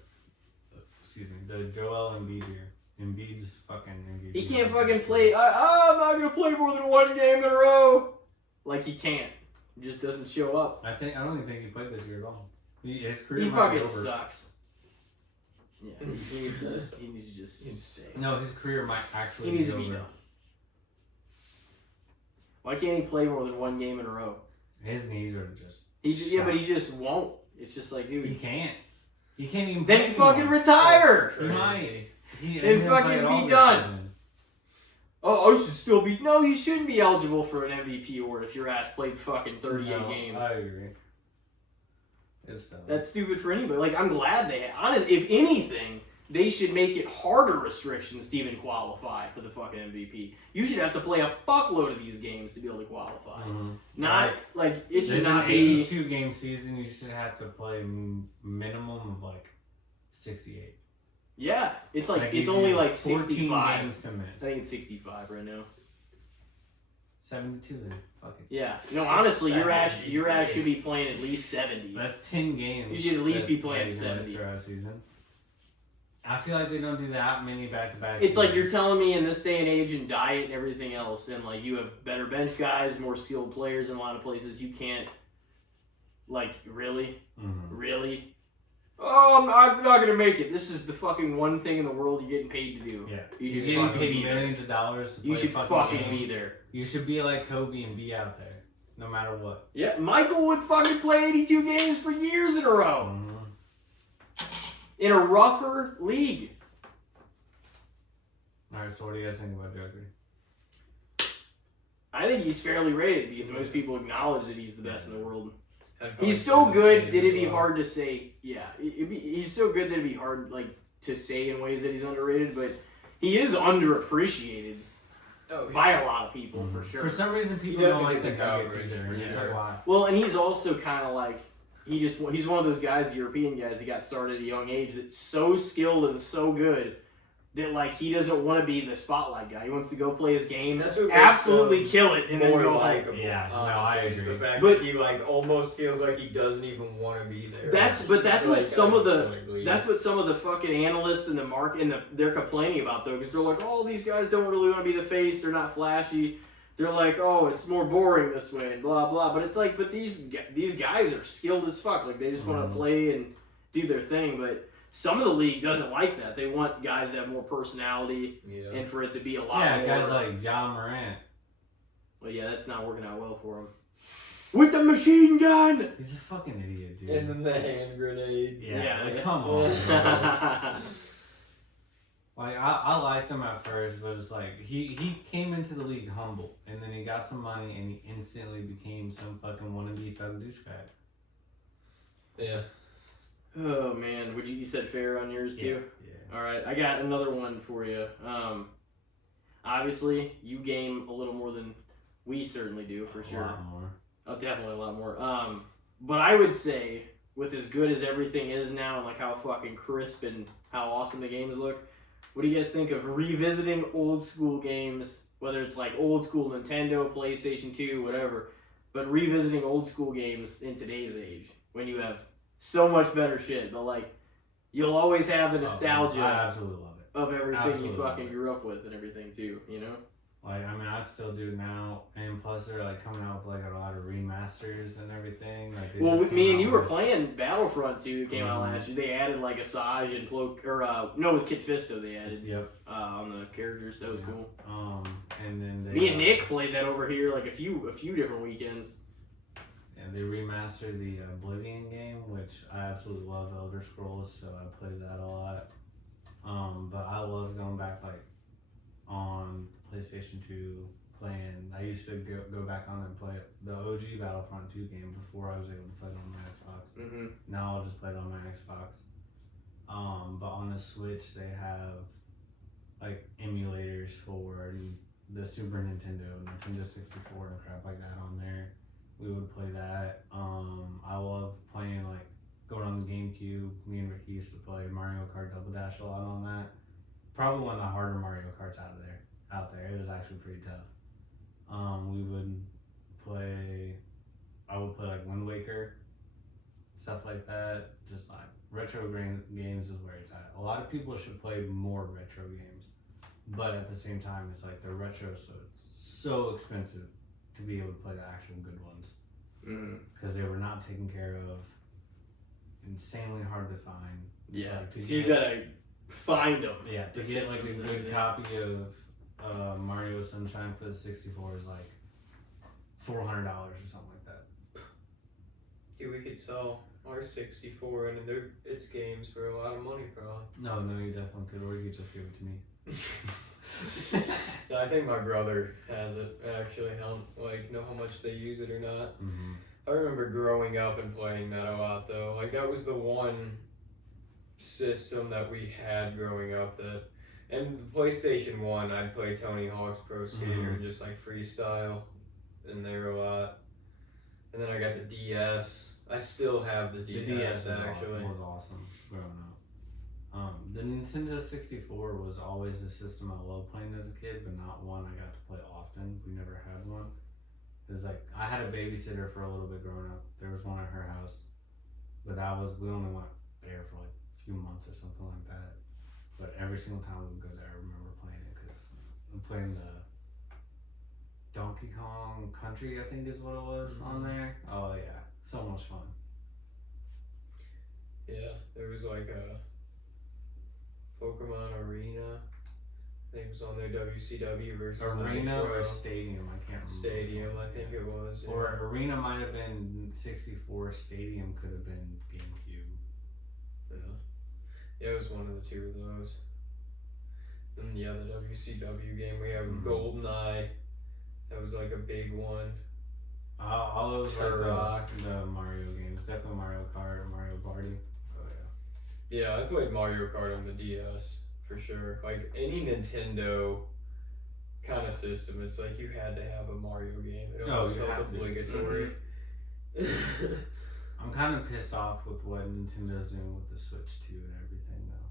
Joel Embiid year. Embiid's fucking MVP. He can't fucking play. I'm not gonna play more than one game in a row. Like he can't. He just doesn't show up. I don't even think he played this year at all. His career He might be fucking over. sucks. Yeah, he needs to just stay. No, his career might actually He needs be to be over. done. Why can't he play more than one game in a row? His knees are just. But he just won't. It's just like, dude. He can't. He can't even. Then play fucking anymore. retire. He Crazy. might. He Then he'll play fucking it all be this done. season. Oh, I should still be. No, you shouldn't be eligible for an MVP award if your ass played fucking 38 No, games. I agree. It's dumb. That's stupid for anybody. Like, I'm glad they. Honestly, if anything, they should make it harder restrictions to even qualify for the fucking MVP. You should have to play a fuckload of these games to be able to qualify. Mhm. Not like it should There's not an be. 82 game season. You should have to play minimum of like 68. Yeah, it's like That it's gives only you like 14 65. games to I miss. think it's 65 right now. 72 then. Fuck it. Yeah. No, honestly, your ass should be playing at least 70. That's 10 games. You should at least be that's playing not even 70. missed throughout a season. I feel like they don't do that many back-to-back. It's like seasons. you're telling me in this day and age and diet and everything else, and like you have better bench guys, more skilled players in a lot of places. You can't, like, really, Mhm. really. Oh, oh, I'm not gonna make it. This is the fucking one thing in the world you're getting paid to do. Yeah. You You're getting paid millions of dollars to play You should fucking game. be there. You should be like Kobe and be out there, no matter what. Yeah, Michael would fucking play 82 games for years in a row. In a rougher league. Alright, so what do you guys think about Joker? I think he's fairly rated because most people acknowledge that he's the best in the world. I'd probably He's say so the good same that it'd as be well. hard to say. Yeah, he's so good that it'd be hard to say in ways that he's underrated, but he is underappreciated by a lot of people for sure. For some reason, people doesn't don't like get the the Nuggets coverage, either. for And it's sure. like, why? Well, and he's also kind of like he's one of those guys, European guys, that got started at a young age that's so skilled and so good that like he doesn't want to be the spotlight guy. He wants to go play his game, That's what makes absolutely him kill it, and then more go home. likable. Yeah, no, honestly. I It's the agree. fact But- that he like almost feels like he doesn't even want to be there. That's It's what like, some I of the just wanna leave. that's what some of the fucking analysts in the market they're complaining about though, because they're like, oh, these guys don't really want to be the face. They're not flashy. They're like, oh, it's more boring this way, and blah blah. But it's like, but these guys are skilled as fuck. Like they just want to play and do their thing. But some of the league doesn't like that. They want guys that have more personality and for it to be a lot. Yeah, more, guys like John Morant. Well, yeah, that's not working out well for him. With the machine gun. He's a fucking idiot, dude. And then the hand grenade. Yeah, like, come on. Bro. Like I liked him at first, but it's like he came into the league humble, and then he got some money, and he instantly became some fucking wannabe thug douchebag. Yeah. Oh man, you said fair on yours too? Yeah. All right, I got another one for you. Obviously, you game a little more than we certainly do, for sure. A lot more. Oh, definitely a lot more. But I would say, with as good as everything is now, and like how fucking crisp and how awesome the games look, what do you guys think of revisiting old school games? Whether it's like old school Nintendo, PlayStation 2, whatever, but revisiting old school games in today's age when you have so much better shit, but like you'll always have the nostalgia I absolutely love it. of everything Absolutely you fucking love it. grew up with and everything too, you know? Like, I mean, I still do now, and plus they're like coming out with like a lot of remasters and everything. Like, they Well, just me came and out you were with- playing Battlefront 2 that came out Mhm. last year. They added like Asajj and no, it was Kit Fisto they added Yep. on the characters. That was cool. And then they, Me and Nick played that over here like a few different weekends. And they remastered the Oblivion game, which I absolutely love Elder Scrolls, so I played that a lot. But I love going back like on PlayStation 2 playing. I used to go back on and play the OG Battlefront 2 game before I was able to play it on my Xbox. Mm-hmm. Now I'll just play it on my Xbox. But on the Switch they have like emulators for the Super Nintendo, Nintendo 64 and crap like that on there. We would play that. I love playing like going on the GameCube. Me and Ricky used to play Mario Kart Double Dash a lot on that. Probably one of the harder Mario Karts out there. It was actually pretty tough. We would play. I would play like Wind Waker, stuff like that. Just like retro games is where it's at. A lot of people should play more retro games, but at the same time, it's like they're retro, so it's so expensive to be able to play the actual good ones because they were not taken care of. Insanely hard to find. It's Yeah, like to so you get- gotta find them. yeah, to the get like a systems and good everything. copy of Mario Sunshine for the 64 is like $400 or something like that. Dude, we could sell our 64 and its games for a lot of money, probably. No, you definitely could, or you could just give it to me. I think my brother has it, actually. I don't know how much they use it or not. Mm-hmm. I remember growing up and playing that a lot, though. Like, that was the one system that we had growing up that... And the PlayStation 1, I'd play Tony Hawk's Pro Skater and just, like, freestyle in there a lot. And then I got the DS. I still have the DS, The DS actually. was awesome growing up. The Nintendo 64 was always a system I loved playing as a kid, but not one I got to play often. We never had one. It was like, I had a babysitter for a little bit growing up. There was one at her house, but we only went there for like a few months or something like that. But every single time we would go there, I remember playing it because I'm playing the Donkey Kong Country, I think is what it was on there. Oh yeah, so much fun. Yeah, There was like a Pokemon Arena. I think it was on their WCW versus Arena Nitro. or Stadium, I can't remember. Stadium, I think it was. Yeah. Or Arena might have been 64, Stadium could have been GameCube. Yeah, it was one of the two of those. And yeah, the WCW game, we have Mhm. GoldenEye. That was like a big one. All of Turok. the Mario games, definitely Mario Kart, Mario Party. Oh yeah. Yeah, I played Mario Kart on the DS for sure. Like any Nintendo kind of system, it's like you had to have a Mario game. It almost you felt have to. obligatory. I'm kind of pissed off with what Nintendo's doing with the Switch 2 and everything though.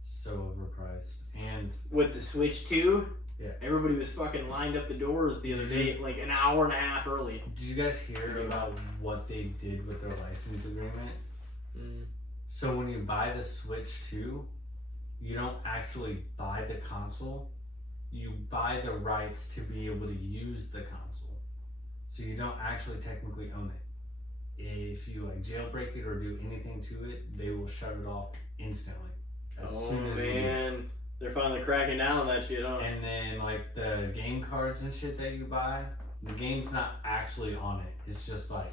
So overpriced. And With the Switch 2, yeah, everybody was fucking lined up the doors the other day, like an hour and a half early. did you guys hear about what they did with their license agreement? Mm. So when you buy the Switch 2, you don't actually buy the console. You buy the rights to be able to use the console. So you don't actually technically own it. If you like jailbreak it or do anything to it, they will shut it off instantly. As soon as you do. Man, they're finally cracking down on that shit, huh? And then like the game cards and shit that you buy, the game's not actually on it. It's just like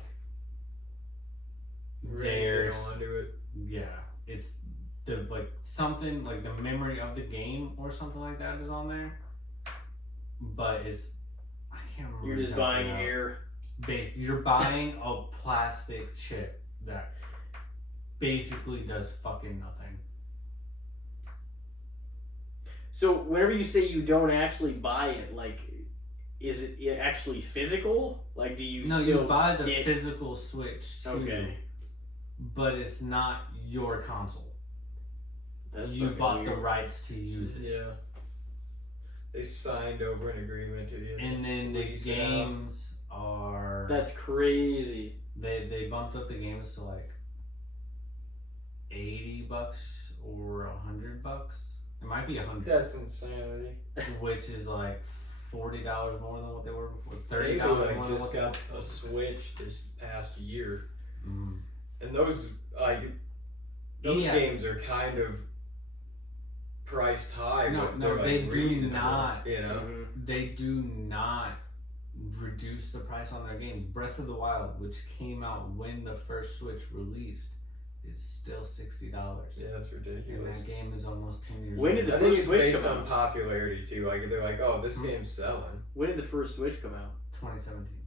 Rented there's onto it. yeah, it's the like something like the memory of the game or something like that is on there. But it's I can't remember. You're just exactly buying how. air. You're buying a plastic chip that basically does fucking nothing. So whenever you say you don't actually buy it, like, is it actually physical? Like, do you No, still you buy the get... physical Switch too, Okay. but it's not your console. That's You fucking bought weird. the rights to use it. Yeah. They signed over an agreement to you. And then the lease it out. games are That's crazy. they bumped up the games to like $80 or $100. It might be $100, That's insanity. which is like $40 more than what they were before. $30 They more like than just what they got were a Switch this past year, Mm. and those Yeah. games are kind of priced high. No, but no, they're, like, they do reasonable, not. You know. Mhm. They do not reduce the price on their games. Breath of the Wild, which came out when the first Switch released, is still $60. Yeah, that's And ridiculous. that game is almost 10 years When old. did the I think first it's Switch based come on out? popularity too. Like they're like, oh, this Hmm? game's selling. When did the first Switch come out? 2017.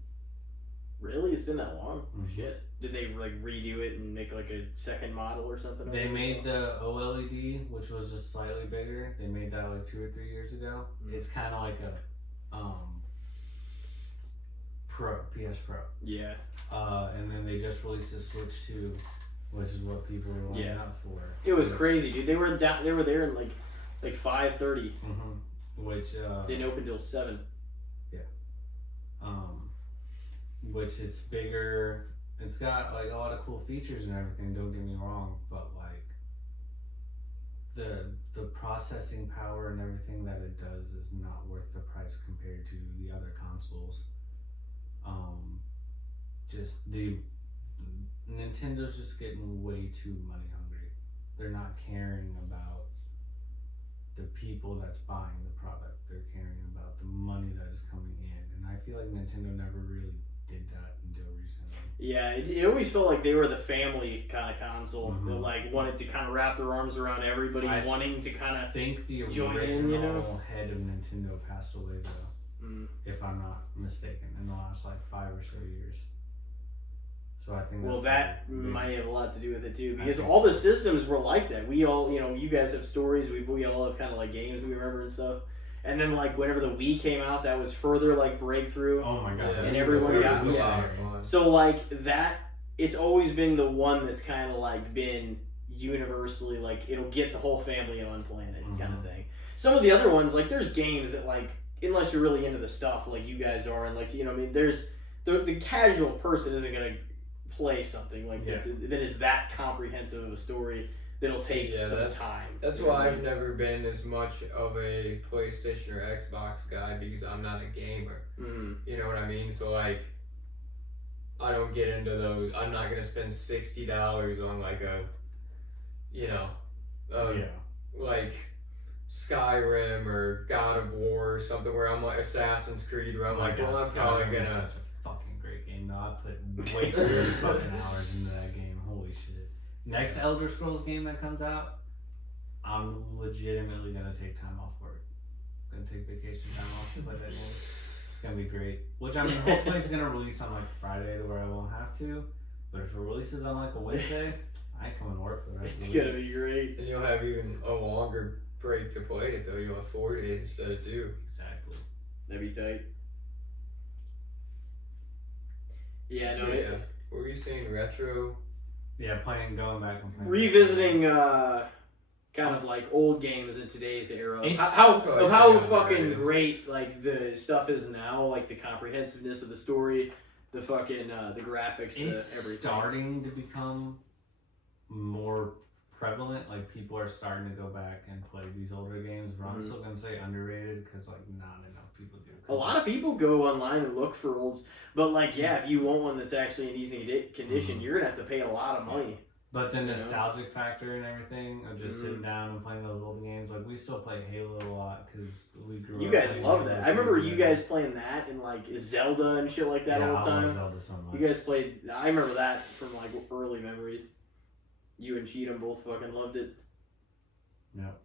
Really? It's been that long? Mhm. Shit. Did they like redo it and make like a second model or something? They made the OLED, which was just slightly bigger. They made that like 2 or 3 years ago. Mm. It's kind of like a PS Pro. Yeah. And then they just released a Switch 2, which is what people were lining Yeah. up for. It was Which- crazy, dude. They were down. They were there in like 5:30. Mhm. Which Didn't open till 7. which it's bigger. It's got like a lot of cool features and everything. Don't get me wrong, but like the processing power and everything that it does is not worth the price compared to the other consoles. Just the Nintendo's just getting way too money hungry. They're not caring about the people that's buying the product. They're caring about the money that is coming in, and I feel like Nintendo never really did that until recently. Yeah, it always felt like they were the family kind of console Mhm. that like wanted to kind of wrap their arms around everybody, I wanting to kind I of. think the Join original in, you know? head of Nintendo passed away though, Mm. if I'm not mistaken, in the last like 5 or so years. So I think that's Well, that probably big. might have a lot to do with it too, I because think all so. the systems were like that. We all, you guys have stories. We all have kind of like games we remember and stuff. And then like whenever the Wii came out, that was further like breakthrough. Oh my god! Yeah. And everyone It got- was a yeah. lot of fun. So like that, it's always been the one that's kind of like been universally like it'll get the whole family on playing it kind of Mhm. thing. Some of the other ones, like there's games that like unless you're really into the stuff like you guys are, and like I mean, there's the casual person isn't gonna play something like Yeah. that is that comprehensive of a story that'll take Yeah, some that's- time. That's You know why what I I've mean? never been as much of a PlayStation or Xbox guy because I'm not a gamer. Mhm. You know what I mean? So like, I don't get into those. I'm not gonna spend $60 on like a you know, Yeah. like Skyrim or God of War or something where I'm like Assassin's Creed where I'm like, well, I'm probably Skyrim is gonna. such a fucking great game though. I put way too many fucking hours into that game. Holy shit. Next Elder Scrolls game that comes out, I'm legitimately gonna take time off work. Gonna take vacation time off to play that game. It's gonna be great. Which I mean, hopefully it's gonna release on like Friday to where I won't have to. But if it releases on like a Wednesday, I ain't coming to work for the rest It's of the gonna week. be great. And you'll have even a longer break to play it though. You'll have 4 days instead of 2. Exactly. That'd be tight. Yeah, no. Yeah. What were you saying? Retro? Yeah, going back and playing. Revisiting kind of like old games in today's era. It's- How Oh, it's fucking underrated. great like the stuff is now, like the comprehensiveness of the story, the fucking the graphics, the It's everything. starting to become more prevalent. Like people are starting to go back and play these older games, but I'm Mhm. still gonna say underrated because like not enough people do. A lot of people go online and look for olds, but like yeah, if you want one that's actually in decent condition, you're gonna have to pay a lot of money. But the You know? nostalgic factor and everything of just sitting down and playing those old games, like we still play Halo a lot because we grew You up. guys playing love Halo that. I remember games. you guys playing that and like Zelda and shit like that Yeah, all the I love time. Zelda so much. You guys played. I remember that from like early memories. You and Cheatham both fucking loved it. Yep.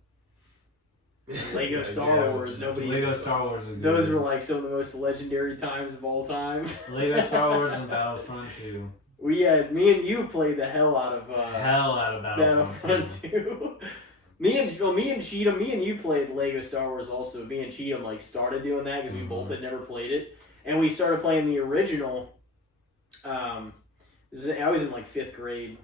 Lego Star Wars. Nobody's. Lego Star Wars is good. Those were like some of the most legendary times of all time. Lego Star Wars and Battlefront 2. Me and you played the hell out of Hell out of Battlefront 2. 2. me and Cheatham, me and you played Lego Star Wars also. Me and Cheatham like started doing that because we both had never played it, and we started playing the original. I was in like 5th grade,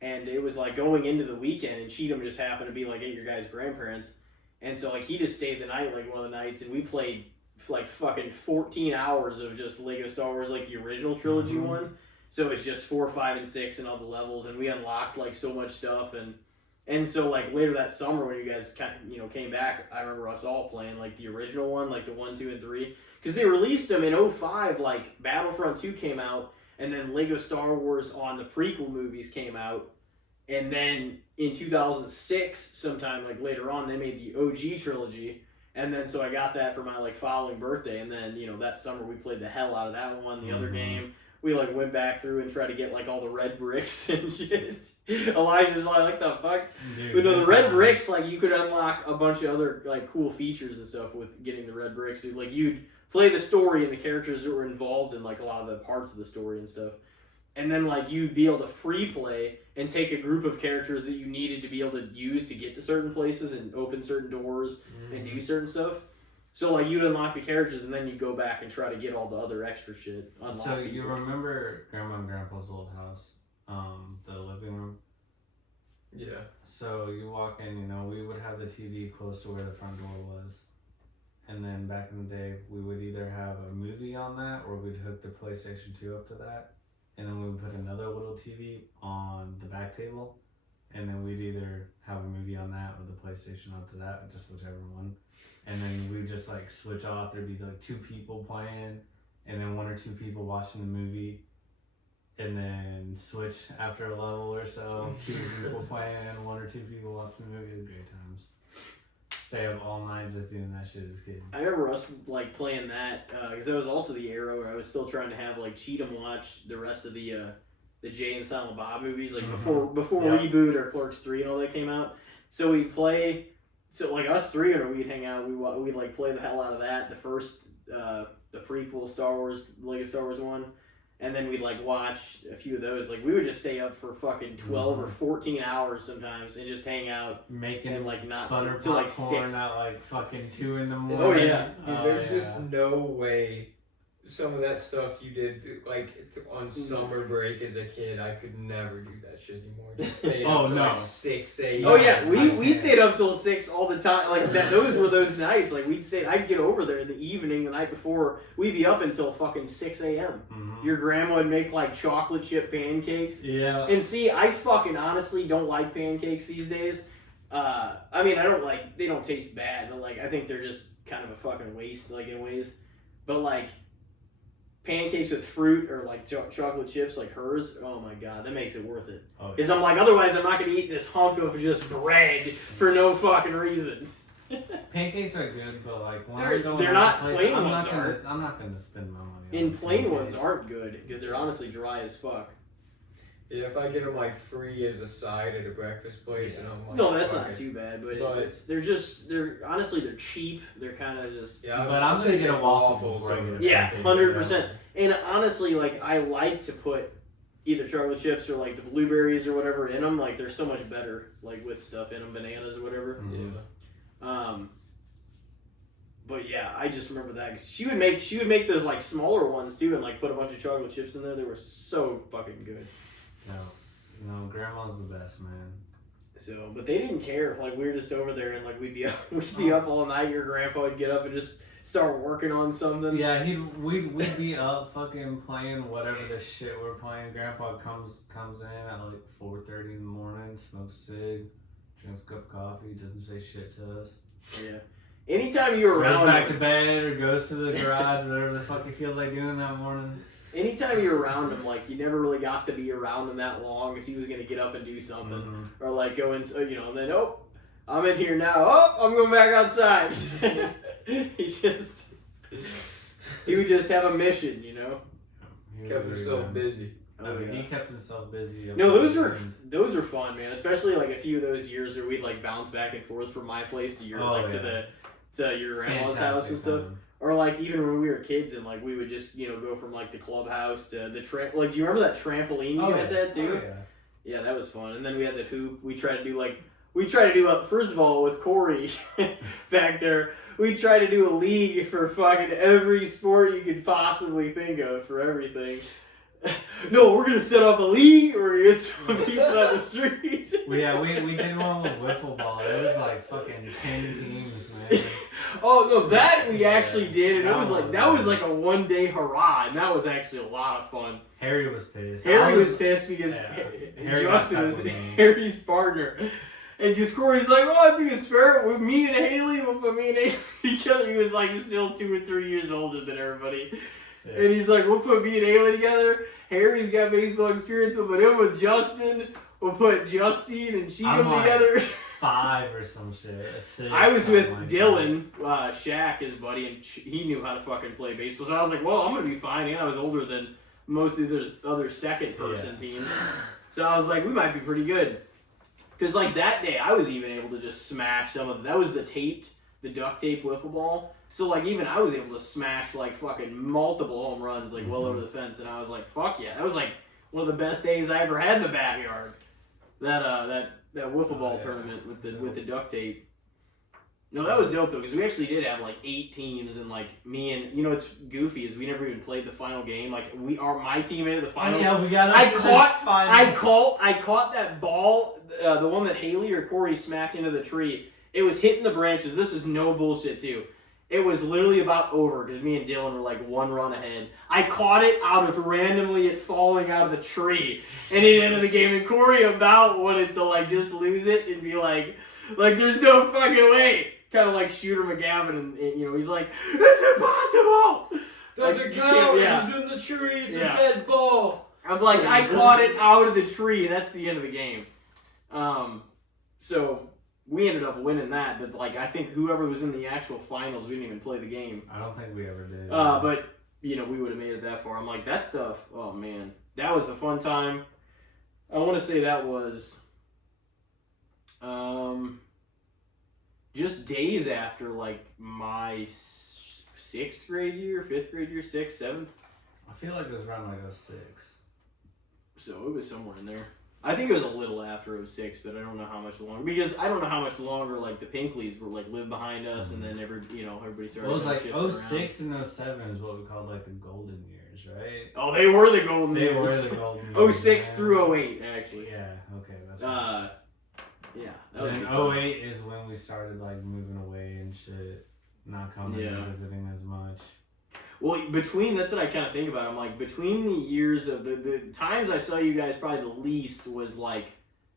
and it was like going into the weekend, and Cheatham just happened to be like at your guys' grandparents, and so like he just stayed the night like one of the nights, and we played like fucking 14 hours of just Lego Star Wars like the original trilogy one. So it's just 4, 5, and 6 and all the levels, and we unlocked like so much stuff, and so like later that summer when you guys came back, I remember us all playing like the original one, like the 1, 2, and 3, because they released them in 2005. Like Battlefront 2 came out, and then Lego Star Wars on the prequel movies came out, and then in 2006, sometime like later on, they made the OG trilogy, and then so I got that for my like following birthday, and then that summer we played the hell out of that one, the other game. We like went back through and tried to get like all the red bricks and shit. Elijah's like, the fuck? Dude, But no, the red bricks, like you could unlock a bunch of other like cool features and stuff with getting the red bricks. So, like you'd play the story and the characters that were involved in like a lot of the parts of the story and stuff. And then like you'd be able to free play and take a group of characters that you needed to be able to use to get to certain places and open certain doors and do certain stuff. So like you'd unlock the characters and then you'd go back and try to get all the other extra shit. So you remember Grandma and Grandpa's old house, the living room? Yeah. So you walk in, we would have the TV close to where the front door was. And then back in the day, we would either have a movie on that or we'd hook the PlayStation 2 up to that. And then we would put another little TV on the back table. And then we'd either have a movie on that or the PlayStation onto that, just whichever one. And then we would just like switch off. There'd be like 2 people playing, and then 1 or 2 people watching the movie, and then switch after a level or so. 2 people playing, 1 or 2 people watching the movie. It was great times. Stay up all night just doing that shit as kids. I remember us like playing that because that was also the era where I was still trying to have like Cheatham watch the rest of the Jay and Silent Bob movies like before Reboot or Clerks 3 and all that came out. So we'd play. So like us 3 or we'd hang out. We'd like play the hell out of that. The first the prequel Star Wars Lego Star Wars one. And then we'd like watch a few of those. Like we would just stay up for fucking 12 or 14 hours sometimes and just hang out, making and like not butter till like popcorn 6. at like fucking 2 in the morning. Oh, yeah. Dude, there's just no way some of that stuff you did like on summer break as a kid, I could never do that shit anymore. Just stay up till like 6 a.m. Oh yeah, we stayed up till 6 all the time. Like that, those were those nights. Like I'd get over there in the evening, the night before. We'd be up until fucking 6 a.m. Your grandma would make like chocolate chip pancakes. Yeah. And see, I fucking honestly don't like pancakes these days. I mean, they don't taste bad, but like I think they're just kind of a fucking waste, like in ways. But like, pancakes with fruit or like chocolate chips like hers, oh my god, that makes it worth it. Oh, Because I'm like, otherwise I'm not going to eat this hunk of just bread for no fucking reason. Pancakes are good, but like when They're- I'm going they're out not to places, plain I'm ones not gonna, aren't. I'm not gonna spend my money. And on plain pancakes. ones aren't good because they're honestly dry as fuck. Yeah, if I get them like free as a side at a breakfast place, and I'm like, No, that's fuck not it. too bad, but But- they're honestly they're cheap. They're kind of just Yeah, But I'm gonna get a taking waffle waffles before I over get a Yeah, pancake. 100%. And honestly, like I like to put either chocolate chips or like the blueberries or whatever in them. Like they're so much better, like with stuff in them, bananas or whatever. Mhm. Yeah. But yeah, I just remember that because she would make those like smaller ones too, and like put a bunch of chocolate chips in there. They were so fucking good. No, grandma's the best, man. So, but they didn't care. Like we were just over there, and like we'd be up all night. Your grandpa would get up and just start working on something. Yeah, we'd be up fucking playing whatever the shit we're playing. Grandpa comes in at like 4:30 in the morning, smokes a cig, drinks a cup of coffee, doesn't say shit to us. Yeah. Anytime you were Goes around, back to bed or goes to the garage, whatever the fuck he feels like doing that morning. anytime you're around him, like you never really got to be around him that long because he was gonna get up and do something, Mm-hmm. or like go in, and then I'm in here now. Oh, I'm going back outside. He would just have a mission, He was Kept very himself good. busy. Oh, yeah. He kept himself busy. No, those were fun, man. Especially like a few of those years where we'd like bounce back and forth from my place to your to your grandma's house and stuff. Or like even when we were kids and like we would just go from like the clubhouse to the like. Do you remember that trampoline you guys had too? Oh, yeah. Yeah, that was fun. And then we had the hoop. We tried to do first of all with Corey back there. We tried to do a league for fucking every sport you could possibly think of for everything. No, we're gonna set up a league or we're gonna get some people on the street. We did one with wiffle ball. It was like fucking 10 teams, man. Oh no, that we actually did, and that was like a 1 day hurrah, and that was actually a lot of fun. Harry was pissed. Harry was pissed because Harry Justyn was got tackled. Harry's partner. And because Corey's like, I think it's fair. With me and Haley, we'll put me and Haley together. He was like still 2 or 3 years older than everybody. Yeah. And he's like, we'll put me and Haley together. Harry's got baseball experience. We'll put him with Justyn. We'll put Justyn and Cheatham together. 5 or some shit. 6, I was with like Dylan, Shaq, his buddy, and he knew how to fucking play baseball. So I was like, well, I'm going to be fine. And I was older than most of the other second-person teams. So I was like, we might be pretty good. Because, like, that day, I was even able to just smash some of... That was the duct tape wiffle ball. So, like, even I was able to smash, like, fucking multiple home runs, like, well over the fence. And I was like, fuck yeah. That was, like, one of the best days I ever had in the backyard. That wiffle ball tournament with the duct tape. No, that was dope, though, because we actually did have, like, 8 teams. And, like, me and... You know what's goofy is we never even played the final game. Like, my team made it the finals. yeah, we got I caught that ball, the one that Haley or Corey smacked into the tree. It was hitting the branches. This is no bullshit, too. It was literally about over because me and Dylan were like 1 run ahead. I caught it out of randomly it falling out of the tree, and it ended the game. And Corey about wanted to like just lose it and be like there's no fucking way. Kind of like Shooter McGavin, and he's like, it's impossible. Doesn't Like, count. yeah. It was in the tree. It's Yeah. a dead ball. I'm like, I caught it out of the tree. That's the end of the game. So we ended up winning that, but like I think whoever was in the actual finals, we didn't even play the game. I don't think we ever did. But we would have made it that far. I'm like, that stuff. Oh man, that was a fun time. I want to say that was, just days after like my 6th grade year, 5th grade year, 6th, 7th. I feel like it was around like 06. So it was somewhere in there. I think it was a little after 06, but I don't know how much longer. Because I don't know how much longer like the Pinkleys were like lived behind us, and then everybody started. Well, it was like shifting 06 and 07 is what we called like the golden years, right? Oh, they were the golden They were years. the golden years. 06 man. through 08, actually. Yeah, okay, that's right. Yeah. That was And a then good time. 08 is when we started like moving away and shit, not coming and visiting as much. Well, that's what I kind of think about. I'm like, between the years of the times I saw you guys probably the least was like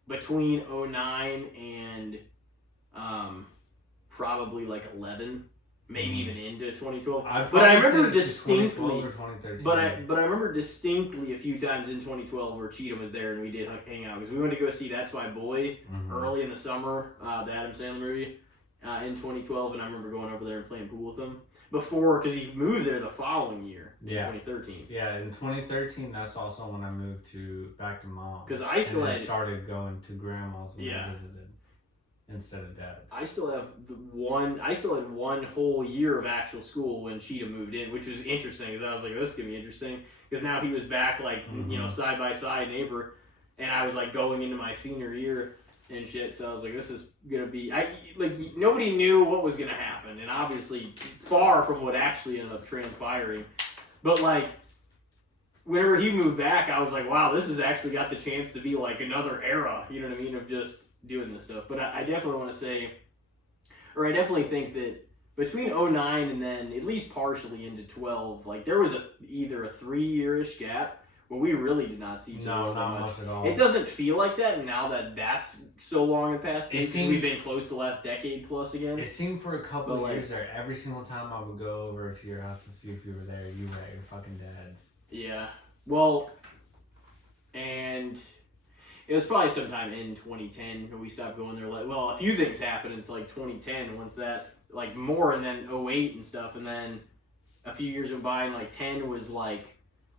between 09 and probably like 11, maybe even into 2012. I'd But I probably remember say it's distinctly, 2012 or 2013. but I remember distinctly a few times in 2012 where Cheatham was there and we did hang out because we went to go see That's My Boy early in the summer, the Adam Sandler movie, in 2012, and I remember going over there and playing pool with him before because he moved there the following year, in 2013. Yeah, in 2013, that's also when I moved back to mom. Because I still had started going to grandma's when I visited instead of dad's. I still had one whole year of actual school when Cheatham moved in, which was interesting because I was like, this is gonna be interesting because now he was back like side by side neighbor, and I was like going into my senior year and shit. So I was like, this is gonna be nobody knew what was gonna happen, and obviously far from what actually ended up transpiring. But like whenever he moved back, I was like, wow, this has actually got the chance to be like another era. You know what I mean? Of just doing this stuff. But I definitely want to say, or I definitely think that between 09 and then at least partially into 12, like there was either a 3-year-ish gap where we really did not see each other that much at all. It doesn't feel like that now that that's so long in past. We've been close to the last decade plus again. It seemed for a couple of years there, every single time I would go over to your house to see if you were there, you were at your fucking dad's. Yeah. Well, and it was probably sometime in 2010 when we stopped going there. Like, well, a few things happened in like 2010. Once that, like more, and then 08 and stuff, and then a few years went by, and like 10 was like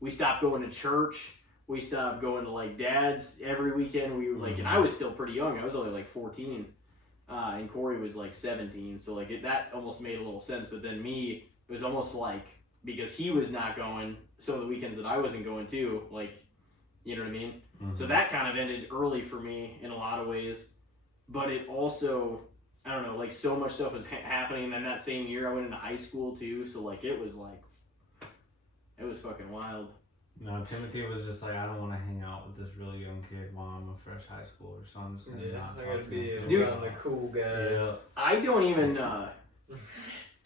we stopped going to church. We stopped going to like dad's every weekend. We were like, and I was still pretty young. I was only like 14, and Corey was like 17. So like that almost made a little sense. But then me, it was almost like because he was not going, some of the weekends that I wasn't going too, like. You know what I mean? Mm-hmm. So that kind of ended early for me in a lot of ways. But it also, I don't know, like so much stuff was happening. And then that same year I went into high school too. So like it was fucking wild. No, Timothy was just like, I don't want to hang out with this really young kid while I'm a fresh high schooler. So I'm just going to not talk to him. Around the cool guys. Yeah. I don't even,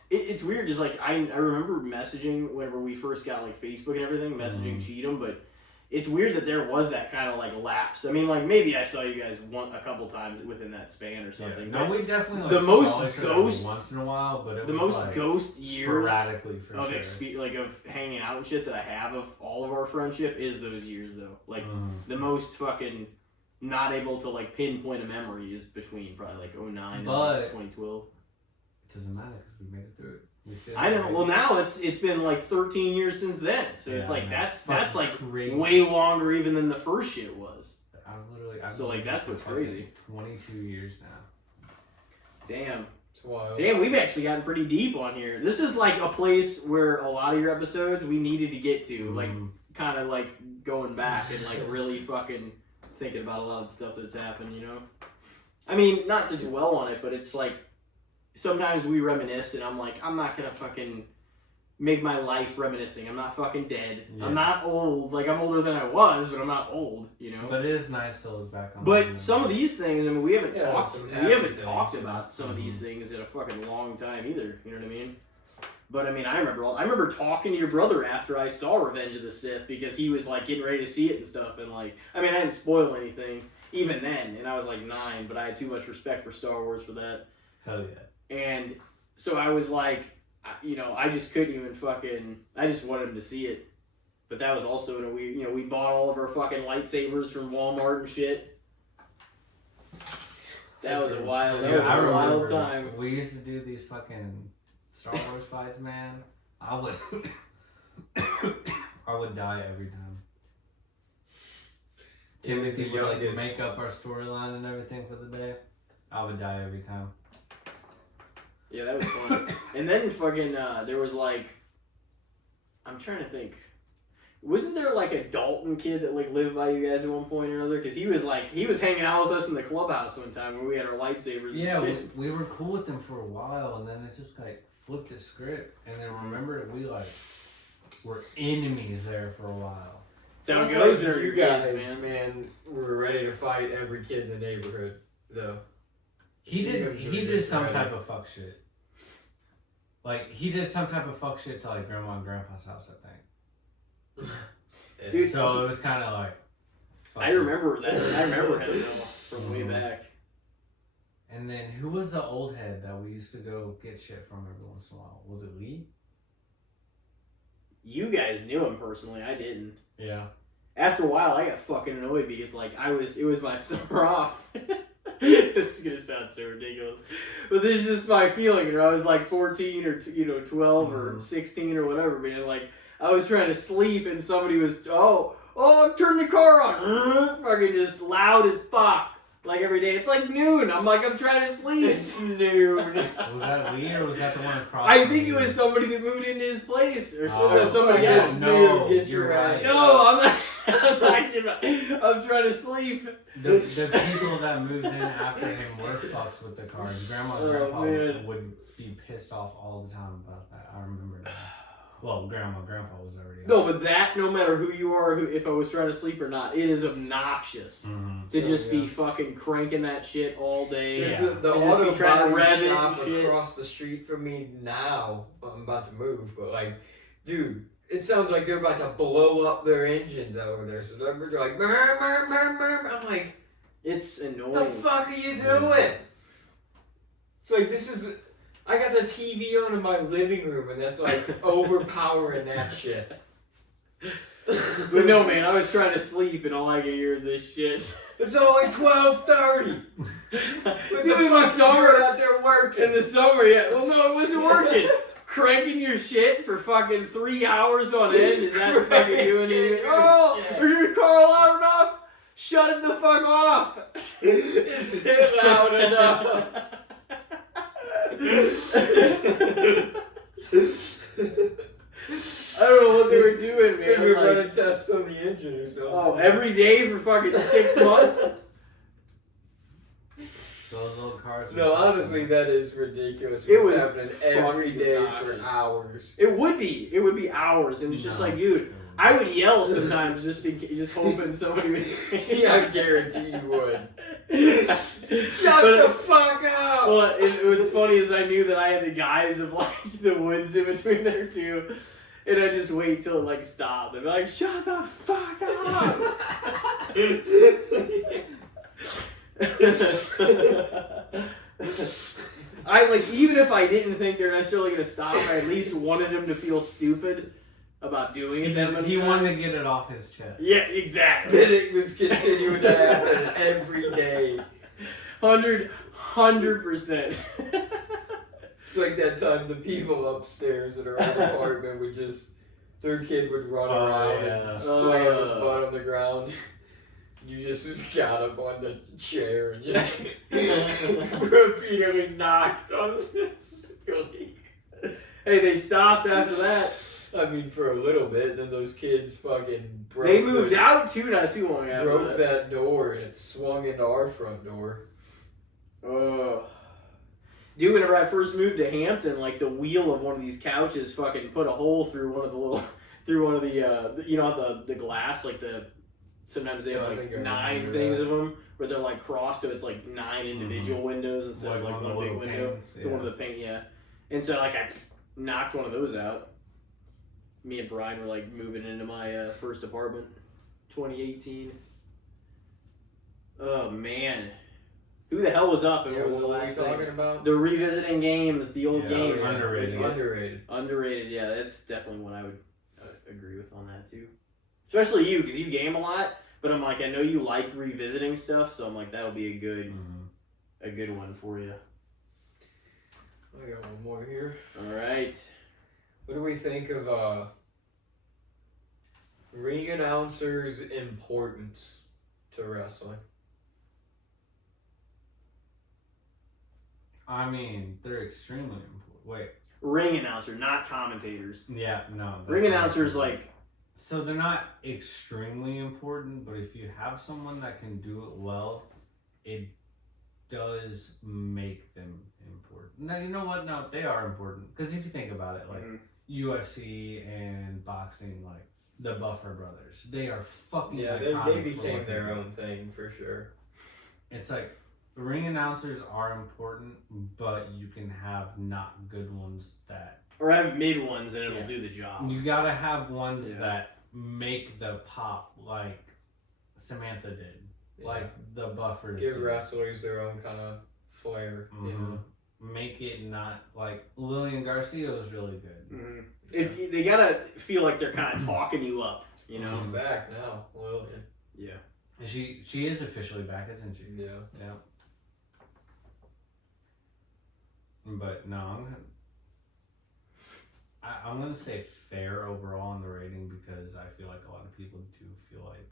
it's weird. Just like, I remember messaging whenever we first got like Facebook and everything, messaging Cheatham, but it's weird that there was that kind of like lapse. I mean, like maybe I saw you guys a couple times within that span or something. Yeah. No, we definitely like the most ghost once in a while, but it the was most like ghost years sporadically for of sure. of hanging out and shit that I have of all of our friendship is those years though. Like the most fucking not able to like pinpoint a memory is between probably like 09 and like 2012. It doesn't matter because we made it through it. I know. Well, now it's been like 13 years since then, so it's like that's like crazy. Way longer even than the first shit was. I've so like that's what's crazy. 22 years now. Damn. It's wild. Damn, we've actually gotten pretty deep on here. This is like a place where a lot of your episodes we needed to get to, like kind of like going back and like really fucking thinking about a lot of the stuff that's happened. You know, I mean, not to dwell on it, but it's like. Sometimes we reminisce, and I'm like, I'm not gonna fucking make my life reminiscing. I'm not fucking dead. Yeah. I'm not old. Like, I'm older than I was, but I'm not old, you know? But it is nice to look back on. But some of these things, I mean, we haven't talked about some of these things in a fucking long time either. You know what I mean? But, I mean, I remember talking to your brother after I saw Revenge of the Sith because he was, like, getting ready to see it and stuff. And, like, I mean, I didn't spoil anything even then, and I was, like, 9, but I had too much respect for Star Wars for that. Hell yeah. And so I was like, you know, I just couldn't even fucking, I just wanted him to see it. But that was also in a weird, you know, we bought all of our fucking lightsabers from Walmart and shit. That was a wild time. We used to do these fucking Star Wars fights, man. I would die every time. Timothy would like make up our storyline and everything for the day. I would die every time. Yeah, that was fun. And then fucking, there was like, I'm trying to think. Wasn't there like a Dalton kid that like lived by you guys at one point or another? Because he was hanging out with us in the clubhouse one time where we had our lightsabers. Yeah, and we were cool with them for a while, and then it just like flipped the script. And then remember, we like were enemies there for a while. So it goes like you guys, man, were ready to fight every kid in the neighborhood, though. He did some type of fuck shit. Like, he did some type of fuck shit to, like, Grandma and Grandpa's house, I think. Dude, so it was kind of like... I remember that. I remember him from way back. And then, who Who was the old head that we used to go get shit from every once in a while? Was it Lee? You guys knew him personally. I didn't. Yeah. After a while, I got fucking annoyed because like it was my summer off. This is gonna sound so ridiculous, but this is just my feeling. You know, I was like 14 or 12 or 16 or whatever, man. Like I was trying to sleep and somebody was turn the car on, fucking just loud as fuck. Like every day, it's like noon. I'm trying to sleep. It's noon. Was that Lee or was that the one across? I think it was somebody that moved into his place or somebody yeah, else. no, get you're your ass. right. No, I'm not. I'm trying to sleep. The people that moved in after him were fucks with the cars. Grandma and Grandpa would be pissed off all the time about that. I remember that. Well, Grandpa was already out. No, but that, no matter who you are, if I was trying to sleep or not, it is obnoxious to just be fucking cranking that shit all day. There's the auto body shop across the street from me now. I'm about to move, but like, dude, it sounds like they're about to blow up their engines over there. So they're like, murr, murr, murr, murr. I'm like, it's annoying. the fuck are you doing? It's like, this is... I got the TV on in my living room, and that's like overpowering that shit. But no, man, I was trying to sleep, and all I could hear is this shit. It's only 12:30. In the summer, out there working. In the summer, yeah. Well, no, it wasn't working. Cranking your shit for fucking 3 hours on end. Is that fucking doing anything? Oh, is your car loud enough? Shut it the fuck off. Is it loud enough? I don't know what they were doing, man. They were running tests on the engine or something. Oh, every day for fucking 6 months? Those old cars. No, honestly, that is ridiculous. It was happening every day obnoxious. for hours. It would be hours, and it's just like, dude, I would yell sometimes just hoping somebody would. Yeah, I guarantee you would. Shut the fuck up! Well, what's funny is I knew that I had the guys of like the woods in between there too, and I just wait till it like stopped. They'd be like, "Shut the fuck up!" I like even if I didn't think they're necessarily gonna stop, I at least wanted them to feel stupid about doing it. He wanted to get it off his chest. Yeah, exactly. Then it was continuing to happen every day. 100%. It's like that time the people upstairs in our apartment would just, their kid would run around and slam his butt on the ground. You just got up on the chair and just repeatedly knocked on the ceiling. Hey, they stopped after that. I mean, for a little bit, then those kids fucking broke. They moved out too, not too long after broke that door and it swung into our front door. Dude, whenever I first moved to Hampton, like the wheel of one of these couches fucking put a hole through one of the you know, the glass, like sometimes they have like 9 things of them where they're like crossed, so it's like 9 individual windows instead of like one big window. Panes, One of the paint, yeah. And so like I knocked one of those out. Me and Brian were like moving into my first apartment, 2018. Oh man, who the hell was up? And what was the last thing? Talking about? The revisiting games, the old games. Underrated. Yeah, that's definitely one I would agree with on that too. Especially you, because you game a lot. But I'm like, I know you like revisiting stuff, so I'm like, that'll be a good one for you. I got one more here. All right. What do we think of ring announcers' importance to wrestling? I mean, they're extremely important. Wait. Ring announcer, not commentators. Yeah, no. Ring announcers, like... So they're not extremely important, but if you have someone that can do it well, it does make them important. Now, you know what? No, they are important. Because if you think about it, like UFC and boxing, like the Buffer brothers, they are fucking iconic. They became their own thing for sure. It's like, ring announcers are important, but you can have not good ones that... Or have mid ones and it'll do the job. You gotta have ones that make the pop like Samantha did. Yeah. Like the Buffers. Give wrestlers their own kind of flair. Mhm. Make it not like Lillian Garcia was really good. Mm-hmm. If they gotta feel like they're kind of talking you up, you know. She's back now. Lillian. Yeah. And she is officially back, isn't she? Yeah. Yeah. But no, I'm gonna say fair overall on the rating because I feel like a lot of people do feel like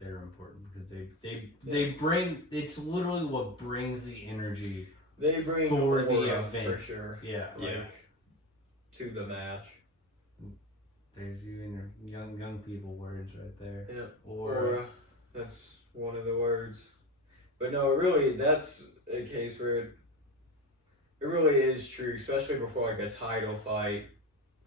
they're important because they bring, it's literally what brings the energy. They bring for the aura, event. for sure. Yeah. Yeah. To the match. There's you and your young people words right there. Yeah. Or that's one of the words. But no, really, that's a case where it really is true, especially before like a title fight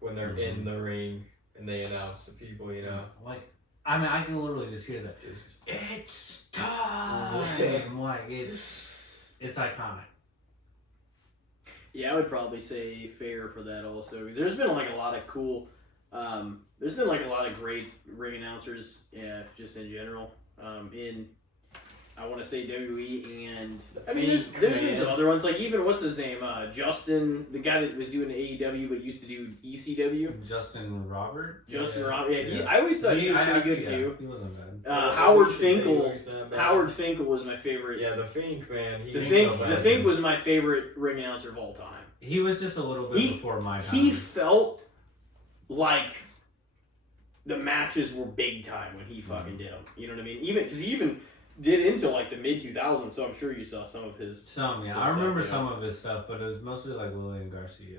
when they're in the ring and they announce to people, you know. Like, I mean, I can literally just hear that. It's time. Like it's iconic. Yeah, I would probably say fair for that also. Because there's been like a lot of cool, there's been like a lot of great ring announcers, just in general. I want to say WWE, and I mean, there's been some other ones, like even what's his name, Justyn, the guy that was doing AEW but used to do ECW. Justyn Robert. Justyn Robert. Yeah, I always thought he was pretty good too. He wasn't bad. Howard Finkel. Howard Finkel was my favorite. Yeah, the Fink, man. The Fink was my favorite ring announcer of all time. He was just a little bit before my time. He felt like the matches were big time when he fucking did them. You know what I mean? Even because he even did into like the mid 2000s, so I'm sure you saw some of his. I remember some of his stuff, but it was mostly like Lillian Garcia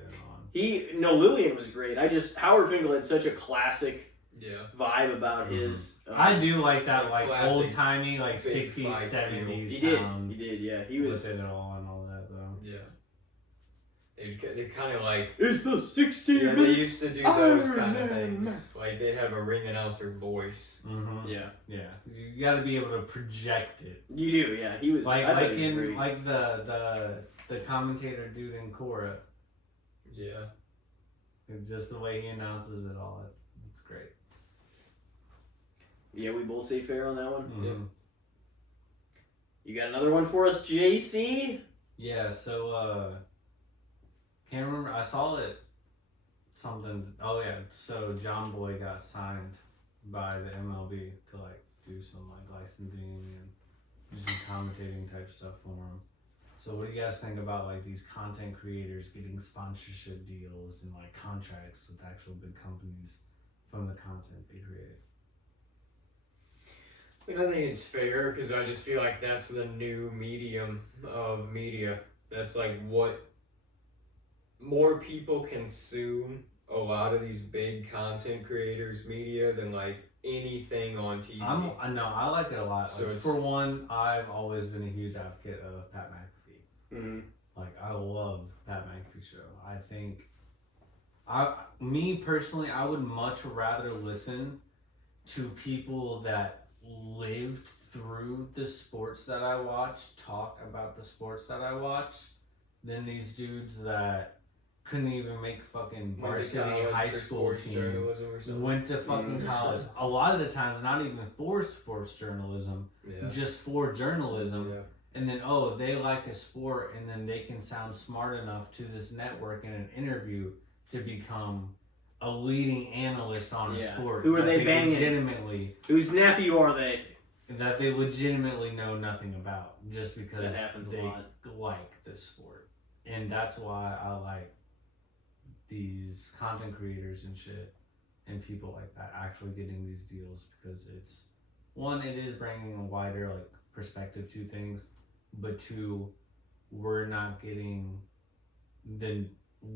and on. Lillian was great. Howard Finkel had such a classic vibe about his. I do like that, like old timey, like 60s, 70s sound. He did, yeah. He was with it all and all that though. Yeah. It's kind of like it's the 60 Yeah, minute they used to do those kind of Iron things. Man. Like they'd have a ring announcer voice. Mm-hmm. Yeah, You got to be able to project it. you do. Yeah, he was Like he was in great. like the commentator dude in Cora. Yeah. Just the way he announces it all, it's great. Yeah, we both say fair on that one. Mm-hmm. Yeah. You got another one for us, JC? Yeah. So can't remember. I saw it. Something. Oh yeah. So John Boy got signed by the MLB to like do some like licensing and do some commentating type stuff for him. So what do you guys think about like these content creators getting sponsorship deals and like contracts with actual big companies from the content they create? I mean, I think it's fair because I just feel like that's the new medium of media. That's like what more people consume a lot of these big content creators' media than like anything on TV. I like it a lot. So Like, for one, I've always been a huge advocate of Pat McAfee. Mm-hmm. Like I love Pat McAfee show. I think, me personally, I would much rather listen to people that lived through the sports that I watch talk about the sports that I watch than these dudes that couldn't even make fucking varsity high school team, went to fucking college. A lot of the times, not even for sports journalism, just for journalism. Yeah. And then, they like a sport, and then they can sound smart enough to this network in an interview to become a leading analyst on a sport. Who are they banging? Legitimately, Whose nephew are they? that they legitimately know nothing about, just because That happens they a lot. like the sport. And that's why I like these content creators and shit and people like that actually getting these deals, because it's, one, it is bringing a wider like perspective to things, but two, we're not getting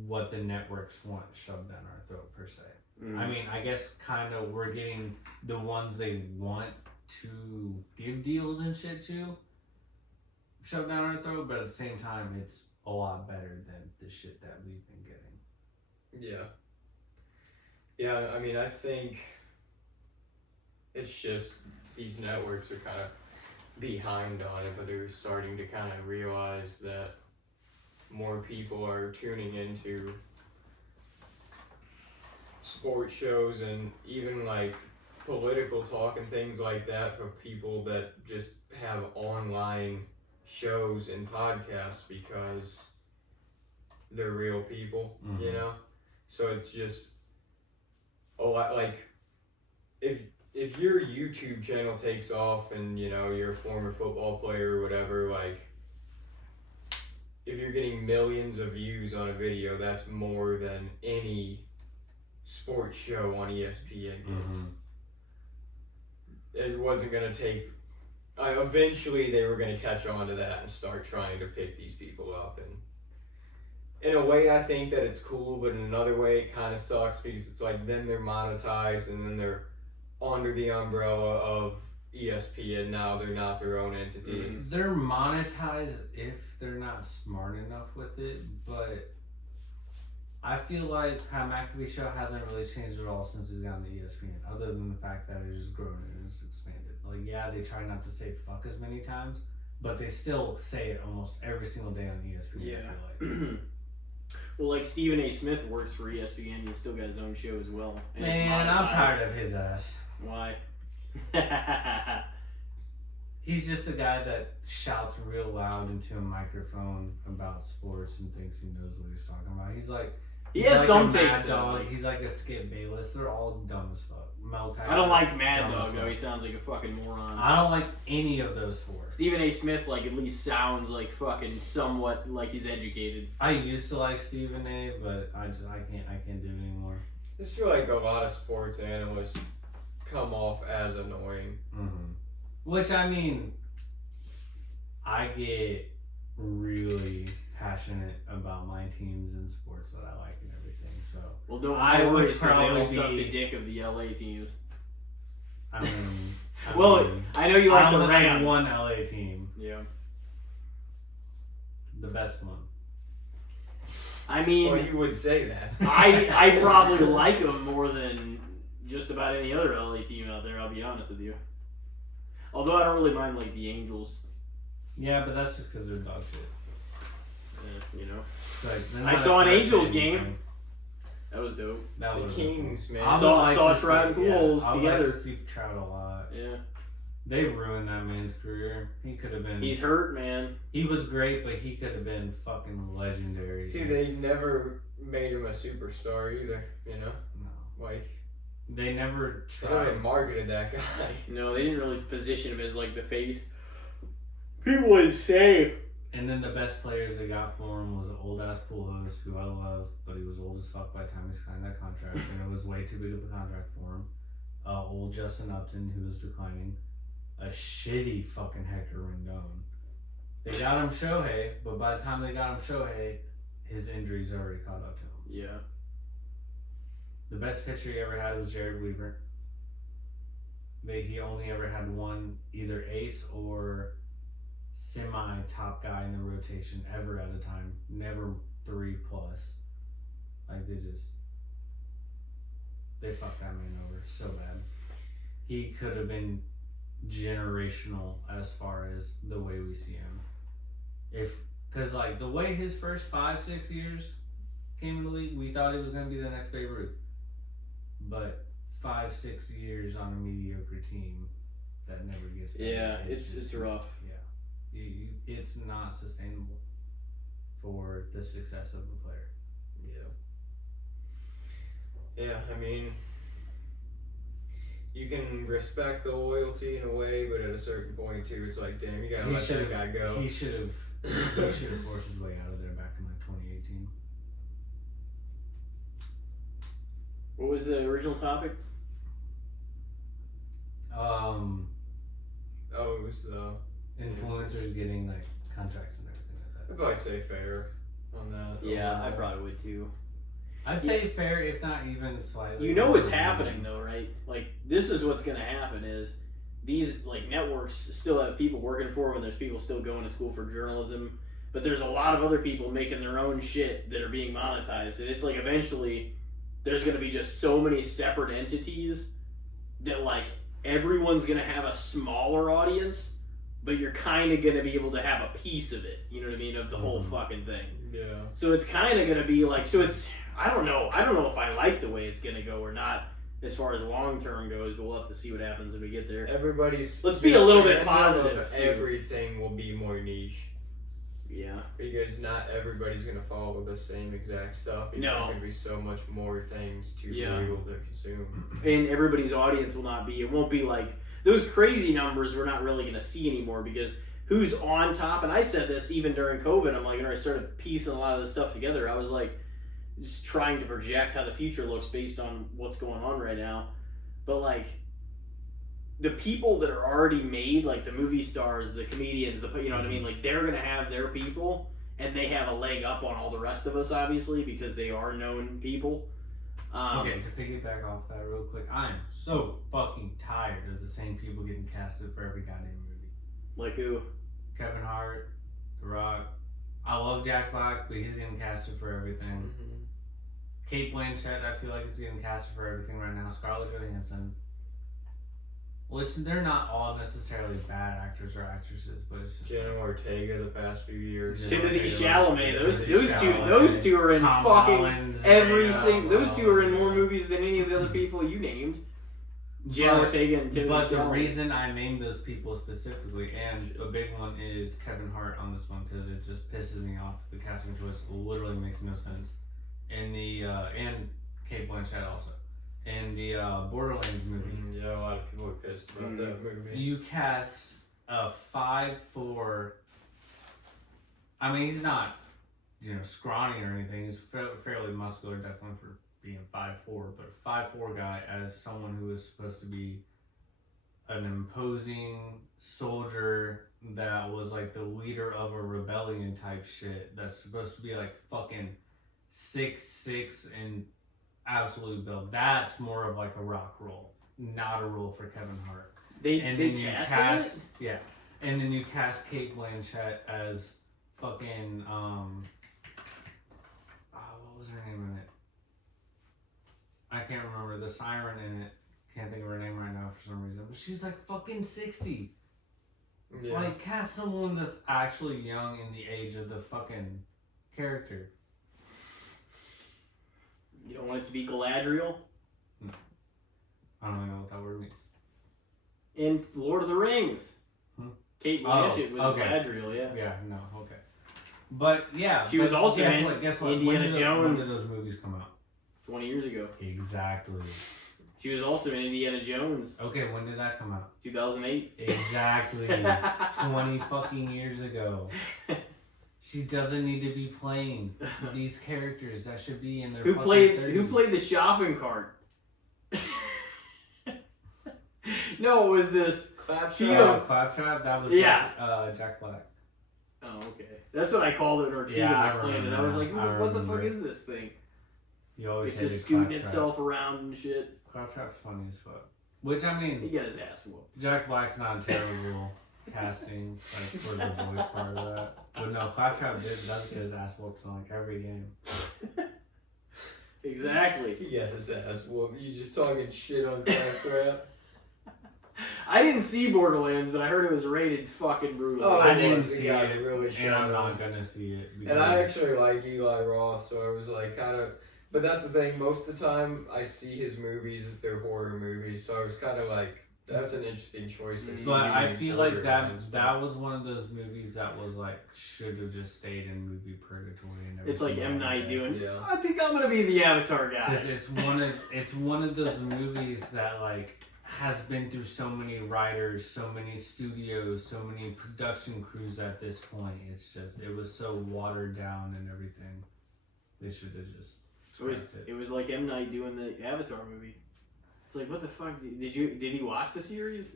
what the networks want shoved down our throat per se. Mm-hmm. I mean, I guess kind of we're getting the ones they want to give deals and shit to shoved down our throat, but at the same time, it's a lot better than the shit that we've been getting. Yeah, I mean, I think it's just these networks are kind of behind on it, but they're starting to kind of realize that more people are tuning into sports shows and even like political talk and things like that for people that just have online shows and podcasts because they're real people, you know? So it's just, like, if your YouTube channel takes off and, you know, you're a former football player or whatever, like, if you're getting millions of views on a video, that's more than any sports show on ESPN gets. It wasn't going to take... eventually, they were going to catch on to that and start trying to pick these people up. And in a way, I think that it's cool, but in another way, it kind of sucks because it's like then they're monetized and then they're under the umbrella of ESPN. Now they're not their own entity. They're monetized if they're not smart enough with it, but I feel like Pat McAfee's show hasn't really changed at all since he's gotten to ESPN, other than the fact that it has grown and it's expanded. Like, yeah, they try not to say fuck as many times, but they still say it almost every single day on ESPN, Yeah. I feel like. Well, like Stephen A. Smith works for ESPN. He's still got his own show as well. And Man, I'm tired of his ass. Why? He's just a guy that shouts real loud into a microphone about sports and thinks he knows what he's talking about. He's like... He has like some a takes, Mad though. Dog. Like, He's like a Skip Bayless. They're all dumb as fuck. I don't like Mad dumb as Dog, though. fuck. He sounds like a fuking moron. I don't like any of those four. Stephen A. Smith, like, at least sounds like fucking somewhat like he's educated. I used to like Stephen A., but I can't do it anymore. I just feel like a lot of sports analysts come off as annoying. Which, I mean, I get really passionate about my teams and sports that I like and everything, so... Well, don't I worry, would because they probably all suck be- the dick of the LA teams. I mean... Well, I know you like I the only like Rams. one LA team. Yeah. The best one. I mean... Well, you would say that. I probably like them more than just about any other LA team out there, I'll be honest with you. Although I don't really mind, like, the Angels. Yeah, but that's just because they're dog shit. You know? It's like, they're I not saw a an threat to Angels anything. game. That was dope. That The was Kings, cool. man. I would Saw- like saw to Trout and see- Pujols I would together. like to see Trout a lot. Yeah. They've ruined that man's career. He could have been... He's hurt, man. He was great, but he could have been fucking legendary. Dude, they never made him a superstar either, you know? No. Like, They never they never tried. marketed that guy. No, they didn't really position him as, like, the face. People would say... And then the best players they got for him was an old ass pool host who I love, but he was old as fuck by the time he signed that contract, and it was way too big of a contract for him. Old Justyn Upton, who was declining. A shitty fucking Hector Rendon. They got him Shohei, but by the time they got him Shohei, his injuries already caught up to him. Yeah. The best pitcher he ever had was Jared Weaver. But he only ever had one, either ace or semi-top guy in the rotation ever at a time. Never 3+. Like, they fucked that man over so bad. He could have been generational as far as the way we see him. Because, like, the way his first 5-6 years came in the league, we thought he was going to be the next Babe Ruth. But 5-6 years on a mediocre team that never gets better. Yeah, it's rough. Yeah. It's not sustainable for the success of the player. Yeah. Yeah, I mean, you can respect the loyalty in a way, but at a certain point too, it's like, damn, you gotta let that guy go. He should have forced his way out of there back in like 2018. What was the original topic? Oh, it was Influencers getting like contracts and everything like I'd that. probably say fair on that. Yeah, I probably would too. I'd say fair, if not even slightly. You know what's happening though, right? Like, this is what's gonna happen is these, like, networks still have people working for them and there's people still going to school for journalism, but there's a lot of other people making their own shit that are being monetized, and it's like eventually there's gonna be just so many separate entities that, like, everyone's gonna have a smaller audience, but you're kind of gonna be able to have a piece of it, you know what I mean, of the whole fucking thing. Yeah. So it's kind of gonna be like, so it's, I don't know if I like the way it's gonna go or not. as far as long term goes, but we'll have to see what happens when we get there. Let's be a little bit positive, too. Everything will be more niche. Yeah. Because not everybody's gonna follow the same exact stuff. Because No. There's gonna be so much more things to be Yeah. able to consume. And everybody's audience will not be. It won't be like those crazy numbers. We're not really going to see anymore because who's on top? And I said this even during COVID. I'm like, when I started piecing a lot of this stuff together, I was like, just trying to project how the future looks based on what's going on right now. But like, the people that are already made, like the movie stars, the comedians, you know what I mean? Like, they're going to have their people, and they have a leg up on all the rest of us, obviously, because they are known people. Okay, to piggyback off that real quick, I am so fucking tired of the same people getting casted for every goddamn movie. Like who? Kevin Hart, The Rock. I love Jack Black, but he's getting casted for everything. Mm-hmm. Kate Blanchett, I feel like it's getting casted for everything right now. Scarlett Johansson. Which they're not all necessarily bad actors or actresses, but it's just Jenna Ortega the past few years. Timothy Ortega, Chalamet. Chalamet, Those two are in Tom fucking Holland, every yeah, single. Those two are in more yeah. movies than any of the other people you named. Jenna Ortega and Timothy But the Chalamet. reason I named those people specifically, and a big one is Kevin Hart on this one, because it just pisses me off. The casting choice literally makes no sense. And and Kate Blanchett also. In the Borderlands movie, Yeah, a lot of people are pissed about that movie. you cast a 5'4". I mean, he's not, scrawny or anything. He's fairly muscular, definitely for being 5'4". But a 5'4" guy as someone who is supposed to be an imposing soldier that was like the leader of a rebellion type shit. That's supposed to be like fucking 6'6" and absolute build. That's more of like a Rock role, not a role for Kevin Hart. They cast it? Yeah. And then you cast Kate Blanchett as fucking what was her name in it? I can't remember. The siren in it. Can't think of her name right now for some reason. But she's like fucking 60. Yeah. Like, cast someone that's actually young in the age of the fucking character. You don't want it to be Galadriel? I don't even know what that word means. In Lord of the Rings. Kate Blanchett was okay. Galadriel, yeah. Yeah, no, okay. But yeah, She was also in guess what? Indiana Jones. When did those movies come out? 20 years ago. Exactly. She was also in Indiana Jones. Okay, when did that come out? 2008. Exactly. 20 fucking years ago. She doesn't need to be playing these characters that should be in their Who fucking played 30s. the shopping cart? No, it was this Claptrap. Claptrap? That was Yeah. Jack Black. Oh, okay. That's what I called it, or Cheatham Yeah, was I playing it. remember I was like, that. what the remember. fuck is this thing? You always It's hated just scooting Claptrap. itself around and shit. Claptrap's funny as fuck. Which, I He mean, got his ass whooped. Jack Black's not a terrible casting, like, for the voice part of that. But no, Claptrap does get his ass whooped in, like, every game. Exactly. He got his ass whooped. You just talking shit on Claptrap? I didn't see Borderlands, but I heard it was rated fucking brutal. Oh, I it didn't was. It see got it, really and shot I'm not on. gonna see it. And I actually like Eli Roth, so I was like kind of. But that's the thing. Most of the time, I see his movies; they're horror movies. So I was kind of like, that's an interesting choice. that he But I made feel like Borderlands, that was one of those movies that was like should have just stayed in movie purgatory. And It's like M. Night doing, Yeah. I think I'm gonna be the Avatar guy. Because it's one of those movies that like has been through so many writers, so many studios, so many production crews at this point. It's just it was so watered down and everything. They should have just scrapped it. It was like M. Night doing the Avatar movie. It's like, what the fuck? Did you watch the series?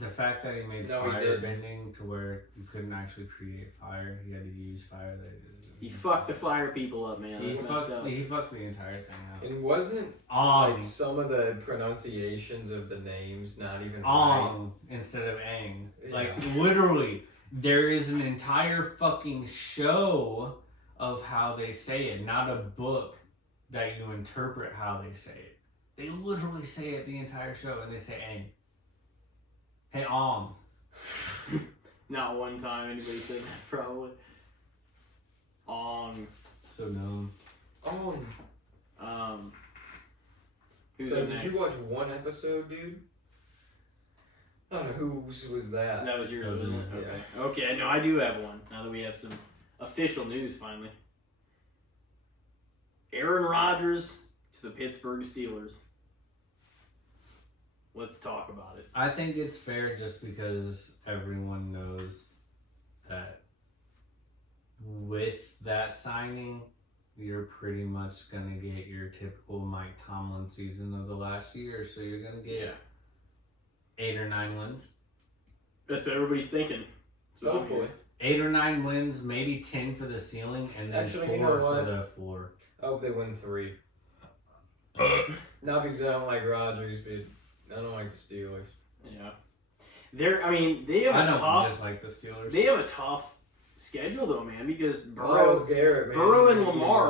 The fact that he made No, he fire didn't. bending to where you couldn't actually create fire, he had to use fire. He fucked the fire people up, man. He That's messed up. fucked the entire thing up. And wasn't Ong, like some of the pronunciations of the names not even right? Ong instead of Aang. Like Yeah. literally, there is an entire fucking show of how they say it, not a book that you interpret how they say it. They literally say it the entire show, and they say Aang. Hey, Ong. Not one time anybody said that, probably. So dumb. Oh, Who's So up did next? you watch one episode, dude? I don't know whose was that. That was yours, That was wasn't it? mine, Okay. Okay, no, I do have one. Now that we have some official news finally. Aaron Rodgers to the Pittsburgh Steelers. Let's talk about it. I think it's fair just because everyone knows that with that signing, you're pretty much going to get your typical Mike Tomlin season of the last year. So you're going to get 8 or 9 wins. That's what everybody's thinking. So Hopefully. 8 or 9 wins, maybe 10 for the ceiling, and then Actually, 4 you know for what? the floor. I hope they win 3. Not because I don't like Rodgers, but I don't like the Steelers. Yeah. They have I a don't tough just like the Steelers. they have a tough schedule though, man, because Miles Garrett, man. Burrow he's and gonna eat Lamar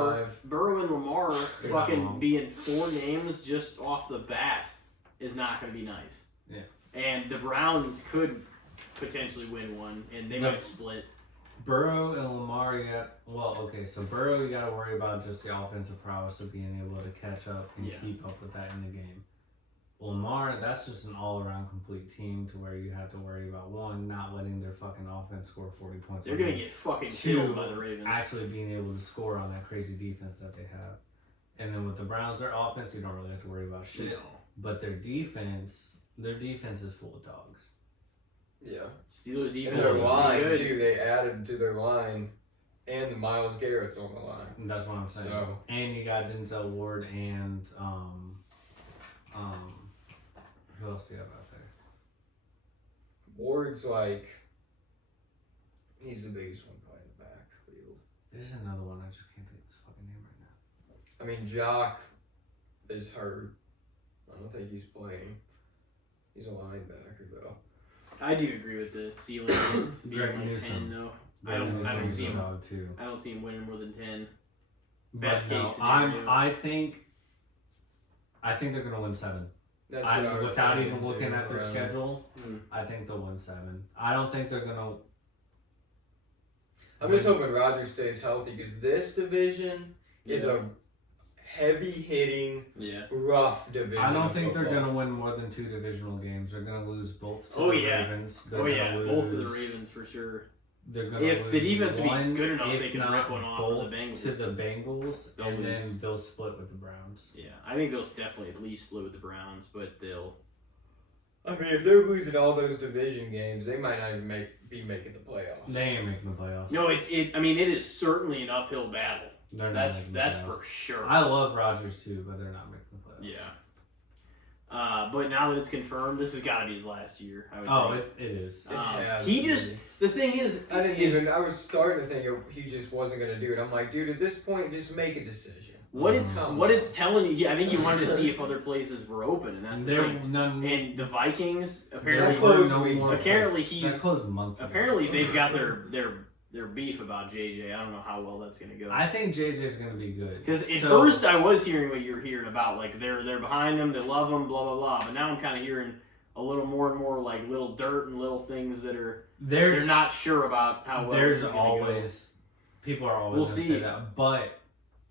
alive. They're fucking not being 4 games just off the bat is not going to be nice. Yeah. And the Browns could potentially win one, and they might split. Burrow and Lamar, so Burrow, you got to worry about just the offensive prowess of being able to catch up and keep up with that in the game. Lamar, that's just an all-around complete team to where you have to worry about, 1, not letting their fucking offense score 40 points. They're going to get fucking killed by the Ravens. Actually being able to score on that crazy defense that they have. And then with the Browns, their offense, you don't really have to worry about shit. No. But their defense is full of dogs. Yeah. Steelers defense And their is line, good. too. They added to their line, and the Miles Garrett's on the line. And that's what I'm saying. So. And you got Denzel Ward and who else do you have out there? Ward's like, he's the biggest one probably in the backfield. There's another one, I just can't think of his fucking name right now. I mean, Jock is hurt. I don't think he's playing. He's a linebacker, though. I do agree with the ceiling being Greg like Newsome. 10, though. Greg I don't Newsom's see a him. dog too. I don't see him winning more than 10. But Best no, case scenario. I think they're gonna win 7. That's what I was Without thinking, even looking too, at their right? schedule, I think they'll win 7. I don't think they're gonna. I'm just hoping Rodgers stays healthy because this division is a heavy-hitting, rough division. I don't of think they're football. gonna win more than 2 divisional games. They're gonna lose both to Oh, the yeah. Ravens. Both of the Ravens for sure. They're gonna If the lose defense would be one, good enough, if they can not rip one off of both the Bengals. to the Bengals, They'll and lose. then they'll split with the Browns. Yeah, I think they'll definitely at least split with the Browns, but they'll. I mean, if they're losing all those division games, they might not even be making the playoffs. They ain't making the playoffs. No, I mean, it is certainly an uphill battle. They're not That's making the that's playoffs. for sure. I love Rodgers too, but they're not making the playoffs. Yeah. But now that it's confirmed, this has got to be his last year. I would Oh, think. it is. It has He to just the thing is, I didn't even. I was starting to think he just wasn't going to do it. I'm like, dude, at this point, just make a decision. what it's telling you. I think you wanted to see if other places were open, and that's the There thing. none. And the Vikings They're apparently closed no weeks. more apparently places. he's They're closed months ago. apparently they've got their beef about JJ. I don't know how well that's gonna go. I think JJ's gonna be good. Because at first I was hearing what you were hearing about, like they're behind him, they love him, blah blah blah. But now I'm kind of hearing a little more and more like little dirt and little things that are they're not sure about how well. There's it's gonna always people are always We'll gonna see. say that. But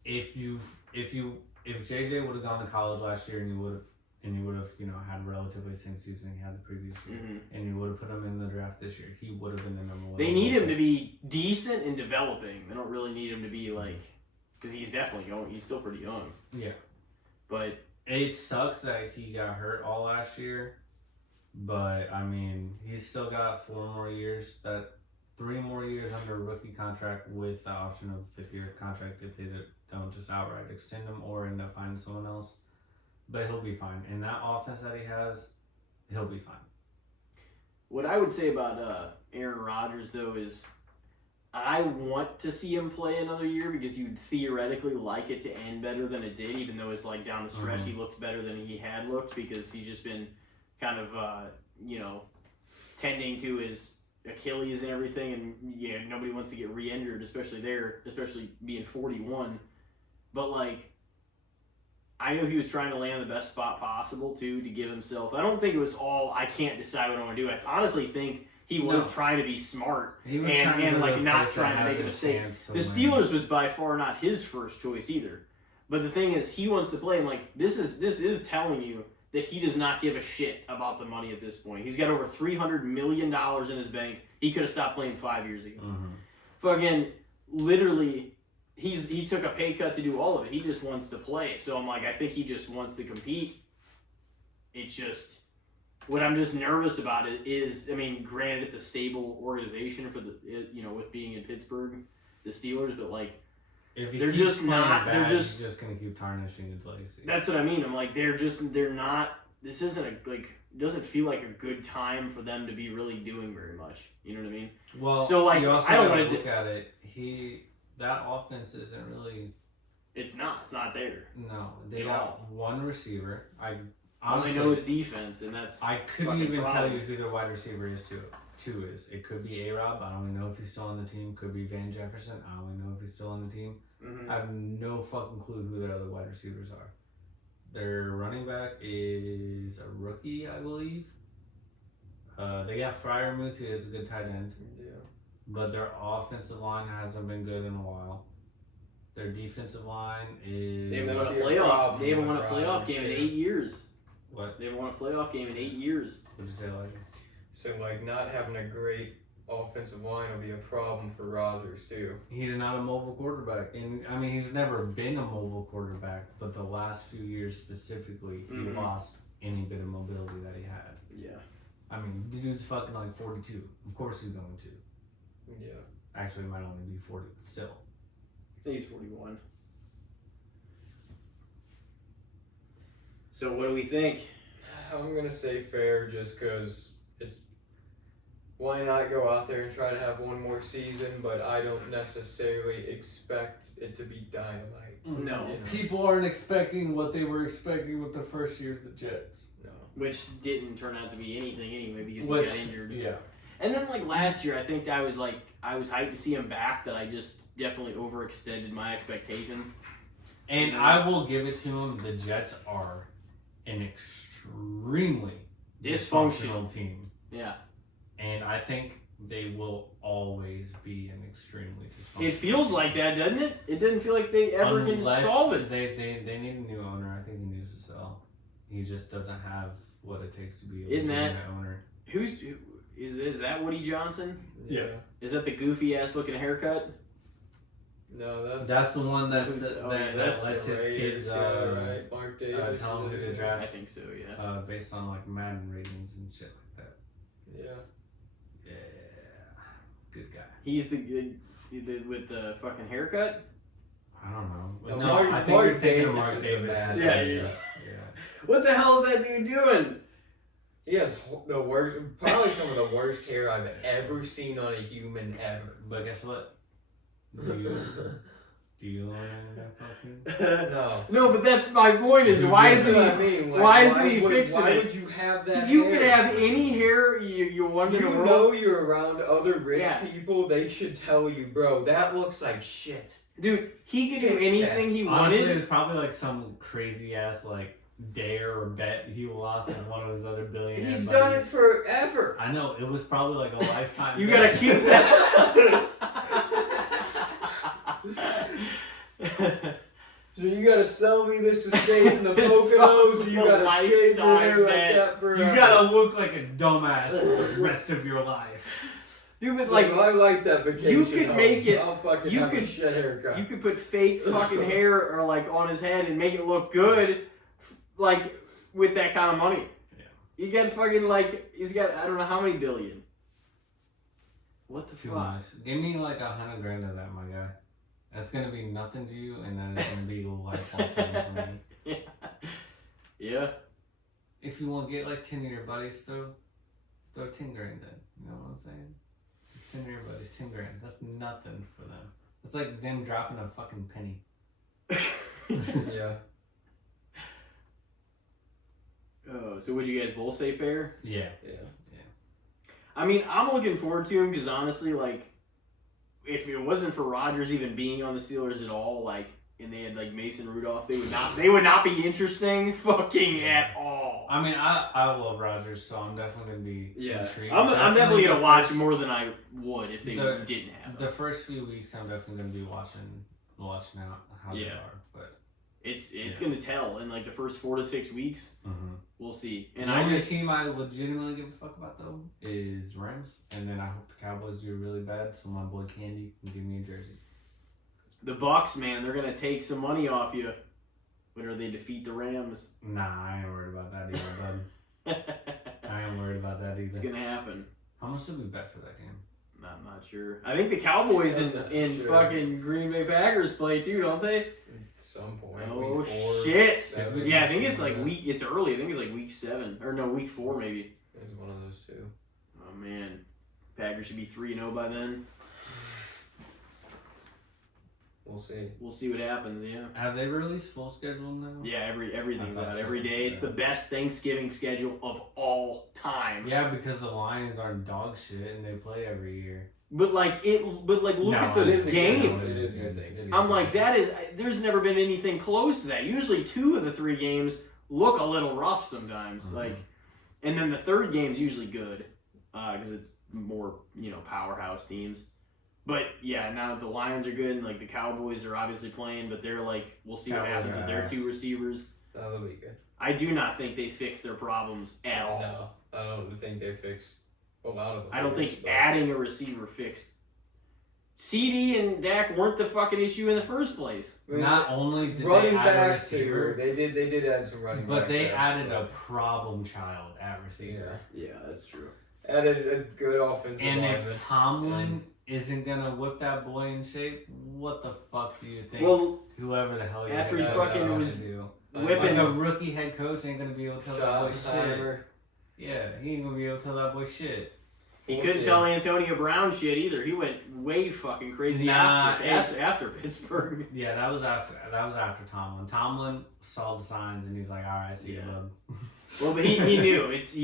if JJ would have gone to college last year and you would have had relatively the same season he had the previous year, and you would have put him in the draft this year, he would have been the number 1. They need him to be decent and developing. They don't really need him to be like, because he's definitely young. He's still pretty young. Yeah. But It sucks that he got hurt all last year, but I mean, he's still got 3 more years under a rookie contract with the option of a 5th-year contract if they don't just outright extend him or end up finding someone else. But he'll be fine. In that offense that he has, he'll be fine. what I would say about Aaron Rodgers though is, I want to see him play another year because you'd theoretically like it to end better than it did, even though it's like down the stretch he looked better than he had looked because he's just been kind of, tending to his Achilles and everything. And nobody wants to get re-injured, especially being 41. But like, I know he was trying to land the best spot possible too to give himself. I don't think it was all I can't decide what I want to do. I honestly think he was trying to be smart He was and trying to like go not place trying that to make has a mistake. chance to The win. Steelers was by far not his first choice either. But the thing is, he wants to play, and like this is telling you that he does not give a shit about the money at this point. He's got over $300 million in his bank. He could have stopped playing 5 years ago. Mm-hmm. Fucking literally, he took a pay cut to do all of it. He just wants to play. So I'm like, I think he just wants to compete. It's just what I'm just nervous about it is, I mean, granted it's a stable organization for the with being in Pittsburgh, the Steelers, but like. If They're just not. Bad, they're just gonna keep tarnishing its legacy. That's what I mean. I'm like, they're not. This isn't it doesn't feel like a good time for them to be really doing very much. You know what I mean? Well, so like, I don't want to look at it. That offense isn't really. It's not. It's not there. No, they got one receiver. All I know is defense, and that's. I couldn't even tell you who their wide receiver is. Two is. It could be A-Rob. I don't even know if he's still on the team. Could be Van Jefferson. I don't even know if he's still on the team. Mm-hmm. I have no fucking clue who their other wide receivers are. Their running back is a rookie, I believe. They got Freiermuth, who is a good tight end. Yeah. But their offensive line hasn't been good in a while. Their defensive line is... They haven't won a playoff game in 8 years. What? They haven't won a playoff game in 8 years. What'd you say, like? So, like, not having a great offensive line will be a problem for Rodgers, too. He's not a mobile quarterback. And, I mean, he's never been a mobile quarterback, but the last few years specifically, he lost any bit of mobility that he had. Yeah. I mean, the dude's fucking like 42. Of course he's going to. Yeah. Actually, it might only be 40, but still. I think he's 41. So what do we think? I'm going to say fair just because it's... Why not go out there and try to have one more season, but I don't necessarily expect it to be dynamite. No. You know? People aren't expecting what they were expecting with the first year of the Jets. No. Which didn't turn out to be anything anyway because he got injured. Yeah. And then like last year, I think I was hyped to see him back. That I just definitely overextended my expectations. And I will give it to him. The Jets are an extremely dysfunctional team. Yeah. And I think they will always be an extremely dysfunctional It feels like that, doesn't it? It didn't feel like they ever can solve it. They need a new owner. I think he needs to sell. He just doesn't have what it takes to be a Isn't legitimate owner. Is that Woody Johnson? Yeah. Is that the goofy ass looking haircut? No, that's the one that that's lets his kids right. Mark Davis tell him who to I draft think so. Yeah. based on like Madden ratings and shit like that. Yeah. Yeah, good guy. He's the with the fucking haircut. I don't know. No, No, I think you're thinking of Mark Davis. Yeah, he is. What the hell is that dude doing? He has the worst, probably some of the worst hair I've ever seen on a human ever. But guess what? Do you want an NFL team? No. No, but that's my point. Is why isn't he? I mean, like, why isn't he fixing why it? would you have that? You hair? could have any hair you want in the You world. know you're around other rich Yeah. people. They should tell you, bro. That looks like shit. Dude, he could do Fix anything he Honestly, wanted. there's probably like some crazy ass like dare or bet he lost with one of his other billionaire He's buddies. done it forever. I know, it was probably like a lifetime. You bet. gotta keep that. So you gotta sell me this estate in the It's Poconos. You from a gotta shave your hair lifetime like bet. that forever. You gotta look like a dumbass for the rest of your life. Dude, but Like, like I like that vacation. you could home. make it- I'll fucking you have could- a shit haircut. you could put fake fucking hair or like on his head and make it look good, like with that kind of money. Yeah. You got fucking like he's got I don't know how many billion. What the Too fuck? much. Give me like $100,000 of that, my guy. That's gonna be nothing to you, and then it's gonna be a lifelong change for me. Yeah. If you want to get like 10 of your buddies, throw 10 grand then. You know what I'm saying? Just 10 of your buddies, 10 grand. That's nothing for them. It's like them dropping a fucking penny. Yeah. Oh, so would you guys both say fair? Yeah. Yeah. I mean, I'm looking forward to him because honestly, like, if it wasn't for Rodgers even being on the Steelers at all, like, and they had like Mason Rudolph, they would not be interesting fucking at all. I mean, I love Rodgers, so I'm definitely gonna be intrigued. I'm definitely gonna watch more than I would if they didn't have the them. first few weeks. I'm definitely gonna be watching out how they are, but It's gonna tell in like the first 4 to 6 weeks. Mm-hmm. We'll see. And the only team I legitimately give a fuck about though is Rams, and then I hope the Cowboys do really bad so my boy Candy can give me a jersey. The Bucks, man, they're gonna take some money off you whenever they defeat the Rams. Nah, I ain't worried about that either, bud. I ain't worried about that either. It's gonna happen. How much did we bet for that game? I'm not sure. I think the Cowboys in fucking Green Bay Packers play too, don't they? At some point. Oh week 4, shit! 7. Yeah, I think it's like it's early. I think it's like week 7 or no, week 4 maybe. It's one of those two. Oh man, Packers should be 3-0 by then. We'll see. We'll see what happens. Yeah. Have they released full schedule now? Yeah, everything's out every day. It's Yeah. the best Thanksgiving schedule of all time. Yeah, because the Lions are dog shit and they play every year. But look at those games. It is a good thing. I'm like, there's never been anything close to that. Usually 2 of the 3 games look a little rough sometimes. Mm-hmm. And then the third game's usually good because it's more, powerhouse teams. But yeah, now the Lions are good and like the Cowboys are obviously playing, but they're like, we'll see what happens with their 2 receivers. That'll be good. I do not think they fixed their problems at all. No, I don't think they fixed a lot of them. I don't think adding a receiver fixed. CD and Dak weren't the fucking issue in the first place. Not only did running they add a back receiver, too. They did add some running back. but they added a problem child at receiver. Yeah, that's true. Added a good offensive And lineman. if Tomlin isn't gonna whip that boy in shape, what the fuck do you think? Well, whoever the hell after he gonna fucking was do? whipping Like a rookie head coach ain't gonna be able to tell that boy shit. Schottenheimer. Yeah, he ain't gonna be able to tell that boy shit. he We'll couldn't see. tell Antonio Brown shit either. He went way fucking crazy Nah, after Pittsburgh. Yeah, that was after Tomlin. Tomlin saw the signs and he's like, all right, see you, bub. Well, but he knew he's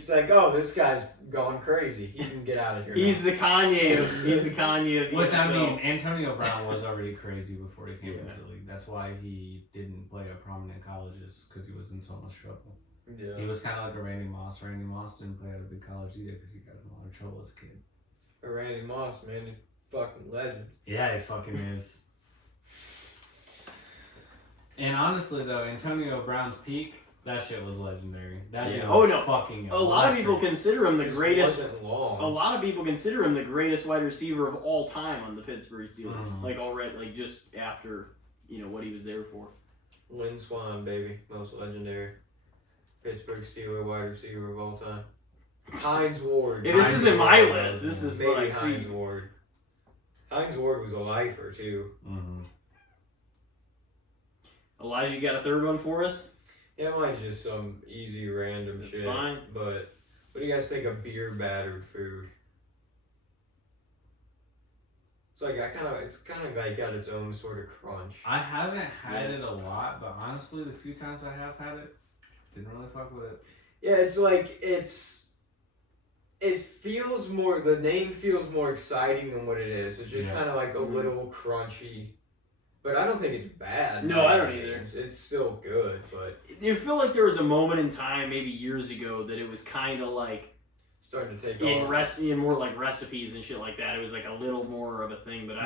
It's like, oh, this guy's gone crazy. He can get out of here. he's the Kanye of the Which I NFL. mean, Antonio Brown was already crazy before he came Yeah. into the league. That's why he didn't play at prominent colleges because he was in so much trouble. Yeah. He was kind of like a Randy Moss. Randy Moss didn't play at a big college either because he got in a lot of trouble as a kid. Randy Moss, man, he fucking legend. Yeah, he fucking is. And honestly, though, Antonio Brown's peak, that shit was legendary. That dude was fucking A lot of people electric. consider him the This greatest. wasn't long. A lot of people consider him the greatest wide receiver of all time on the Pittsburgh Steelers. Mhm. Like already, like just after what he was there for. Lynn Swan, baby, most legendary Pittsburgh Steeler wide receiver of all time. Hines Ward. Hey, this Hines isn't my Ward. list. This is Baby what I Hines see. Ward. Hines Ward was a lifer too. Mm-hmm. Elijah, you got a third one for us? Yeah, mine's just some easy random That's shit. fine. But what do you guys think of beer battered food? It's kind of like got its own sort of crunch. I haven't had it a lot, but honestly, the few times I have had it, didn't really fuck with it. Yeah, it feels more, the name feels more exciting than what it is. It's just kind of like a little crunchy. But I don't think it's bad. No, I don't either. It's still good, but You feel like there was a moment in time, maybe years ago, that it was kind of like starting to take in off. in more like recipes and shit like that. It was like a little more of a thing, but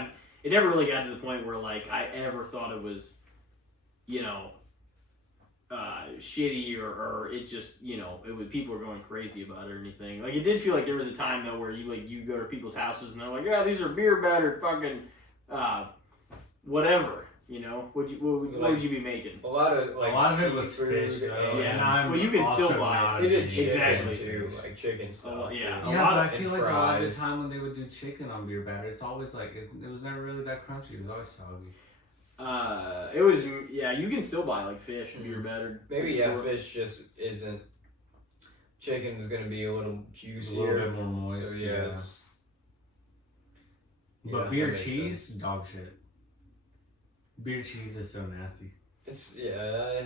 it never really got to the point where like I ever thought it was, shitty or it just it would people were going crazy about it or anything. Like it did feel like there was a time though where you go to people's houses and they're like, yeah, these are beer battered fucking whatever. What would you be making? A lot of it was seafood fish, though. Yeah. And I'm Well, you can still also buy not it. They a did big chicken Exactly. too, like chicken stuff. Yeah. too. A Yeah, lot but I of- feel and like a lot of the fries. time when they would do chicken on beer batter, it's always like it was never really that crunchy. It was always soggy. It was you can still buy like fish beer battered. Maybe Sort of. fish just isn't. Chicken's gonna be a little A juicier. little bit more moist. So yeah. it's. But that beer makes cheese, sense. dog shit. Beer cheese is so nasty. It's yeah.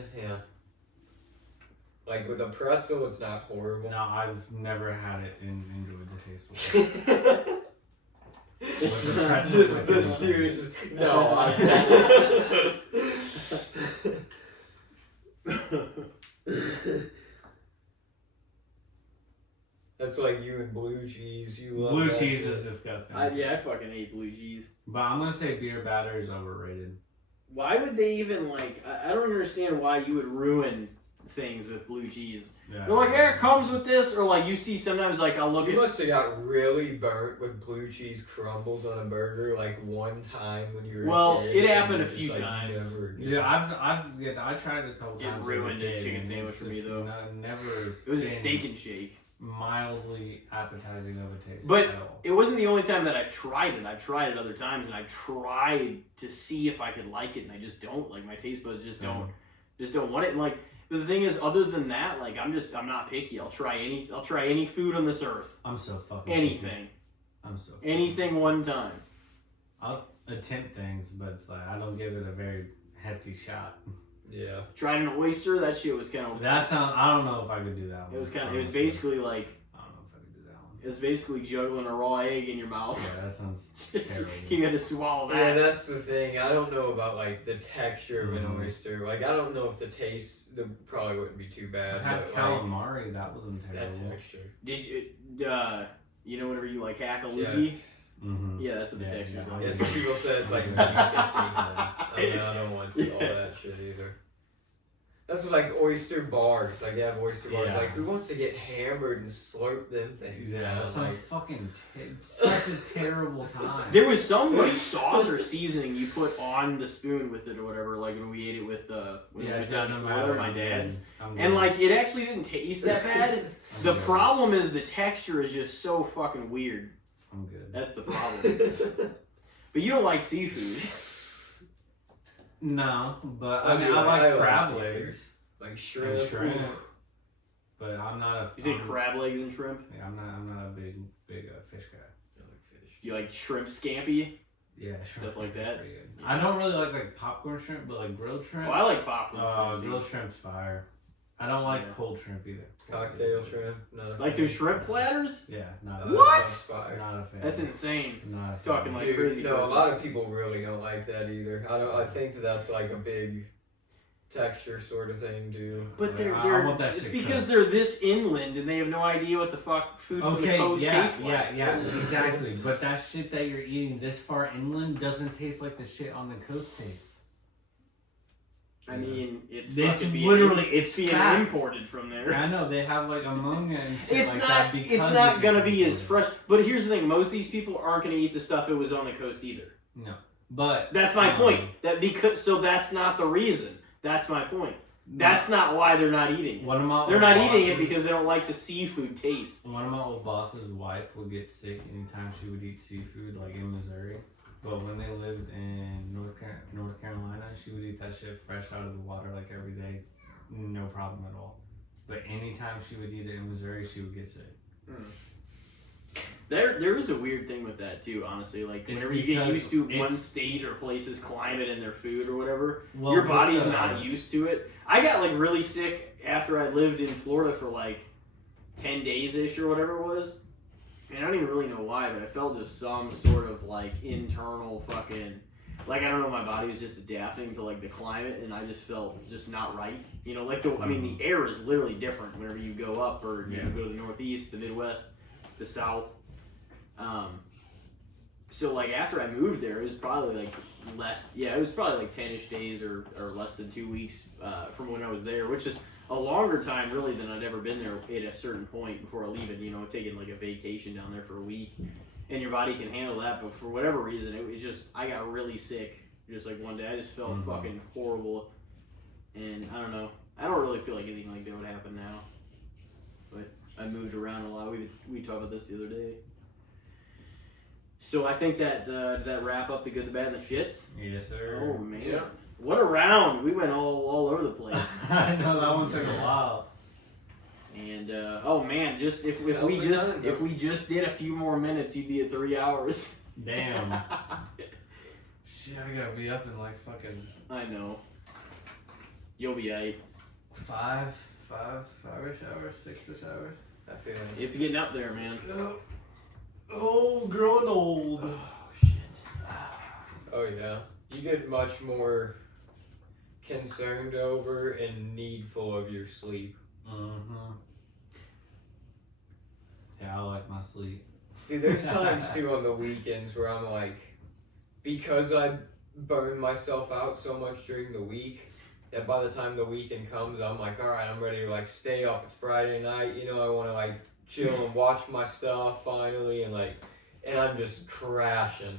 Like with a pretzel, it's not horrible. No, I've never had it and enjoyed the taste of it. It's With the pretzel just the cookie. serious. No, that's like you and blue cheese. You love Blue that cheese shit. is disgusting. I fucking hate blue cheese. But I'm gonna say beer batter is overrated. why would they even like? I don't understand why you would ruin things with blue cheese. Yeah. They're like, it comes with this, or like you see sometimes like I'll look You at. must have got really burnt with blue cheese crumbles on a burger like one time when you were Well, a kid. it happened and a you're few just like, times. never again. Yeah, I tried it a couple It times. ruined as a a kid, chicken and sandwich it's for me, just though. Never. It was a been steak and shake. Mildly appetizing of a taste. But at all. it wasn't the only time that I've tried it. I've tried it other times, and I've tried to see if I could like it, and I just don't. Like my taste buds just don't want it. And like the thing is, other than that, like I'm not picky. I'll try any food on this earth. I'm so fucking Anything. picky. I'm so Anything one time. I'll attempt things, but it's like I don't give it a very hefty shot. Yeah. Tried an oyster. That shit was kind of. That sounds. I don't know if I could do that one. It was honestly. basically like. I don't know if I could do that one. It was basically juggling a raw egg in your mouth. Yeah, that sounds terrible. You had to swallow Yeah, that. that's the thing. I don't know about like the texture of an Mhm. oyster. Like I don't know if the taste probably wouldn't be too bad. I had but, calamari. That wasn't like, terrible. that texture. Did you? You know, whenever you like hack a Yeah. loogie. Mm-hmm. Yeah, that's what the Yeah, texture's yeah. like. Yeah, some people say it's like mucusy. I don't want all that shit either. That's like oyster bars. Like they have oyster bars. Yeah. Like who wants to get hammered and slurp them things? Yeah, down? that sounds Like, fucking such a terrible time. There was some like sauce or seasoning you put on the spoon with it or whatever. Like when we ate it with when we Yeah, it went down to doesn't Florida, matter. my dad's, I'm and good. like it actually didn't taste that bad. I'm The good. problem is the texture is just so fucking weird. I'm good. That's the problem. But you don't like seafood. No, but I I mean do. I like I love crab seafood. legs like and shrimp. shrimp, Ooh. but I'm not a. You say I'm- crab legs and shrimp? Yeah, I'm not a big fish guy. I like fish. You like shrimp scampi? Yeah, shrimp Stuff like is that? pretty good. Yeah. I don't really like popcorn shrimp, but like grilled shrimp. Oh, I like popcorn shrimp. Grilled Too. shrimp's fire. I don't like Yeah. cold shrimp either. Cocktail shrimp. Not a Like fan. those shrimp platters? Yeah, not Oh, a, What? that's fire. not a fan. That's insane. Not a fan. Talking like Dude, crazy. no, a person. lot of people really don't like that either. I think that's like a big texture sort of thing too. But I they're want that it's shit because cooked. they're this inland and they have no idea what the fuck food from the Okay, coast yeah, tastes like. yeah, exactly. But that shit that you're eating this far inland doesn't taste like the shit on the coast tastes. I mean, it's It's fucking literally- being, it's being fact. imported from there. I know they have like ammonia and shit It's like not. that because It's not it gonna gets be as imported. fresh. But here's the thing: most of these people aren't gonna eat the stuff that was on the coast either. No, but That's my point. That because so that's not the reason. That's my point. That's not why they're not eating it. one of my They're old not eating it bosses- because they don't like the seafood taste. One of my old boss's wife would get sick anytime she would eat seafood, like in Missouri. But when they lived in North Carolina, she would eat that shit fresh out of the water like every day, no problem at all. But anytime she would eat it in Missouri, she would get sick. There is a weird thing with that too, honestly. Like It's whenever you get because used to one it's- state or place's climate and their food or whatever, Well, your with body's the- not used to it. I got like really sick after I lived in Florida for like 10 days ish or whatever it was. And I don't even really know why, but I felt just some sort of like internal fucking, like I don't know, my body was just adapting to like the climate, and I just felt just not right. You know, like I mean, the air is literally different whenever you go up or you know, go to the Northeast, the Midwest, the South. So like after I moved there, it was probably like less. Yeah, it was probably like 10-ish days or less than 2 weeks from when I was there, which is a longer time really than I'd ever been there at a certain point before leaving. You know, taking like a vacation down there for a week, and your body can handle that. But for whatever reason, it just I got really sick. Just like one day, I just felt fucking horrible, and I don't know. I don't really feel like anything like that would happen now. But I moved around a lot. We talked about this the other day. So I think that did that wrap up the good, the bad, and the shits? Yes, sir. Oh man, Yeah. what a round! We went all over the place. I know that one took a while. And oh man, just if we just did a few more minutes, you'd be at 3 hours. Damn. Shit, I gotta be up in like fucking I know. You'll be aight. 5-ish hours, 6-ish hours. I feel like It's getting up there, man. Oh, growing old. Oh shit. oh yeah, you get much more concerned over and needful of your sleep. Mm-hmm. Yeah, I like my sleep. Dude, there's times too on the weekends where I'm like, because I burn myself out so much during the week that by the time the weekend comes, I'm like, all right, I'm ready to like stay up. It's Friday night, you know, I want to like chill and watch my stuff finally, and I'm just crashing.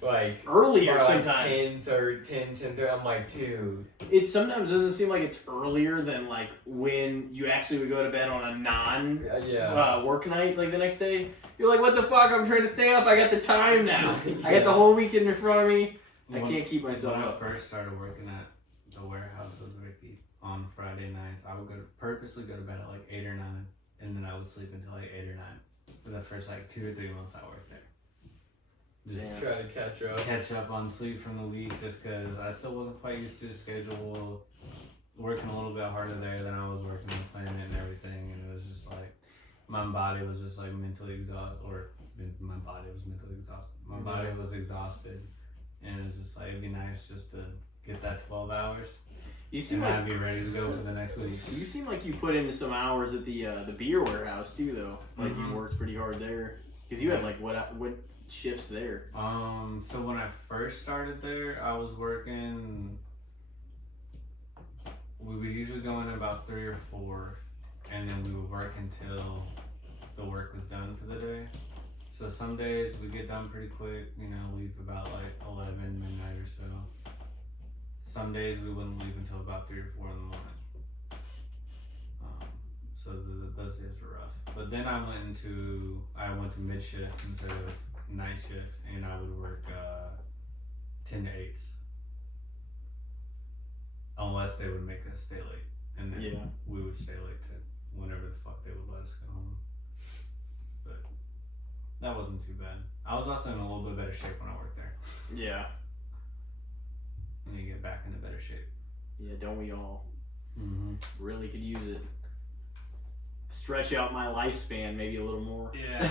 Like Earlier by, like, sometimes. 10:30. I'm like, dude. It sometimes doesn't seem like it's earlier than like when you actually would go to bed on a work night, like the next day. You're like, what the fuck? I'm trying to stay up. I got the time now. Yeah. I got the whole weekend in front of me. I can't keep myself when up. I first started working at the warehouse with Ricky on Friday nights, I would purposely go to bed at like 8 or 9, and then I would sleep until like 8 or 9 for the first like 2 or 3 months I worked there. Just try to catch up on sleep from the week, just because I still wasn't quite used to the schedule, working a little bit harder there than I was working on planning and everything, and it was just like my body was just like mentally exhausted, my body was mentally exhausted. My body was exhausted, and it was just like it'd be nice just to get that 12 hours. You seem and I'd be ready to go for the next week. You seem like you put into some hours at the beer warehouse too, though. Like you worked pretty hard there, because you had like what shifts there? So when I first started there, I was working. We would usually go in about 3 or 4, and then we would work until the work was done for the day. So some days we'd get done pretty quick, you know, leave about like 11, midnight or so. Some days we wouldn't leave until about 3 or 4 in the morning. So those days were rough. But then I went to mid shift instead of night shift, and I would work 10 to 8s. Unless they would make us stay late. And then we would stay late to whenever the fuck they would let us go home. But that wasn't too bad. I was also in a little bit better shape when I worked there. Yeah. And you get back into better shape. Yeah, don't we all? Mm-hmm. Really could use it. Stretch out my lifespan maybe a little more. Yeah.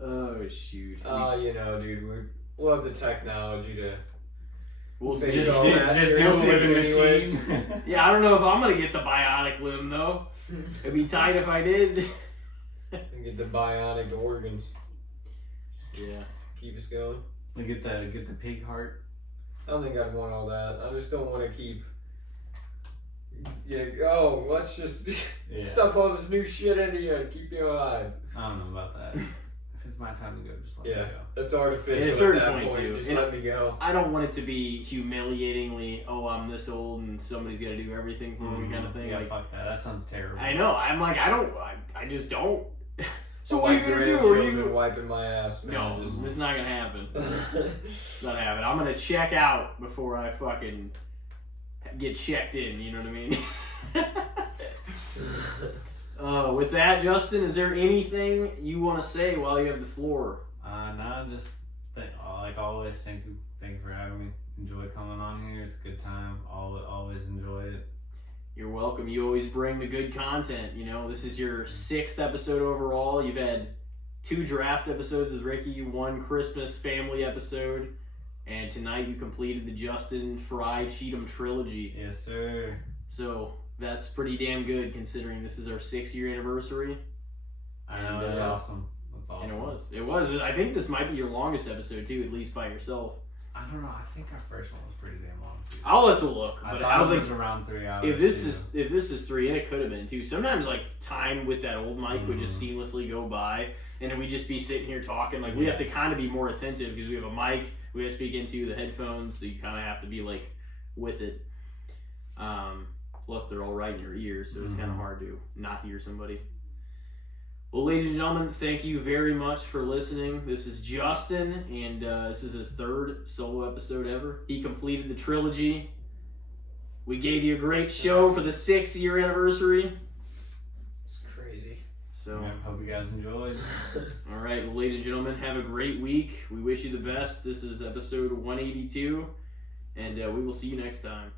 Oh, shoot. You know, dude, we'll have the technology to... We'll face just all that. do You're a sick living anyways. machine. Yeah, I don't know if I'm going to get the bionic limb, though. It'd be tight if I did. And get the bionic organs. Yeah. Keep us going. You get the pig heart. I don't think I'd want all that. I just don't want to keep... let's just stuff all this new shit into you and keep you alive. I don't know about that. If it's my time to go, just let me go. That's artificial At a certain at that point, point. too. Just let me go. I don't want it to be humiliatingly, I'm this old and somebody's got to do everything for me kind of thing. Yeah, like, fuck that. That sounds terrible. I know. I'm like, I just don't. So Oh, what are you going to do? Are you wiping my ass, man. No, this is not going to happen. It's not happening. I'm going to check out before I fucking get checked in, you know what I mean? With that, Justyn, is there anything you want to say while you have the floor? No, just like always, thank you for having me. Enjoy coming on here. It's a good time. Always enjoy it. You're welcome. You always bring the good content. You know, this is your 6th episode overall. You've had 2 draft episodes with Ricky, 1 Christmas family episode, and tonight you completed the Justyn Cheatham trilogy. Yes, sir. So that's pretty damn good considering this is our 6-year anniversary. I know, that's awesome. That's awesome. And it was. I think this might be your longest episode too, at least by yourself. I don't know. I think our first one was pretty damn long too. I'll have to look, but I was it like, was around 3 hours. if this is 3, and it could have been too. Sometimes like time with that old mic would just seamlessly go by, and then we'd just be sitting here talking. Like we have to kind of be more attentive because we have a mic we have to speak into, the headphones, so you kind of have to be like with it. Plus they're all right in your ears, so it's kind of hard to not hear somebody. Well, ladies and gentlemen, thank you very much for listening. This is Justyn, and this is his 3rd solo episode ever. He completed the trilogy. We gave you a great show for the 6-year anniversary. It's crazy. So, hope you guys enjoyed. All right, well, ladies and gentlemen, have a great week. We wish you the best. This is episode 182, and we will see you next time.